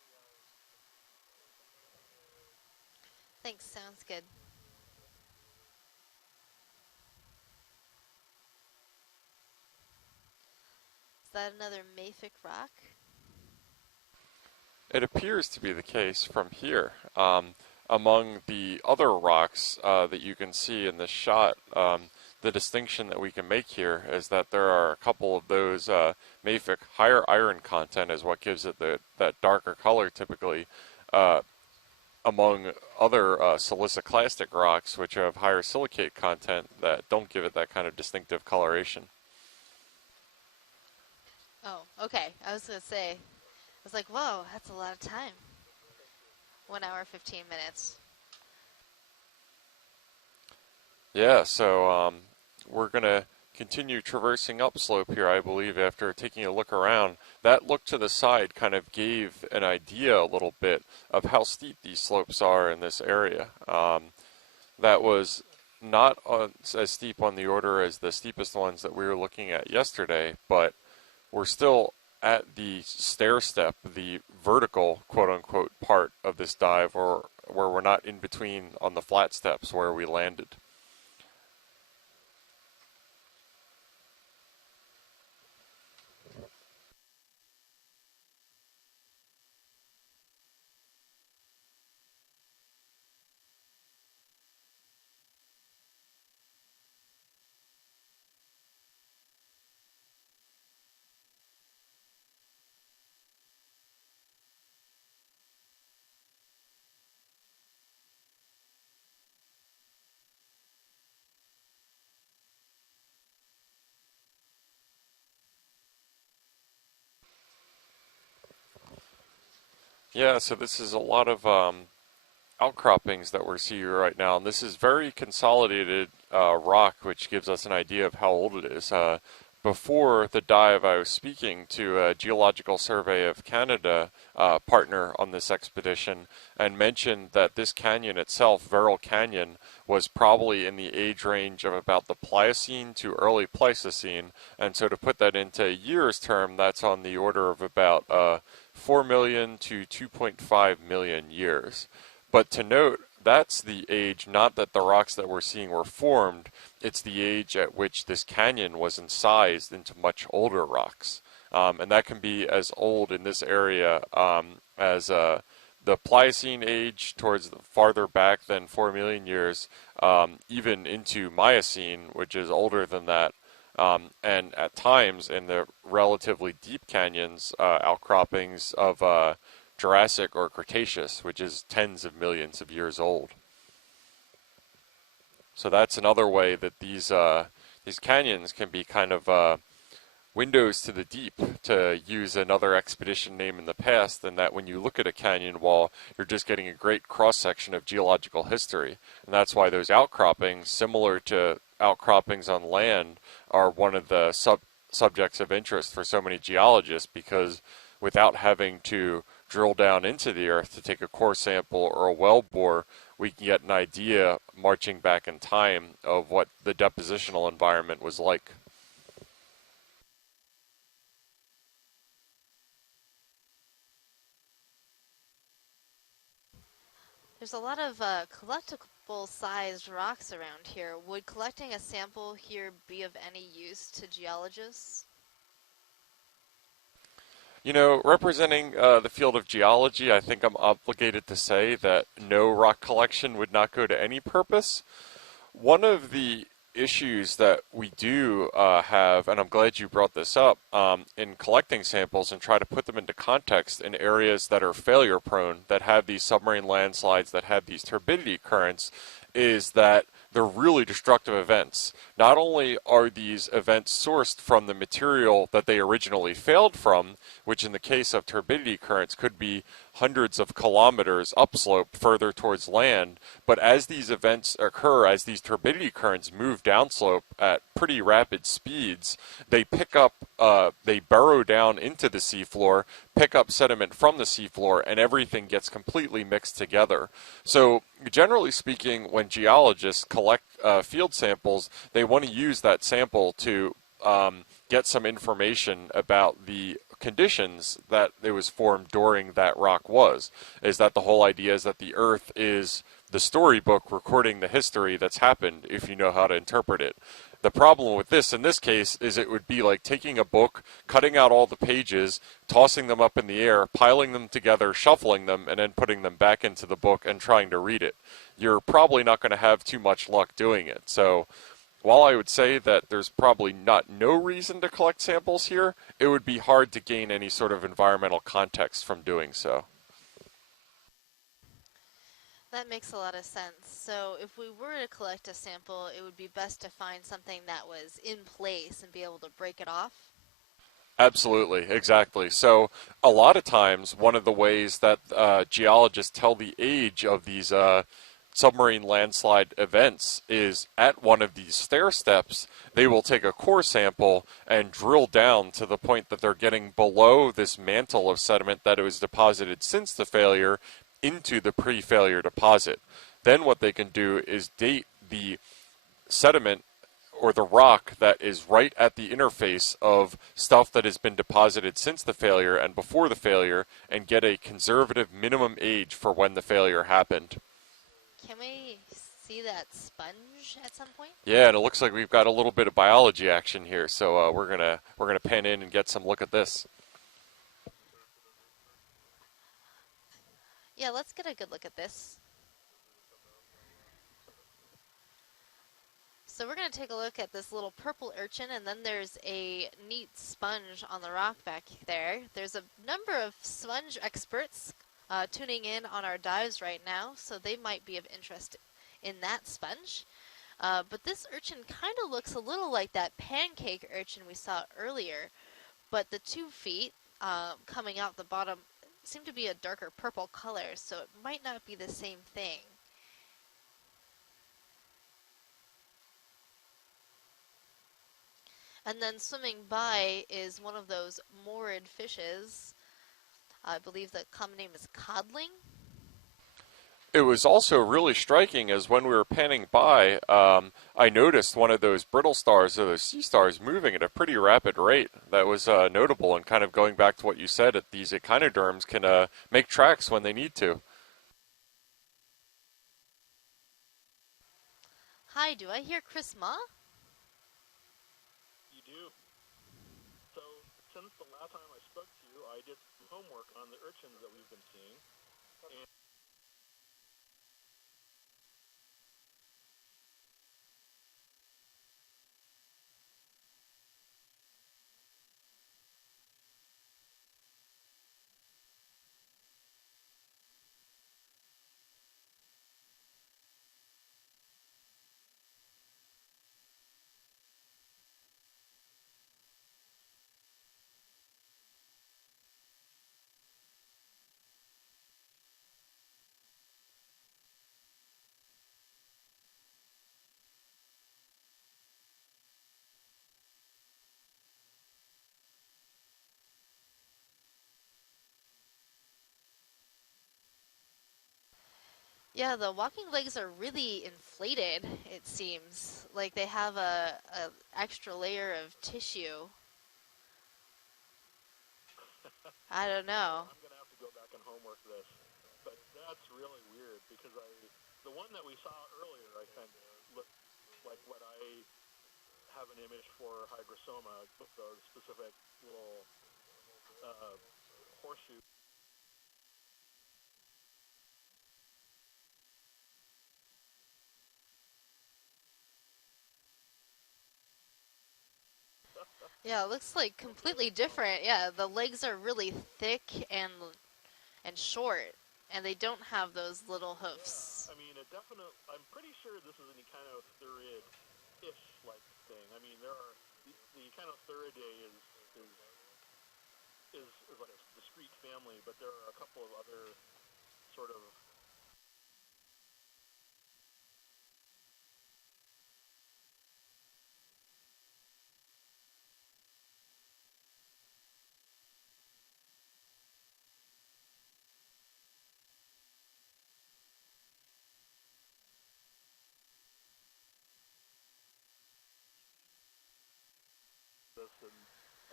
thanks. Sounds good. Is that another mafic rock? It appears to be the case from here. Among the other rocks that you can see in this shot, the distinction that we can make here is that there are a couple of those mafic higher iron content is what gives it that darker color typically, uh, among other siliciclastic rocks which have higher silicate content that don't give it that kind of distinctive coloration. Oh, okay. I was gonna say. I was like, whoa, that's a lot of time. 1 hour, 15 minutes. Yeah, so we're going to continue traversing upslope here, I believe, after taking a look around. That look to the side kind of gave an idea a little bit of how steep these slopes are in this area. That was not as steep on the order as the steepest ones that we were looking at yesterday, but we're still at the stair step, the vertical quote-unquote part of this dive, or where we're not in between on the flat steps where we landed. Yeah, so this is a lot of outcroppings that we're seeing right now, and this is very consolidated rock, which gives us an idea of how old it is. Before the dive, I was speaking to a Geological Survey of Canada partner on this expedition and mentioned that this canyon itself, Verrill Canyon, was probably in the age range of about the Pliocene to early Pleistocene. And so to put that into years term, that's on the order of about 4 million to 2.5 million years. But to note, that's the age, not that the rocks that we're seeing were formed, it's the age at which this canyon was incised into much older rocks. And that can be as old in this area as the Pliocene age towards the farther back than 4 million years, even into Miocene, which is older than that. And at times in the relatively deep canyons, outcroppings of Jurassic or Cretaceous, which is tens of millions of years old. So that's another way that these canyons can be kind of windows to the deep, to use another expedition name in the past, and that when you look at a canyon wall, you're just getting a great cross-section of geological history. And that's why those outcroppings, similar to outcroppings on land, are one of the subjects of interest for so many geologists, because without having to drill down into the earth to take a core sample or a well bore, we can get an idea marching back in time of what the depositional environment was like. There's a lot of collectible sized rocks around here. Would collecting a sample here be of any use to geologists? You know, representing the field of geology, I think I'm obligated to say that no rock collection would not go to any purpose. One of the issues that we do have, and I'm glad you brought this up, in collecting samples and try to put them into context in areas that are failure prone, that have these submarine landslides, that have these turbidity currents, is that they're really destructive events. Not only are these events sourced from the material that they originally failed from, which in the case of turbidity currents could be hundreds of kilometers upslope further towards land, but as these events occur, as these turbidity currents move downslope at pretty rapid speeds, they pick up, they burrow down into the seafloor, pick up sediment from the seafloor, and everything gets completely mixed together. So generally speaking, when geologists collect field samples, they want to use that sample to get some information about the conditions that it was formed during that rock was. Is that the whole idea is that the Earth is the storybook recording the history that's happened if you know how to interpret it. The problem with this in this case is it would be like taking a book, cutting out all the pages, tossing them up in the air, piling them together, shuffling them, and then putting them back into the book and trying to read it. You're probably not going to have too much luck doing it. So while I would say that there's probably not no reason to collect samples here, it would be hard to gain any sort of environmental context from doing so. That makes a lot of sense. So if we were to collect a sample, it would be best to find something that was in place and be able to break it off. Absolutely, exactly. So, a lot of times, one of the ways that geologists tell the age of these submarine landslide events is at one of these stair steps, they will take a core sample and drill down to the point that they're getting below this mantle of sediment that it was deposited since the failure into the pre failure deposit. Then, what they can do is date the sediment or the rock that is right at the interface of stuff that has been deposited since the failure and before the failure and get a conservative minimum age for when the failure happened. Can we see that sponge at some point? Yeah, and it looks like we've got a little bit of biology action here, so we're gonna pan in and get some look at this. Yeah, let's get a good look at this. So we're going to take a look at this little purple urchin, and then there's a neat sponge on the rock back there. There's a number of sponge experts tuning in on our dives right now, so they might be of interest in that sponge. But this urchin kind of looks a little like that pancake urchin we saw earlier, but the 2 feet coming out the bottom seem to be a darker purple color, so it might not be the same thing. And then swimming by is one of those morid fishes. I believe the common name is codling. It was also really striking as when we were panning by, I noticed one of those brittle stars or those sea stars moving at a pretty rapid rate. That was notable, and kind of going back to what you said, that these echinoderms can make tracks when they need to. Hi, do I hear Chris Ma? You do. So, since the last time I spoke to you, I did some homework on the urchins that we've been seeing. And Yeah, the walking legs are really inflated, it seems. Like they have a extra layer of tissue. I don't know. I'm going to have to go back and homework this. But that's really weird because the one that we saw earlier, I think, looked like what I have an image for hygrosoma with those specific little uh, horseshoe. Yeah, it looks like completely different. Yeah, the legs are really thick and short, and they don't have those little hoofs. Yeah, I mean, I'm pretty sure this is any kind of thurid-ish like thing. I mean, there are the kind of Thuridae is like a discrete family, but there are a couple of other sort of this, and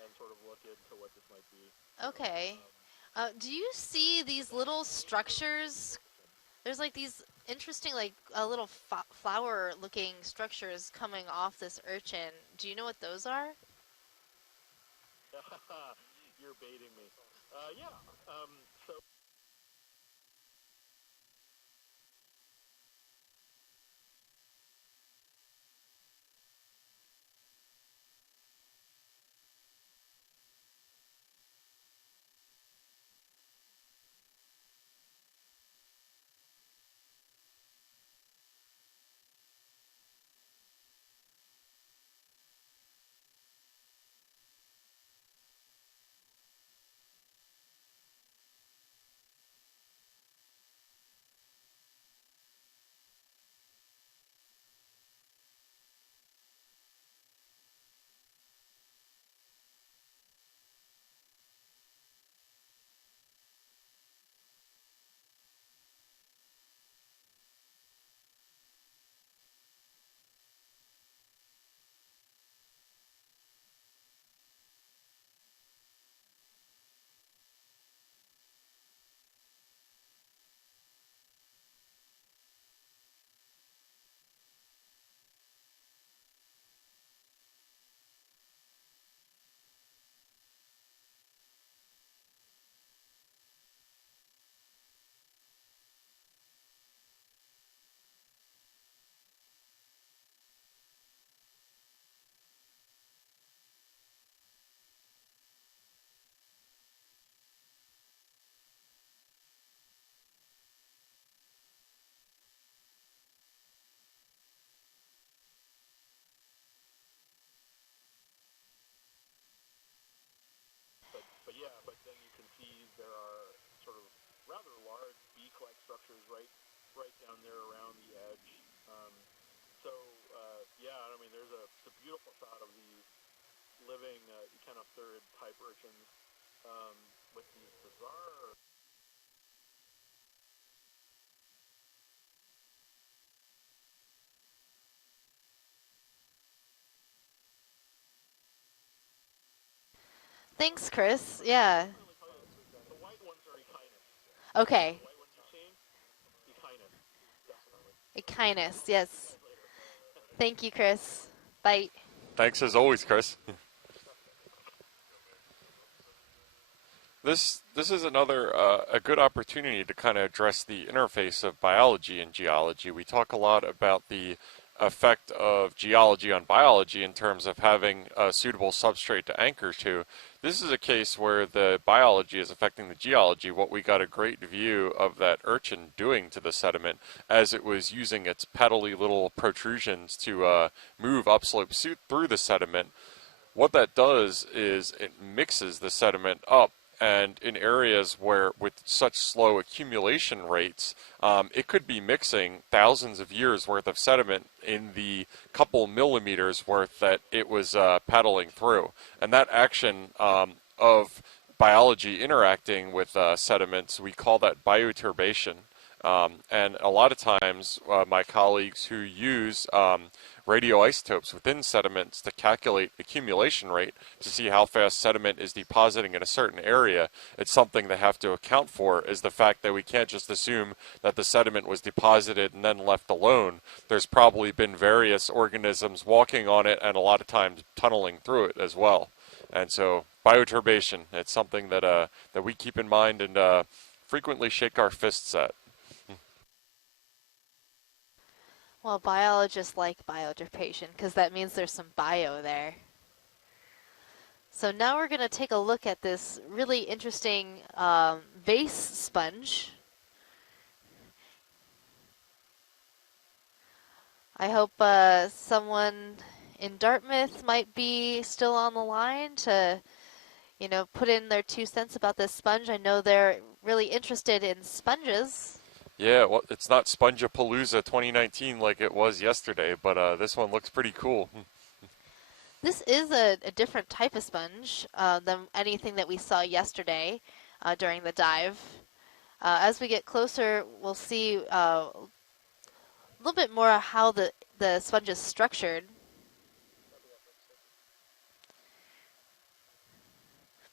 and sort of look into what this might be. Okay. Um, Do you see these that little may be what we're structures? focusing. There's like these interesting, like little flower-looking structures coming off this urchin. Do you know what those are? You're baiting me. Yeah. So but yeah, but then you can see there are sort of rather large beak-like structures right down there around the edge. Um, so yeah, I mean, it's a beautiful shot of these living echinopterid type urchins um, with these bizarre. Thanks, Chris. Yeah. I can't really tell you. The white ones are echinus. Okay. The white ones you've seen, echinus, definitely. A kindness. Yes. Chat later. Thank you, Chris. Bye. Thanks as always, Chris. This is another a good opportunity to kind of address the interface of biology and geology. We talk a lot about the effect of geology on biology in terms of having a suitable substrate to anchor to. This is a case where the biology is affecting the geology. What we got a great view of that urchin doing to the sediment as it was using its pedally little protrusions to move upslope through the sediment. What that does is it mixes the sediment up, and in areas where with such slow accumulation rates, it could be mixing thousands of years worth of sediment in the couple millimeters worth that it was paddling through. And that action of biology interacting with sediments, we call that bioturbation. And a lot of times, my colleagues who use radioisotopes within sediments to calculate accumulation rate to see how fast sediment is depositing in a certain area, it's something they have to account for is the fact that we can't just assume that the sediment was deposited and then left alone. There's probably been various organisms walking on it and a lot of times tunneling through it as well. And so bioturbation, it's something that we keep in mind and frequently shake our fists at. Well, biologists like bioturbation because that means there's some bio there. So now we're going to take a look at this really interesting vase sponge. I hope someone in Dartmouth might be still on the line to, put in their 2 cents about this sponge. I know they're really interested in sponges. Yeah, well, it's not Spongepalooza 2019 like it was yesterday, but this one looks pretty cool. This is a different type of sponge than anything that we saw yesterday during the dive. As we get closer, we'll see a little bit more how the sponge is structured.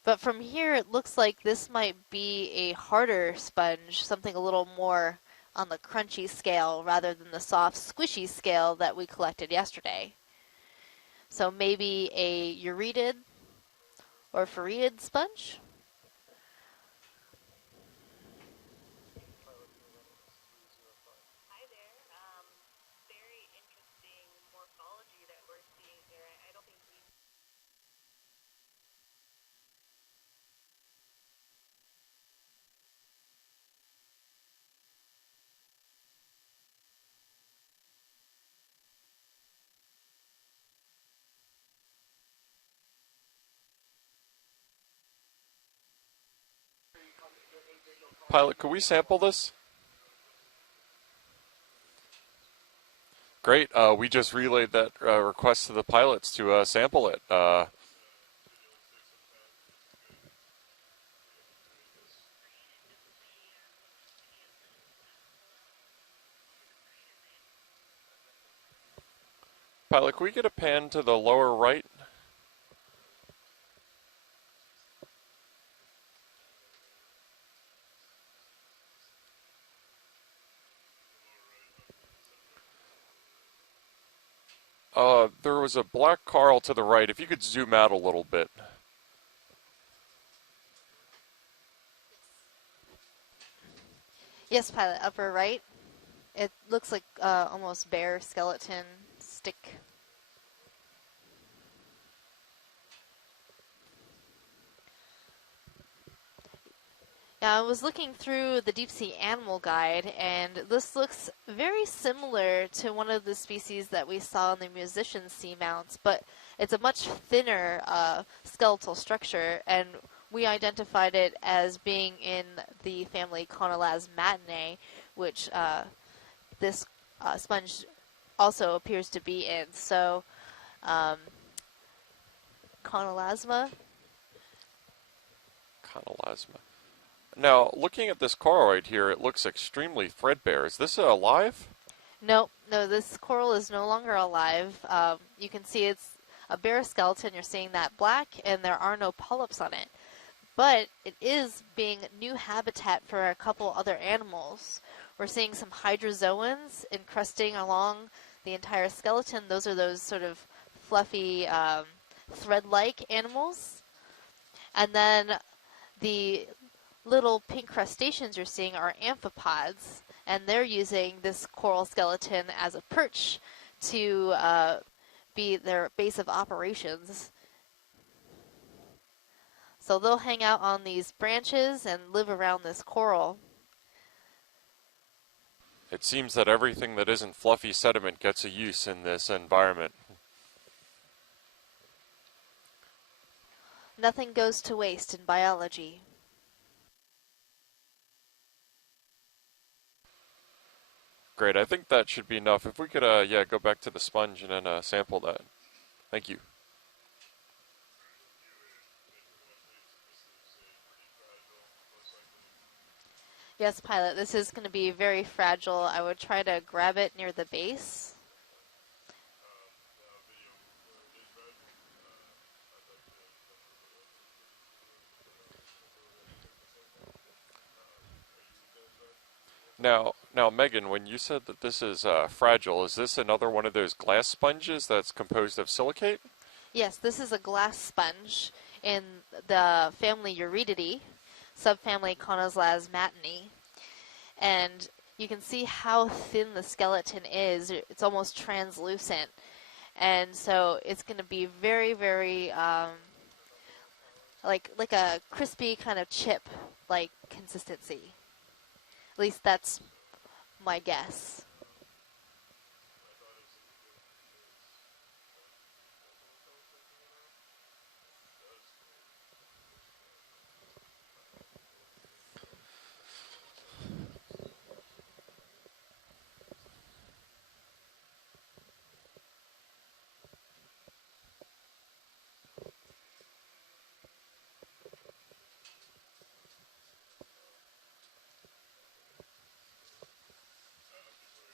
But from here, it looks like this might be a harder sponge, something a little more on the crunchy scale rather than the soft, squishy scale that we collected yesterday. So maybe a euretid or ferritid sponge? Pilot, could we sample this? Great. We just relayed that request to the pilots to sample it. Pilot, can we get a pan to the lower right? There was a black coral to the right. If you could zoom out a little bit. Yes, pilot, upper right. It looks like almost bare skeleton stick. Yeah, I was looking through the deep sea animal guide, and this looks very similar to one of the species that we saw in the musician seamounts, but it's a much thinner skeletal structure, and we identified it as being in the family Condylasmatinae, which this sponge also appears to be in. So, um, Condylasma. Conolasma. Now, looking at this coroid here, it looks extremely threadbare. Is this alive? No, no, this coral is no longer alive. You can see it's a bare skeleton. You're seeing that black, and there are no polyps on it. But it is being new habitat for a couple other animals. We're seeing some hydrozoans encrusting along the entire skeleton. Those are those sort of fluffy, thread-like animals. And then the little pink crustaceans you're seeing are amphipods, and they're using this coral skeleton as a perch to be their base of operations. So they'll hang out on these branches and live around this coral. It seems that everything that isn't fluffy sediment gets a use in this environment. Nothing goes to waste in biology. Great, I think that should be enough. If we could, yeah, go back to the sponge and then sample that. Thank you. Yes, pilot, this is going to be very fragile. I would try to grab it near the base. Now, Megan, when you said that this is fragile, is this another one of those glass sponges that's composed of silicate? Yes, this is a glass sponge in the family Euretidae, subfamily Condylasmatinae, and you can see how thin the skeleton is. It's almost translucent, and so it's going to be very, very like a crispy kind of chip like consistency. At least that's my guess.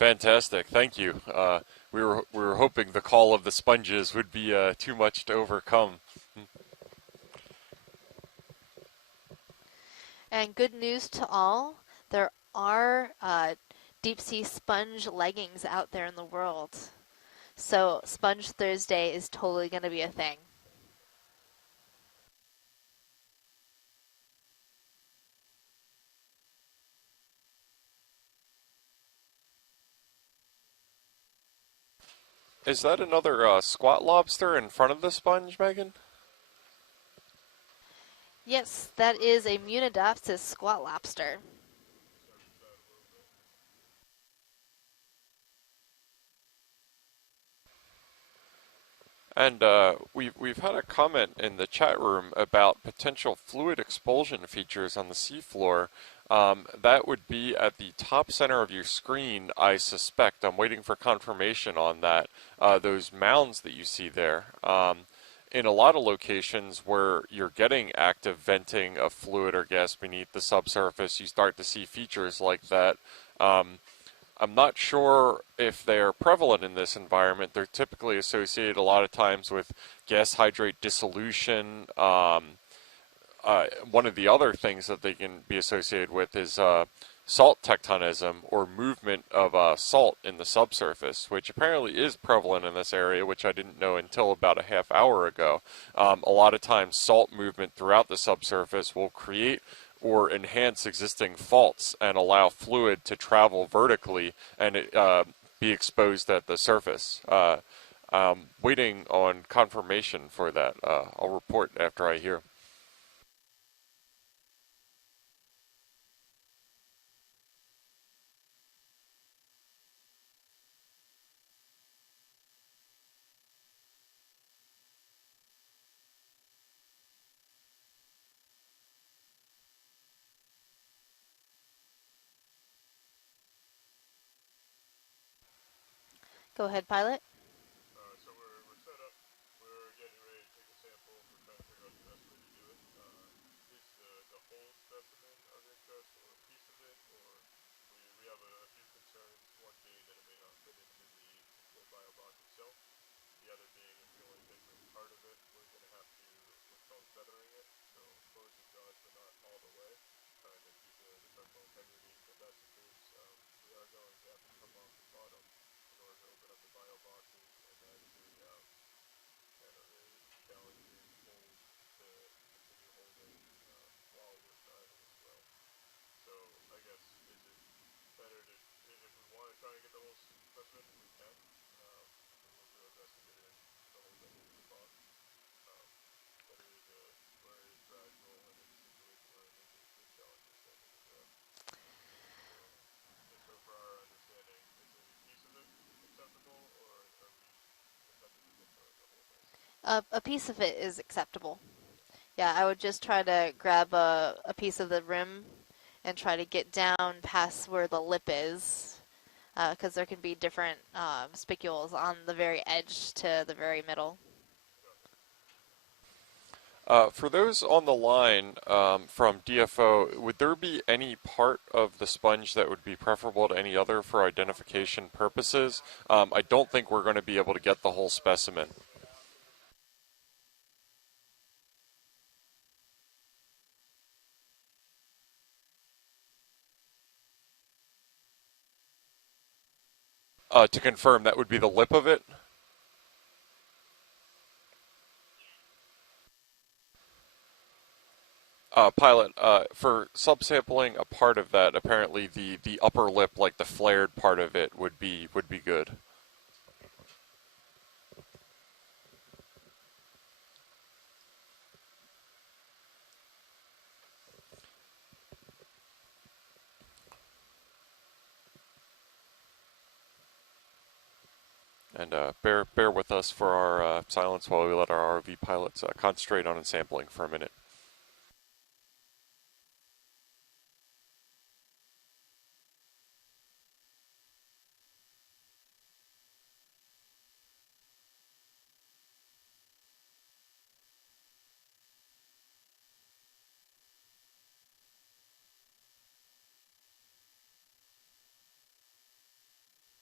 Fantastic, thank you. We were hoping the call of the sponges would be too much to overcome. And good news to all, there are deep sea sponge leggings out there in the world. So Sponge Thursday is totally going to be a thing. Is that another squat lobster in front of the sponge, Megan? Yes, that is a Munidopsis squat lobster. And we've had a comment in the chat room about potential fluid expulsion features on the seafloor. That would be at the top center of your screen, I suspect. I'm waiting for confirmation on that. Those mounds that you see there. In a lot of locations where you're getting active venting of fluid or gas beneath the subsurface, you start to see features like that. Um, I'm not sure if they're prevalent in this environment. They're typically associated a lot of times with gas hydrate dissolution. One of the other things that they can be associated with is salt tectonism or movement of salt in the subsurface, which apparently is prevalent in this area, which I didn't know until about a half hour ago. A lot of times, salt movement throughout the subsurface will create or enhance existing faults and allow fluid to travel vertically and be exposed at the surface. Waiting on confirmation for that. I'll report after I hear. Go ahead, pilot. So we're set up. We're getting ready to take a sample. We're trying to figure out the best way to do it. Is the whole specimen of interest, or a piece of it, or we have a few concerns. One being that it may not fit into the bio box itself. The other being if we only take part of it, we're going to have to what's called feathering it. So close the jaws, but not all the way, trying to keep the structural integrity. If that's the case, we are going to have to come off the bottom in order to open up the bio boxes, and that's kind of a challenging hold to continue holding while we're diving as well. So I guess is it better to if we want to try and get the whole specimen, we can, and we'll do our best to get it to hold it into the box. Um, but it is we're in a fragile and it's a situation where there's been challenges that need addressed. So just so for our understanding, is a piece of it acceptable, or are we attempting to get the whole thing? A piece of it is acceptable. Yeah, I would just try to grab a piece of the rim and try to get down past where the lip is, because there can be different spicules on the very edge to the very middle. For those on the line from DFO, would there be any part of the sponge that would be preferable to any other for identification purposes? I don't think we're going to be able to get the whole specimen. To confirm, that would be the lip of it. Pilot, for subsampling a part of that, apparently the upper lip, like the flared part of it, would be good. And bear with us for our silence while we let our RV pilots concentrate on sampling for a minute.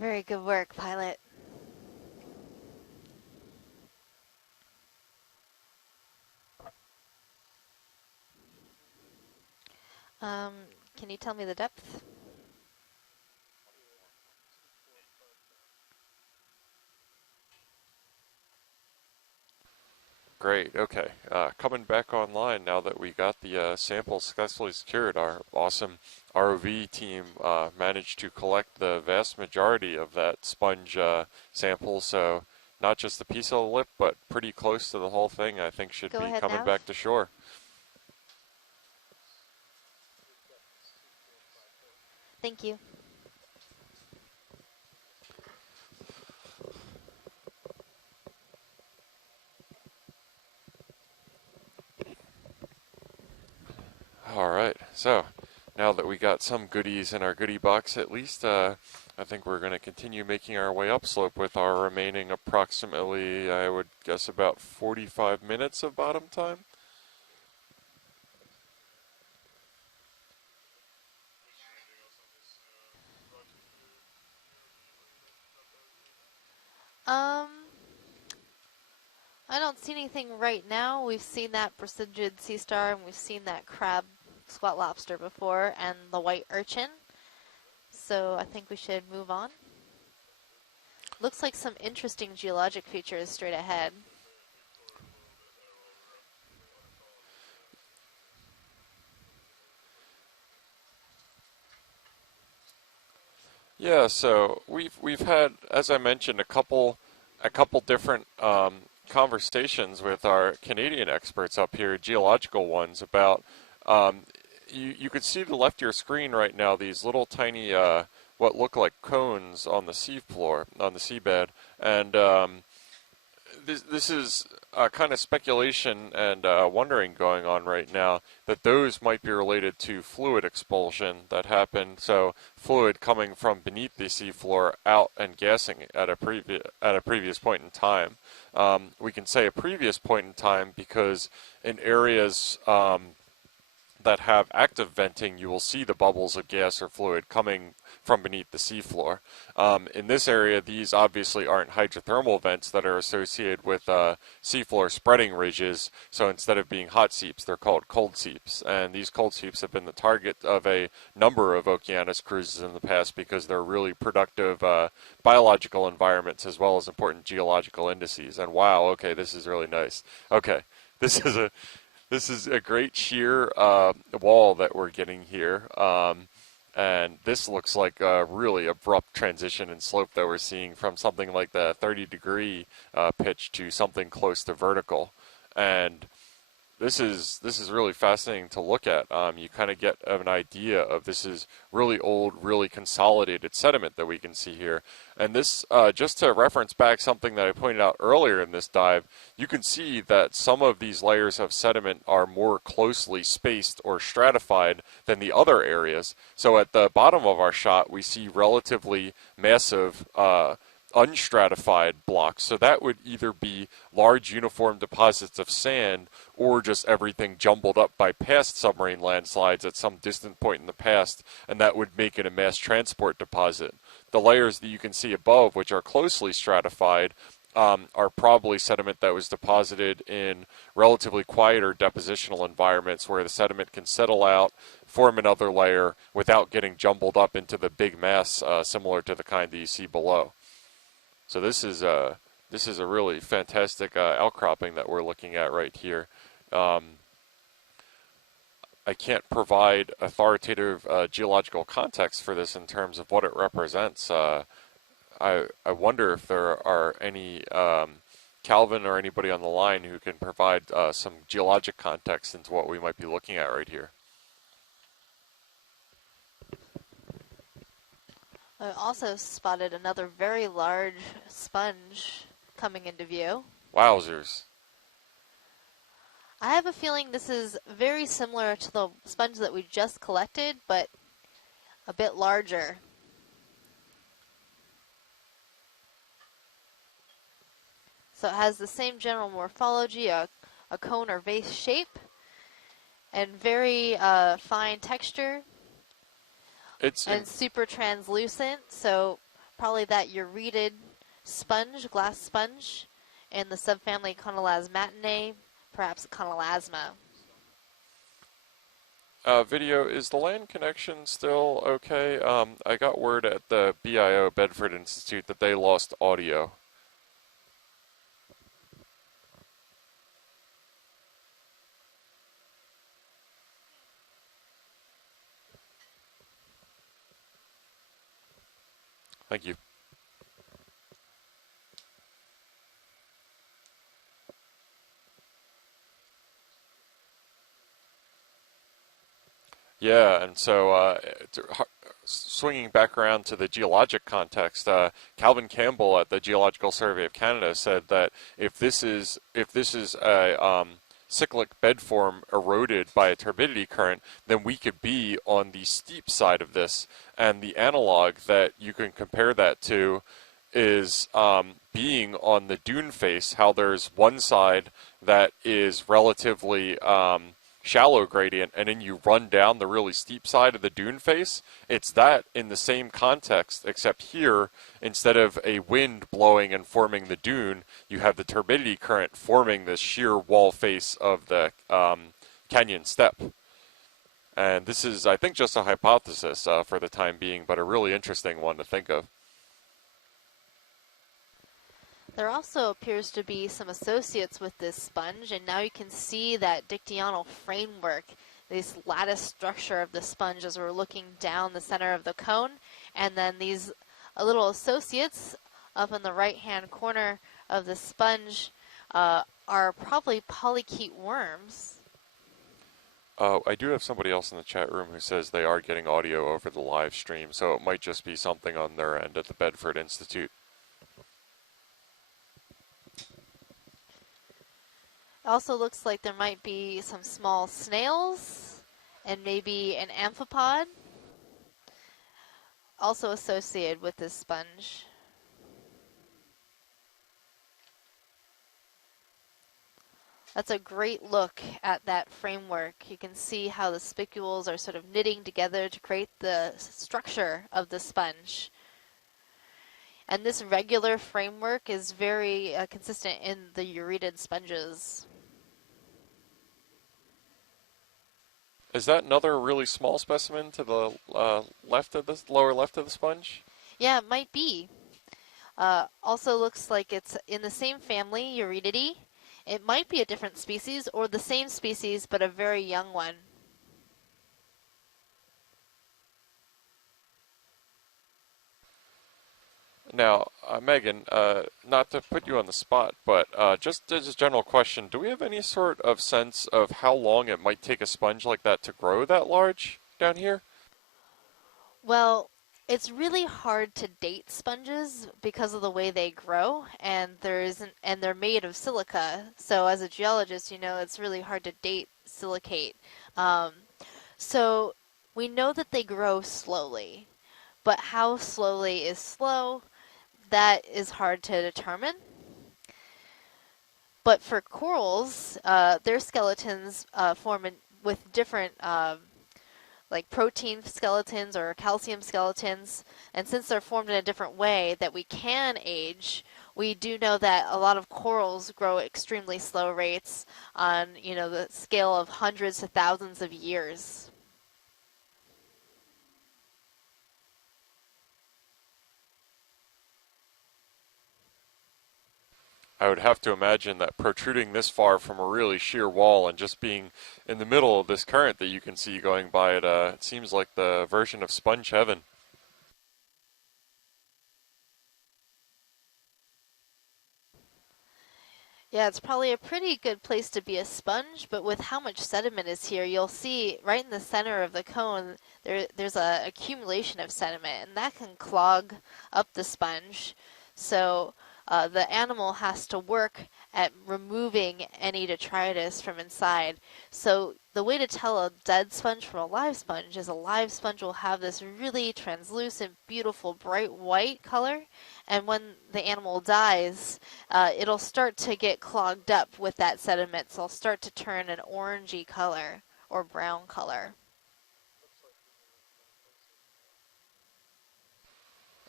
Very good work, pilot. Um, can you tell me the depth? Great. Okay. Coming back online now that we got the sample successfully secured, our awesome ROV team managed to collect the vast majority of that sponge sample. So not just the piece of the lip, but pretty close to the whole thing, I think should Go be ahead, coming Nav. back to shore. Thank you. All right. So now that we got some goodies in our goodie box at least, I think we're going to continue making our way upslope with our remaining approximately, I would guess, about 45 minutes of bottom time. Um, I don't see anything right now. We've seen that Brasingid sea star and we've seen that crab squat lobster before and the white urchin. So I think we should move on. Looks like some interesting geologic features straight ahead. Yeah, so we've had, as I mentioned, a couple different conversations with our Canadian experts up here, geological ones, about you could see to the left of your screen right now these little tiny what look like cones on the seafloor, on the seabed, and this is kind of speculation and wondering going on right now that those might be related to fluid expulsion that happened. So fluid coming from beneath the seafloor out and gassing at a previous point in time. We can say a previous point in time because in areas that have active venting, you will see the bubbles of gas or fluid coming from beneath the seafloor. In this area, these obviously aren't hydrothermal vents that are associated with seafloor spreading ridges, so instead of being hot seeps, they're called cold seeps. And these cold seeps have been the target of a number of Okeanos cruises in the past because they're really productive biological environments as well as important geological indices. And wow, okay, this is really nice. Okay, this is a this is a great sheer wall that we're getting here. And this looks like a really abrupt transition in slope that we're seeing from something like the 30-degree pitch to something close to vertical. And this is really fascinating to look at. You kind of get an idea of this is really old, really consolidated sediment that we can see here. And this, just to reference back something that I pointed out earlier in this dive, you can see that some of these layers of sediment are more closely spaced or stratified than the other areas. So at the bottom of our shot, we see relatively massive unstratified blocks. So that would either be large uniform deposits of sand or just everything jumbled up by past submarine landslides at some distant point in the past, and that would make it a mass transport deposit. The layers that you can see above, which are closely stratified, are probably sediment that was deposited in relatively quieter depositional environments where the sediment can settle out, form another layer without getting jumbled up into the big mass similar to the kind that you see below. So this is a really fantastic outcropping that we're looking at right here. Um, I can't provide authoritative geological context for this in terms of what it represents. I wonder if there are any Calvin or anybody on the line who can provide some geologic context into what we might be looking at right here. I also spotted another very large sponge coming into view. Wowzers. I have a feeling this is very similar to the sponge that we just collected, but a bit larger. So it has the same general morphology, a cone or vase shape, and very fine texture, It's and super translucent. So probably that euretid sponge, glass sponge, in the subfamily Conolasmatinae, perhaps Conolasma. Video, is the land connection still okay? I got word at the BIO Bedford Institute that they lost audio. Thank you. Yeah, and so swinging back around to the geologic context, Calvin Campbell at the Geological Survey of Canada said that if this is a cyclic bed form eroded by a turbidity current, then we could be on the steep side of this, and the analog that you can compare that to is being on the dune face. How there's one side that is relatively shallow gradient, and then you run down the really steep side of the dune face. It's that in the same context, except here, instead of a wind blowing and forming the dune, you have the turbidity current forming the sheer wall face of the canyon step. And this is, I think, just a hypothesis for the time being, but a really interesting one to think of. There also appears to be some associates with this sponge, and now you can see that dictyonal framework, this lattice structure of the sponge as we're looking down the center of the cone, and then these little associates up in the right-hand corner of the sponge are probably polychaete worms. I do have somebody else in the chat room who says they are getting audio over the live stream, so it might just be something on their end at the Bedford Institute. Also looks like there might be some small snails and maybe an amphipod also associated with this sponge. That's a great look at that framework. You can see how the spicules are sort of knitting together to create the structure of the sponge. And this regular framework is very consistent in the euretid sponges. Is that another really small specimen to the left of the lower left of the sponge? Yeah, it might be. Also looks like it's in the same family, Euretidae. It might be a different species or the same species but a very young one. Now, Megan, not to put you on the spot, but just as a general question, do we have any sort of sense of how long it might take a sponge like that to grow that large down here? Well, it's really hard to date sponges because of the way they grow, and they're made of silica. So as a geologist, you know it's really hard to date silicate. Um, so we know that they grow slowly, but how slowly is slow? That is hard to determine. But for corals, their skeletons form with different like protein skeletons or calcium skeletons, and since they're formed in a different way that we can age, we do know that a lot of corals grow at extremely slow rates on, you know, the scale of hundreds to thousands of years. I would have to imagine that protruding this far from a really sheer wall and just being in the middle of this current that you can see going by it, it seems like the version of sponge heaven. Yeah, it's probably a pretty good place to be a sponge, but with how much sediment is here, you'll see right in the center of the cone, there's a accumulation of sediment, and that can clog up the sponge. So the animal has to work at removing any detritus from inside. So the way to tell a dead sponge from a live sponge is a live sponge will have this really translucent, beautiful, bright white color, and when the animal dies, it'll start to get clogged up with that sediment, so it'll start to turn an orangey color or brown color.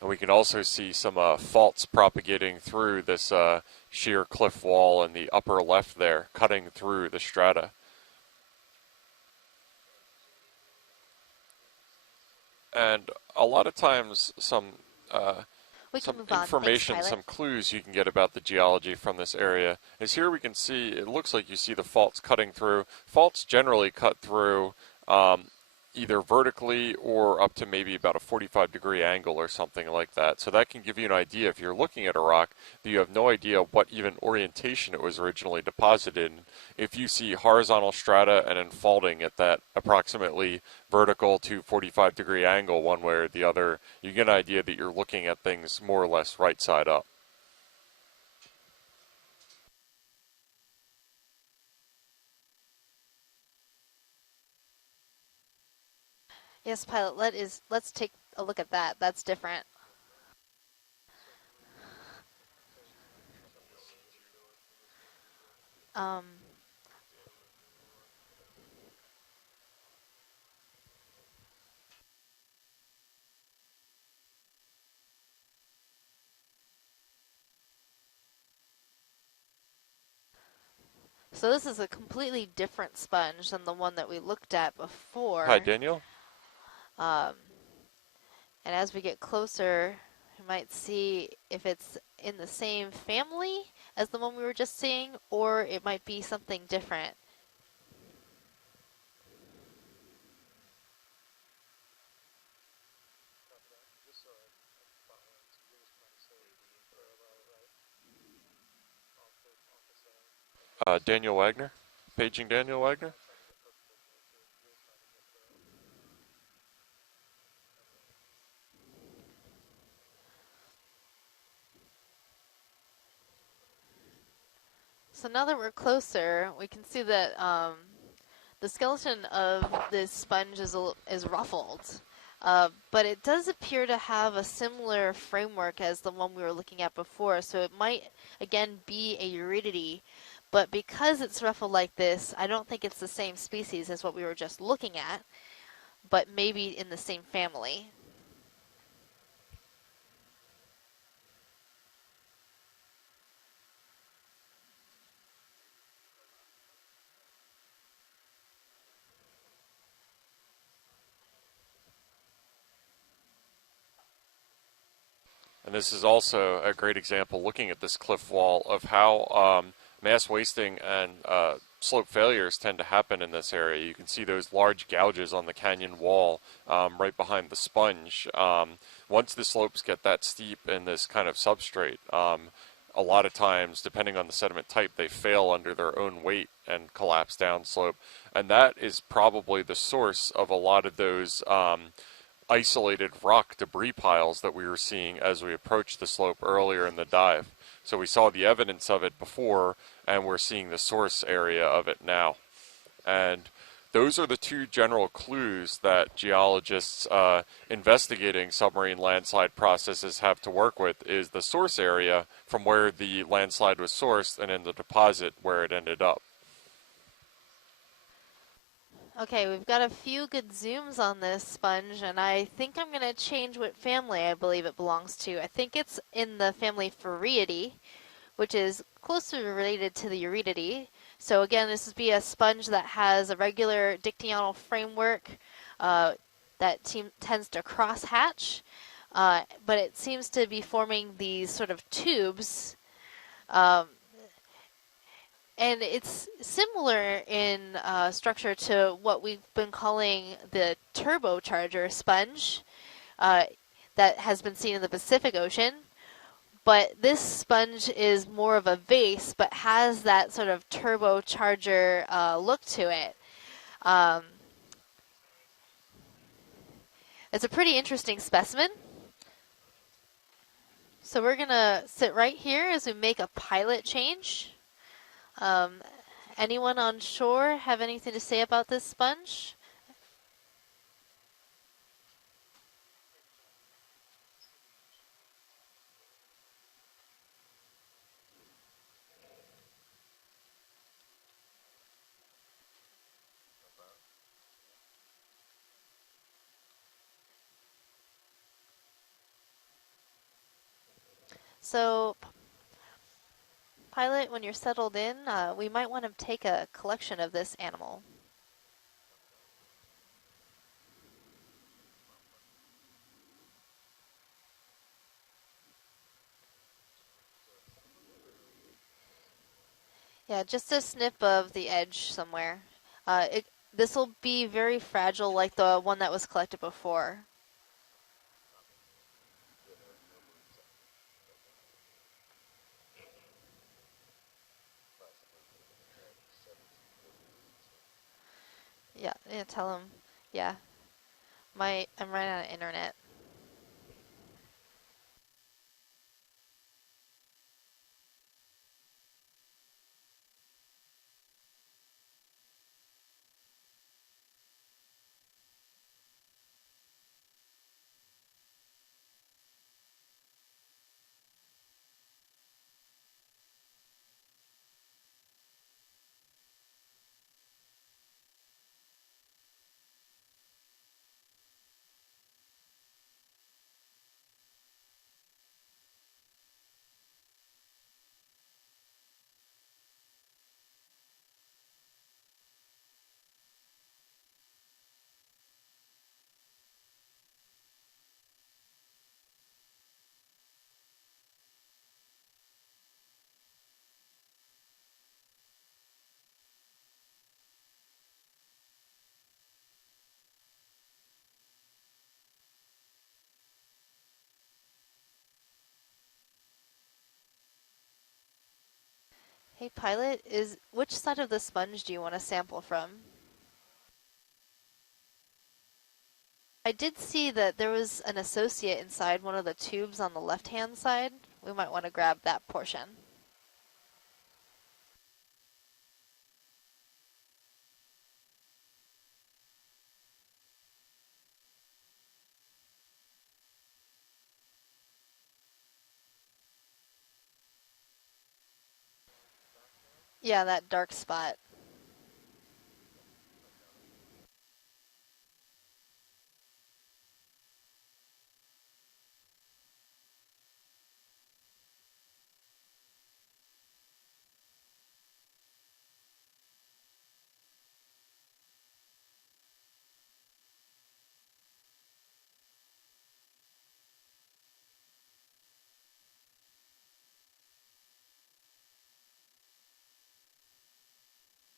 And we can also see some faults propagating through this sheer cliff wall in the upper left there, cutting through the strata. And a lot of times, uh, We can some move on. Thanks, information, pilot. some clues you can get about the geology from this area is here we can see, it looks like you see the faults cutting through. Faults generally cut through either vertically or up to maybe about a 45-degree angle or something like that. So that can give you an idea if you're looking at a rock that you have no idea what even orientation it was originally deposited in. If you see horizontal strata and then faulting at that approximately vertical to 45-degree angle one way or the other, you get an idea that you're looking at things more or less right side up. Yes, pilot. Let's take a look at that. That's different. Um, so this is a completely different sponge than the one that we looked at Hi, before. Daniel. Um, and as we get closer, we might see if it's in the same family as the one we were just seeing, or it might be something different. Daniel Wagner. Paging Daniel Wagner. So now that we're closer, we can see that the skeleton of this sponge is ruffled. But it does appear to have a similar framework as the one we were looking at before, so it might, again, be a euridity. But because it's ruffled like this, I don't think it's the same species as what we were just looking at, but maybe in the same family. And this is also a great example, looking at this cliff wall, of how mass wasting and slope failures tend to happen in this area. You can see those large gouges on the canyon wall right behind the sponge. Once the slopes get that steep in this kind of substrate, a lot of times, depending on the sediment type, they fail under their own weight and collapse downslope. And that is probably the source of a lot of those isolated rock debris piles that we were seeing as we approached the slope earlier in the dive. So we saw the evidence of it before, and we're seeing the source area of it now. And those are the two general clues that geologists investigating submarine landslide processes have to work with: is the source area from where the landslide was sourced, and in the deposit where it ended up. Okay, we've got a few good zooms on this sponge, and I think I'm going to change what family I believe it belongs to. I think it's in the family Phareidae, which is closely related to the Eurydidae. So again, this would be a sponge that has a regular dictyonal framework that tends to cross-hatch, but it seems to be forming these sort of tubes, um, and it's similar in structure to what we've been calling the turbocharger sponge uh, that has been seen in the Pacific Ocean. But this sponge is more of a vase, but has that sort of turbocharger look to it. Um, it's a pretty interesting specimen. So we're going to sit right here as we make a pilot change. Um, anyone on shore have anything to say about this sponge? So, pilot, when you're settled in, we might want to take a collection of this animal. Yeah, just a snip of the edge somewhere. This will be very fragile like the one that was collected before. Yeah, yeah, tell him. Yeah, I'm running out of internet. Hey, pilot, is which side of the sponge do you want to sample from? I did see that there was an associate inside one of the tubes on the left-hand side. We might want to grab that portion. Yeah, that dark spot.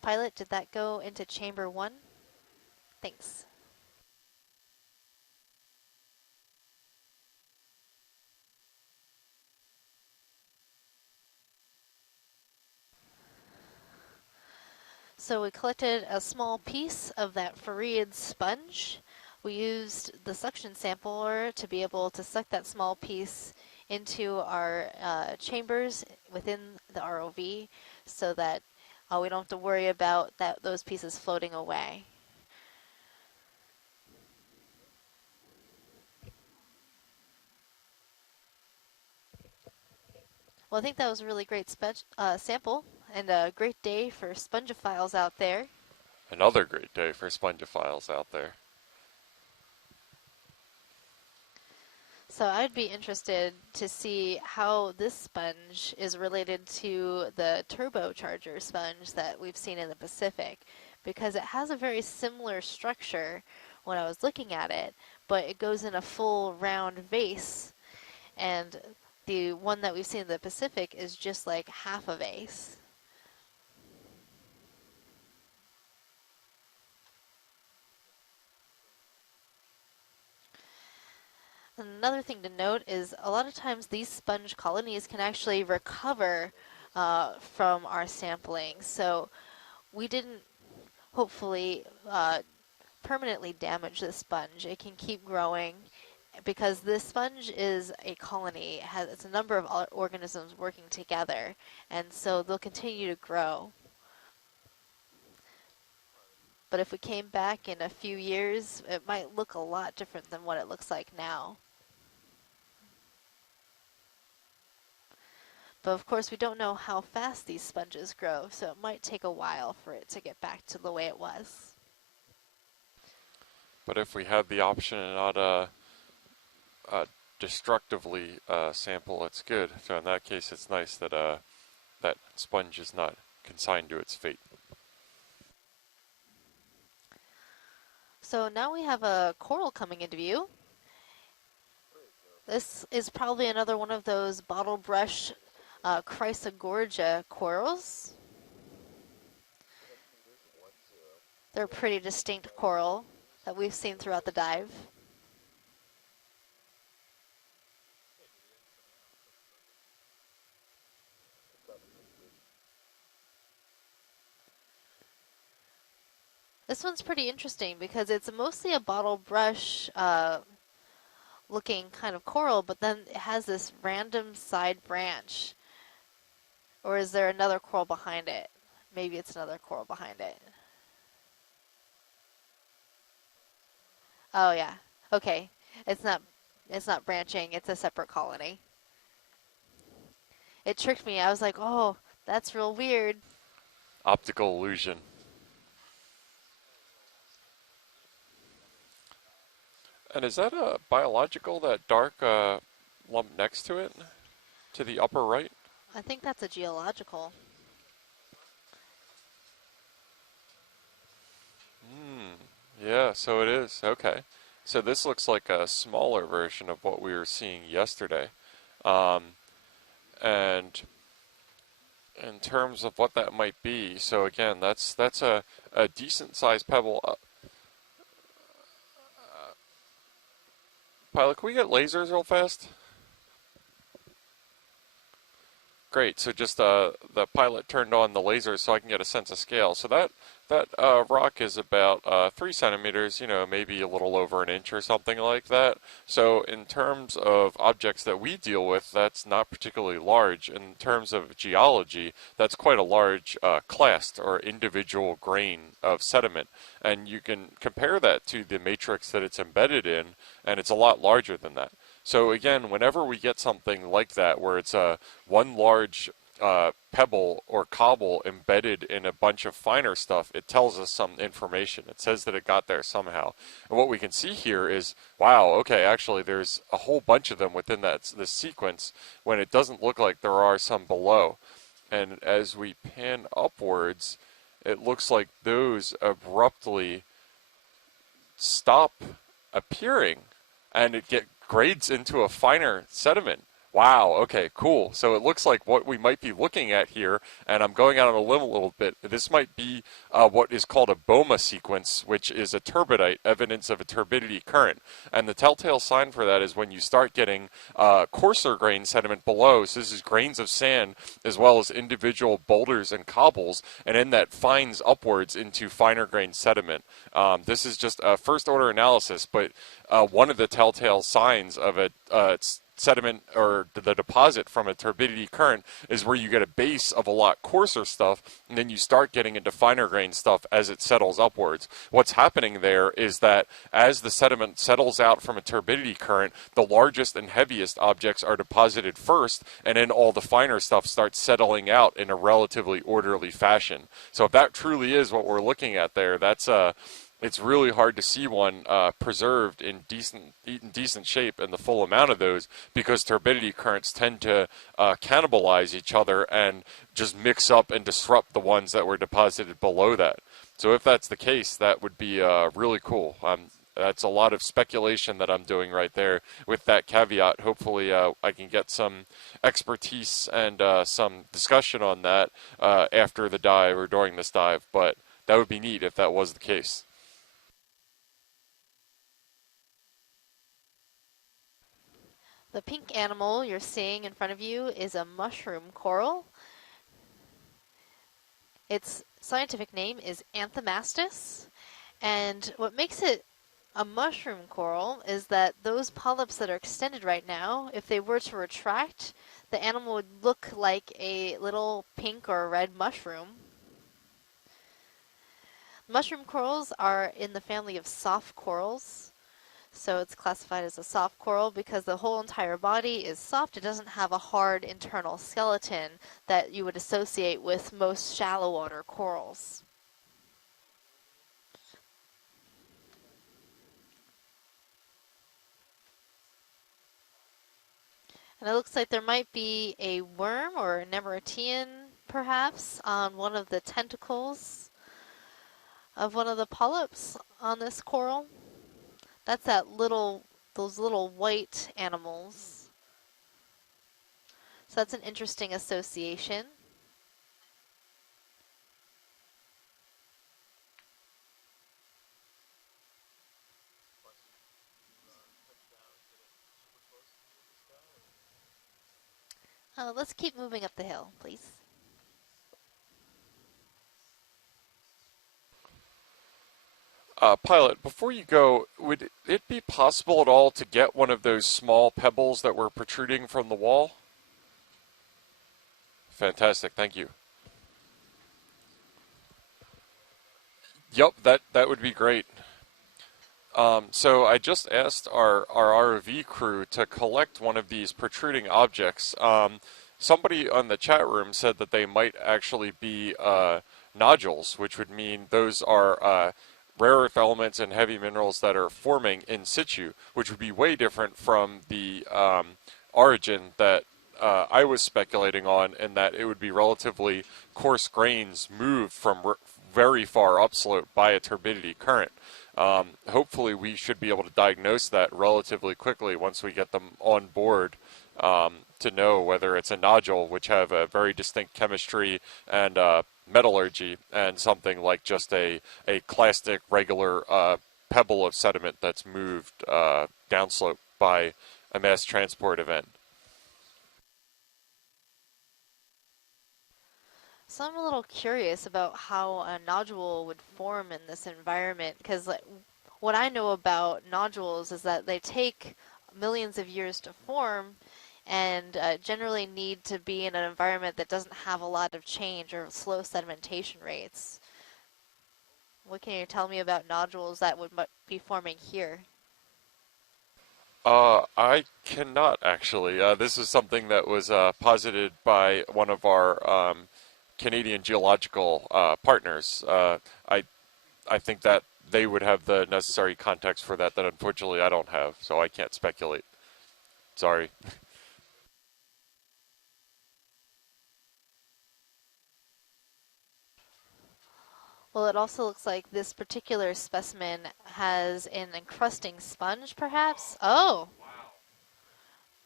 Pilot, did that go into chamber 1? Thanks. So we collected a small piece of that Fareed sponge. We used the suction sampler to be able to suck that small piece into our chambers within the ROV so that we don't have to worry about those pieces floating away. Well, I think that was a really great sample and a great day for spongophiles out there. Another great day for spongophiles out there. So I'd be interested to see how this sponge is related to the turbocharger sponge that we've seen in the Pacific, because it has a very similar structure when I was looking at it, but it goes in a full round vase, and the one that we've seen in the Pacific is just like half a vase. Another thing to note is a lot of times these sponge colonies can actually recover from our sampling. So we didn't hopefully permanently damage the sponge. It can keep growing because this sponge is a colony. It's a number of organisms working together, and so they'll continue to grow. But if we came back in a few years, it might look a lot different than what it looks like now. But of course, we don't know how fast these sponges grow, so it might take a while for it to get back to the way it was. But if we had the option and not destructively sample, it's good. So in that case, it's nice that that sponge is not consigned to its fate. So now we have a coral coming into view. This is probably another one of those bottle brush Chrysogorgia corals. They're a pretty distinct coral that we've seen throughout the dive. This one's pretty interesting because it's mostly a bottle brush looking kind of coral, but then it has this random side branch. Or is there another coral behind it? Maybe it's another coral behind it. Oh yeah. Okay. It's not branching, it's a separate colony. It tricked me. I was like, "Oh, that's real weird." Optical illusion. And is that a biological, that dark lump next to it? To the upper right? I think that's a geological. Yeah, so it is. Okay. So this looks like a smaller version of what we were seeing yesterday. And in terms of what that might be, so again, that's a decent sized pebble. Pilot, can we get lasers real fast? Great. So just the pilot turned on the lasers so I can get a sense of scale. So that rock is about 3 centimeters, you know, maybe a little over an inch or something like that. So in terms of objects that we deal with, that's not particularly large. In terms of geology, that's quite a large clast or individual grain of sediment. And you can compare that to the matrix that it's embedded in, and it's a lot larger than that. So again, whenever we get something like that, where it's one large pebble or cobble embedded in a bunch of finer stuff, it tells us some information. It says that it got there somehow. And what we can see here is, wow, okay, actually there's a whole bunch of them within this sequence when it doesn't look like there are some below. And as we pan upwards, it looks like those abruptly stop appearing and it grades into a finer sediment Wow, okay, cool. So it looks like what we might be looking at here, and I'm going out on a limb a little bit, this might be what is called a BOMA sequence, which is a turbidite, evidence of a turbidity current. And the telltale sign for that is when you start getting coarser grain sediment below, so this is grains of sand as well as individual boulders and cobbles, and then that fines upwards into finer grain sediment. This is just a first order analysis, but one of the telltale signs of a sediment or the deposit from a turbidity current is where you get a base of a lot coarser stuff, and then you start getting into finer grain stuff as it settles upwards. What's happening there is that as the sediment settles out from a turbidity current, the largest and heaviest objects are deposited first, and then all the finer stuff starts settling out in a relatively orderly fashion. So if that truly is what we're looking at there, that's it's really hard to see one preserved in decent shape and the full amount of those because turbidity currents tend to cannibalize each other and just mix up and disrupt the ones that were deposited below that. So if that's the case, that would be really cool. That's a lot of speculation that I'm doing right there. With that caveat, hopefully I can get some expertise and some discussion on that after the dive or during this dive. But that would be neat if that was the case. The pink animal you're seeing in front of you is a mushroom coral. Its scientific name is Anthomastus, and what makes it a mushroom coral is that those polyps that are extended right now, if they were to retract, the animal would look like a little pink or red mushroom. Mushroom corals are in the family of soft corals. So it's classified as a soft coral because the whole entire body is soft. It doesn't have a hard internal skeleton that you would associate with most shallow water corals. And it looks like there might be a worm or a nematodeon, perhaps, on one of the tentacles of one of the polyps on this coral. That's those little white animals. So that's an interesting association. Let's keep moving up the hill, please. Pilot, before you go, would it be possible at all to get one of those small pebbles that were protruding from the wall? Fantastic, thank you. Yep, that would be great. So I just asked our ROV crew to collect one of these protruding objects. Somebody on the chat room said that they might actually be nodules, which would mean those are rare earth elements and heavy minerals that are forming in situ, which would be way different from the origin that I was speculating on, in that it would be relatively coarse grains moved from very far upslope by a turbidity current. Hopefully we should be able to diagnose that relatively quickly once we get them on board, to know whether it's a nodule, which have a very distinct chemistry and metallurgy, and something like just a clastic regular pebble of sediment that's moved downslope by a mass transport event. So I'm a little curious about how a nodule would form in this environment, because what I know about nodules is that they take millions of years to form and generally need to be in an environment that doesn't have a lot of change or slow sedimentation rates. What can you tell me about nodules that would be forming here? I cannot actually. This is something that was posited by one of our Canadian geological partners. I think that they would have the necessary context for that unfortunately I don't have, so I can't speculate. Sorry. Well, it also looks like this particular specimen has an encrusting sponge, perhaps. Oh,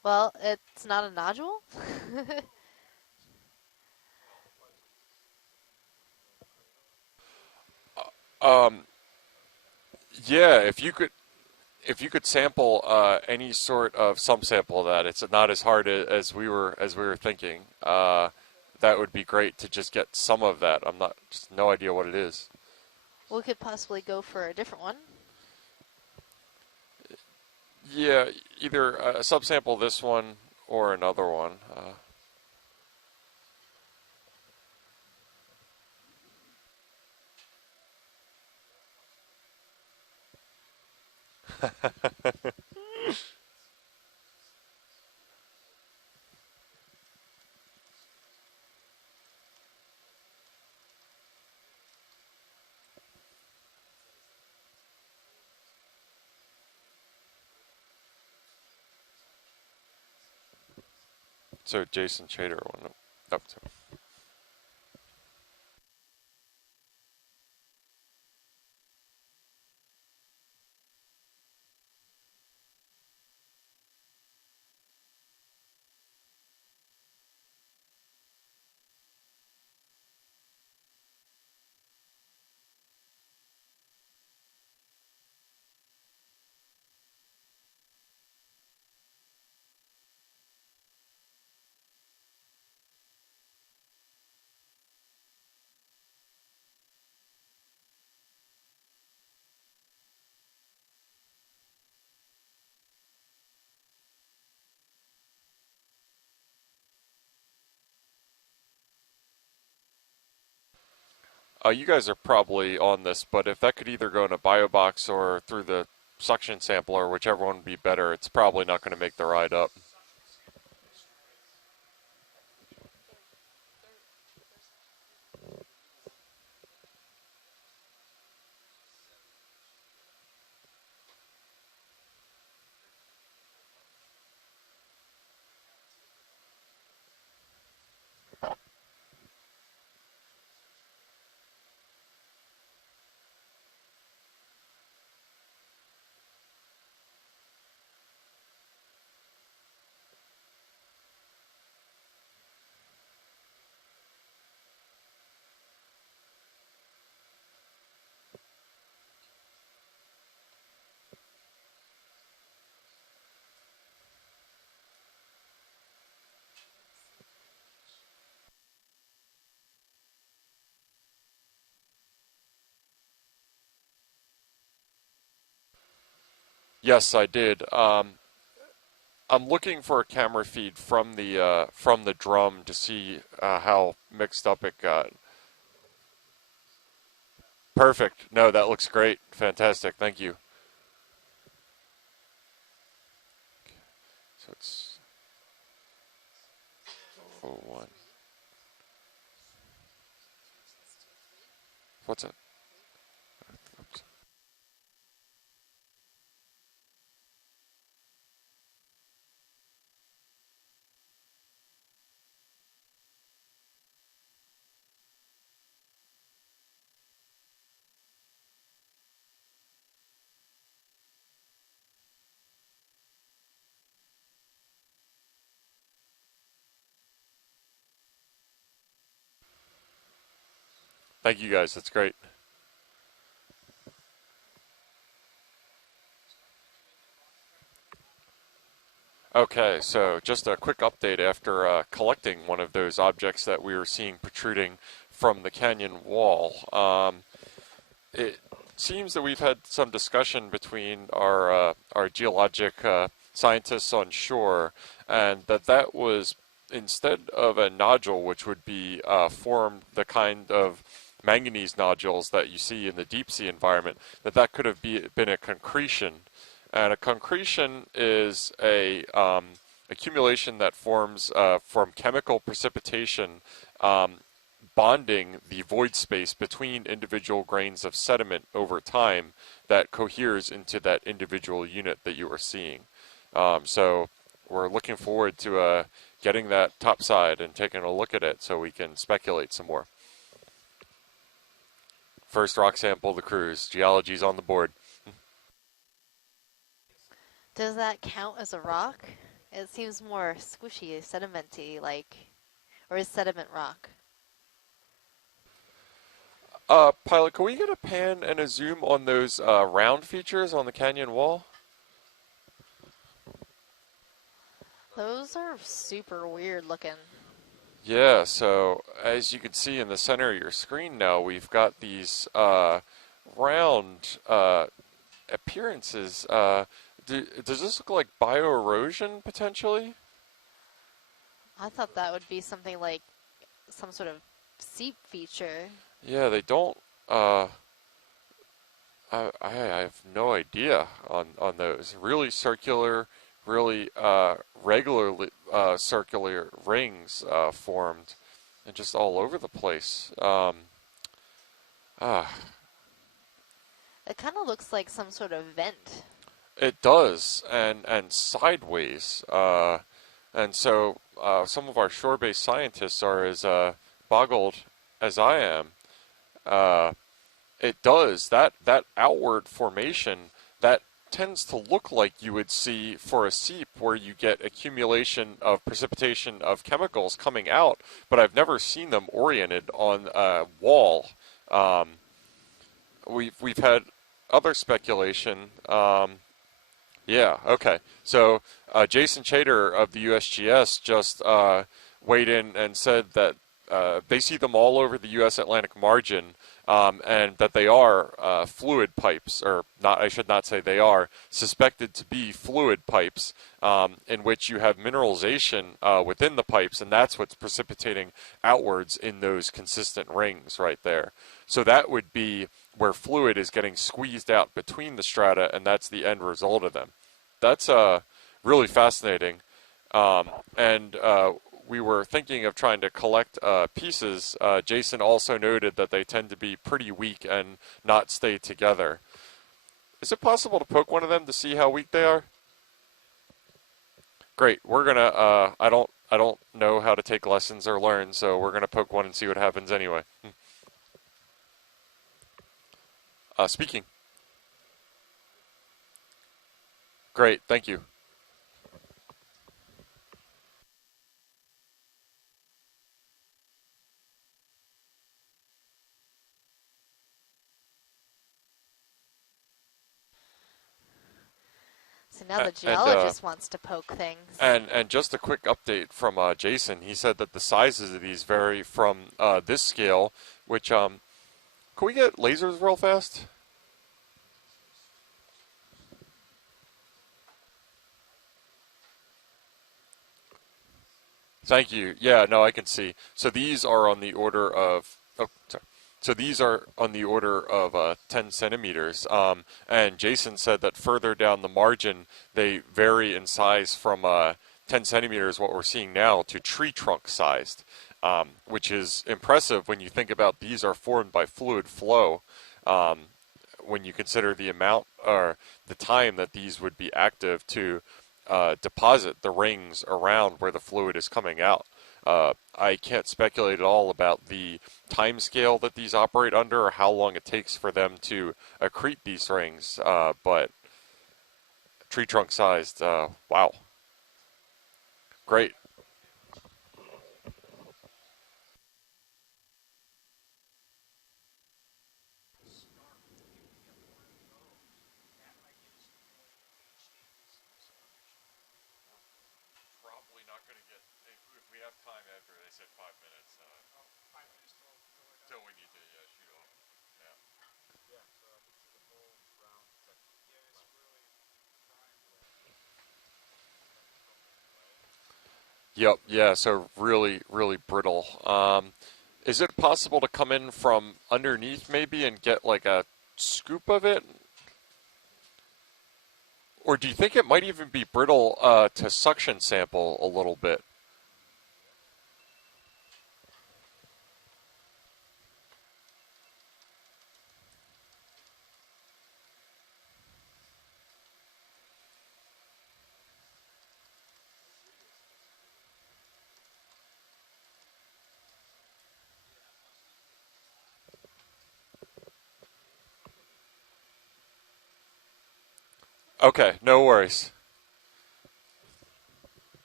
Well, it's not a nodule? Um, yeah, if you could sample any sort of some sample of that, it's not as hard as we were thinking. That would be great to just get some of that. I'm not just no idea what it is. We could possibly go for a different one. Yeah, either subsample this one or another one. So Jason Chater one up to. You guys are probably on this, but if that could either go in a BioBox or through the suction sampler, whichever one would be better, it's probably not going to make the ride up. Yes, I did. I'm looking for a camera feed from the drum to see how mixed up it got. Perfect. No, that looks great. Fantastic. Thank you. So it's 01. What's it? Oops. Thank you guys. That's great. Okay, so just a quick update after collecting one of those objects that we were seeing protruding from the canyon wall. It seems that we've had some discussion between our geologic scientists on shore, and that was instead of a nodule, which would be formed the kind of manganese nodules that you see in the deep sea environment, that could have been a concretion, and a concretion is a accumulation that forms from chemical precipitation um, bonding the void space between individual grains of sediment over time that coheres into that individual unit that you are seeing. So we're looking forward to getting that topside and taking a look at it so we can speculate some more. First rock sample of the cruise. Geology's on the board. Does that count as a rock? It seems more squishy, sedimenty, like, or is sediment rock? Pilot, can we get a pan and a zoom on those round features on the canyon wall? Those are super weird looking. Yeah, so as you can see in the center of your screen now, we've got these round appearances. Does this look like bioerosion potentially? I thought that would be something like some sort of seep feature. Yeah, they don't. Uh, I have no idea on those. Really circular, really regularly circular rings formed, and just all over the place. Ah, It kind of looks like some sort of vent. it does, and sideways. And so some of our shore-based scientists are as boggled as I am. Uh, it does that outward formation that tends to look like you would see for a seep where you get accumulation of precipitation of chemicals coming out, but I've never seen them oriented on a wall. Um, we've had other speculation. Yeah, okay. So Jason Chater of the USGS just weighed in and said that they see them all over the U.S. Atlantic margin, and that they are fluid pipes, or not, I should not say they are, suspected to be fluid pipes, in which you have mineralization within the pipes, and that's what's precipitating outwards in those consistent rings right there. So that would be where fluid is getting squeezed out between the strata, and that's the end result of them. That's really fascinating. And we were thinking of trying to collect pieces. Jason also noted that they tend to be pretty weak and not stay together. Is it possible to poke one of them to see how weak they are? Great. We're gonna. I don't know how to take lessons or learn, so we're gonna poke one and see what happens anyway. Speaking. Great. Thank you. So now the And geologist wants to poke things. and just a quick update from Jason. He said that the sizes of these vary from this scale, which can we get lasers real fast? Thank you. Yeah, no, I can see. So these are on the order of. Oh, sorry. So these are on the order of 10 centimeters. And Jason said that further down the margin, they vary in size from 10 centimeters, what we're seeing now, to tree trunk sized, which is impressive when you think about these are formed by fluid flow. Um, when you consider the amount or the time that these would be active to deposit the rings around where the fluid is coming out. I can't speculate at all about the time scale that these operate under or how long it takes for them to accrete these rings, but tree trunk sized, wow, great. Probably not going to get, if we have time after they said 5 minutes, till we need to shoot off. Yeah. Yep. Yeah. So really, really brittle. Is it possible to come in from underneath maybe and get like a scoop of it? Or do you think it might even be brittle to suction sample a little bit? Okay, no worries.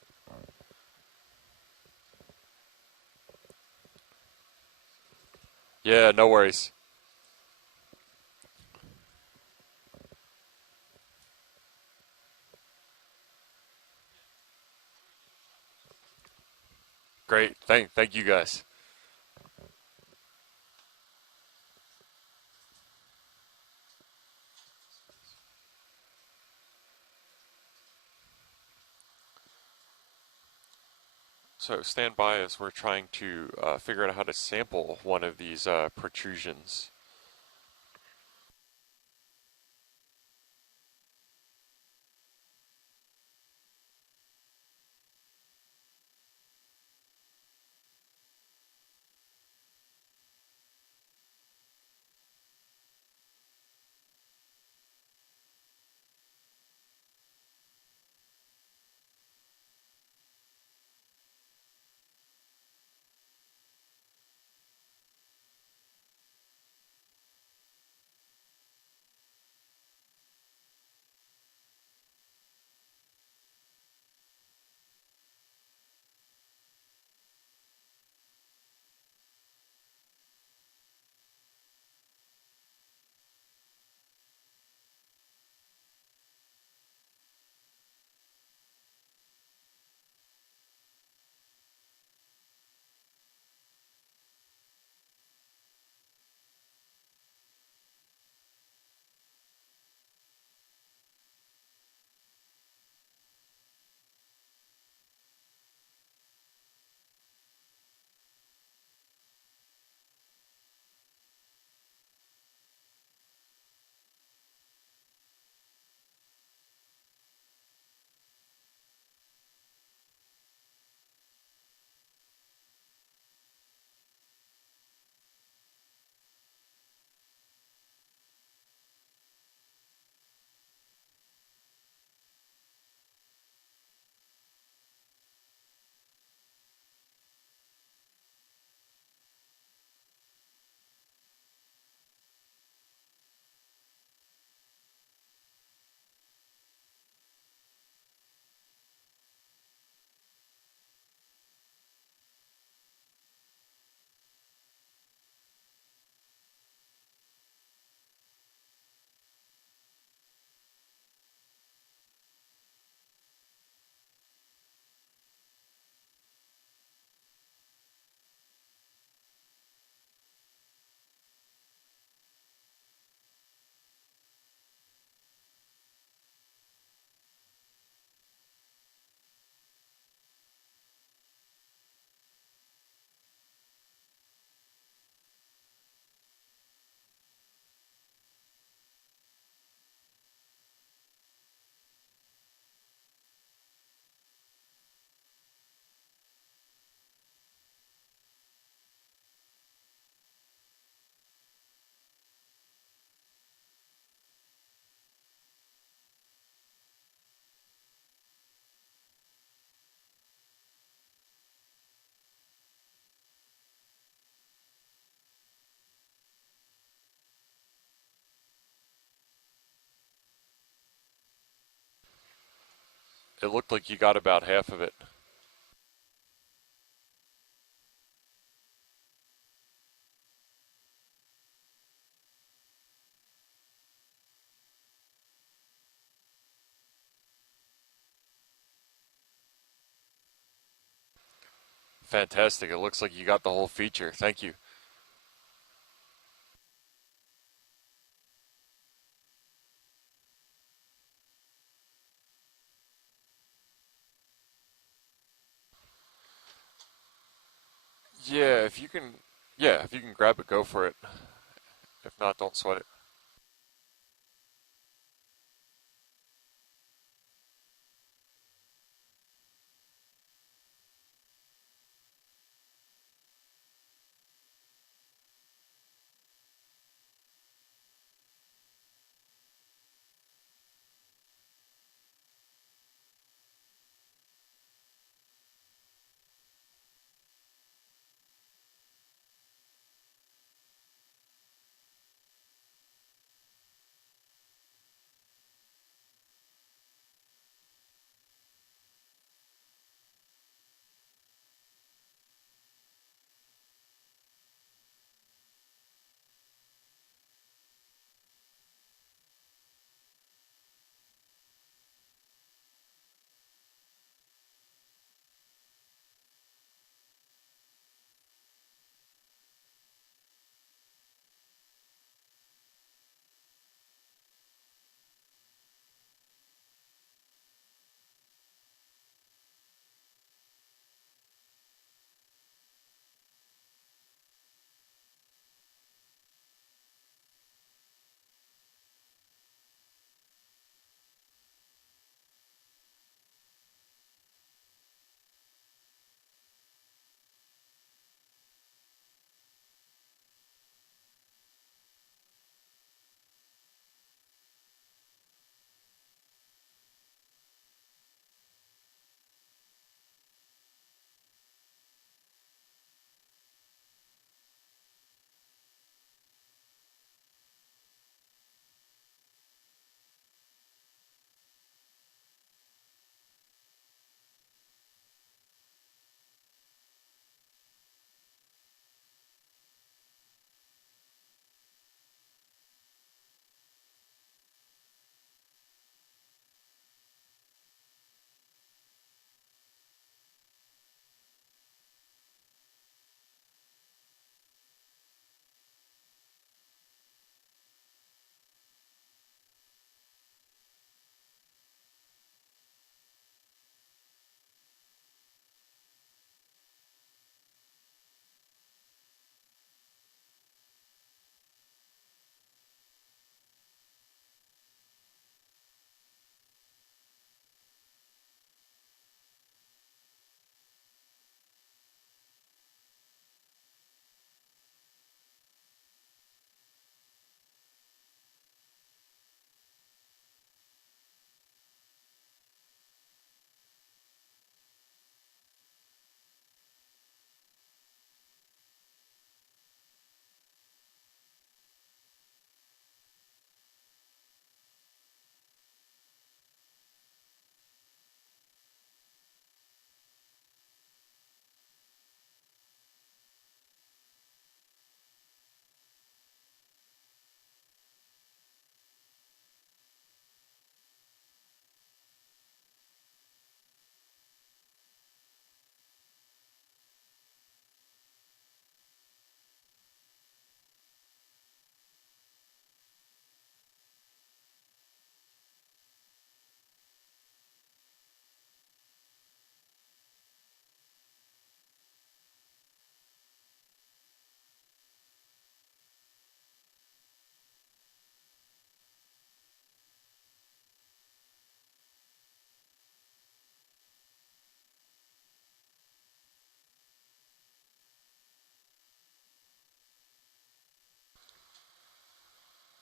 Yeah, no worries. Great. Thank you guys. So stand by as we're trying to figure out how to sample one of these protrusions. It looked like you got about half of it. Fantastic. It looks like you got the whole feature. Thank you. Yeah, if you can, yeah, if you can grab it, go for it. If not, don't sweat it.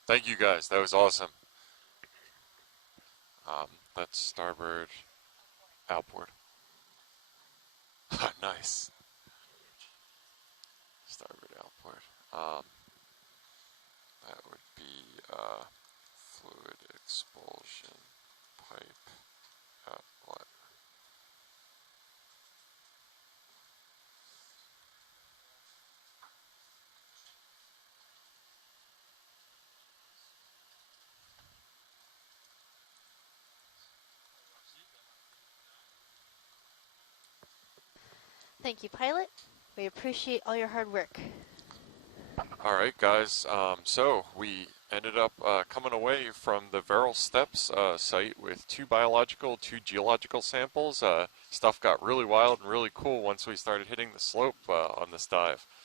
Thank you guys. That was awesome. That's starboard outboard. Nice. Starboard outboard. That would be fluid expulsion pipe outlet. Thank you, pilot. We appreciate all your hard work. All right, guys. So we ended up coming away from the Verrill Steps site with 2 biological, 2 geological samples. Stuff got really wild and really cool once we started hitting the slope on this dive.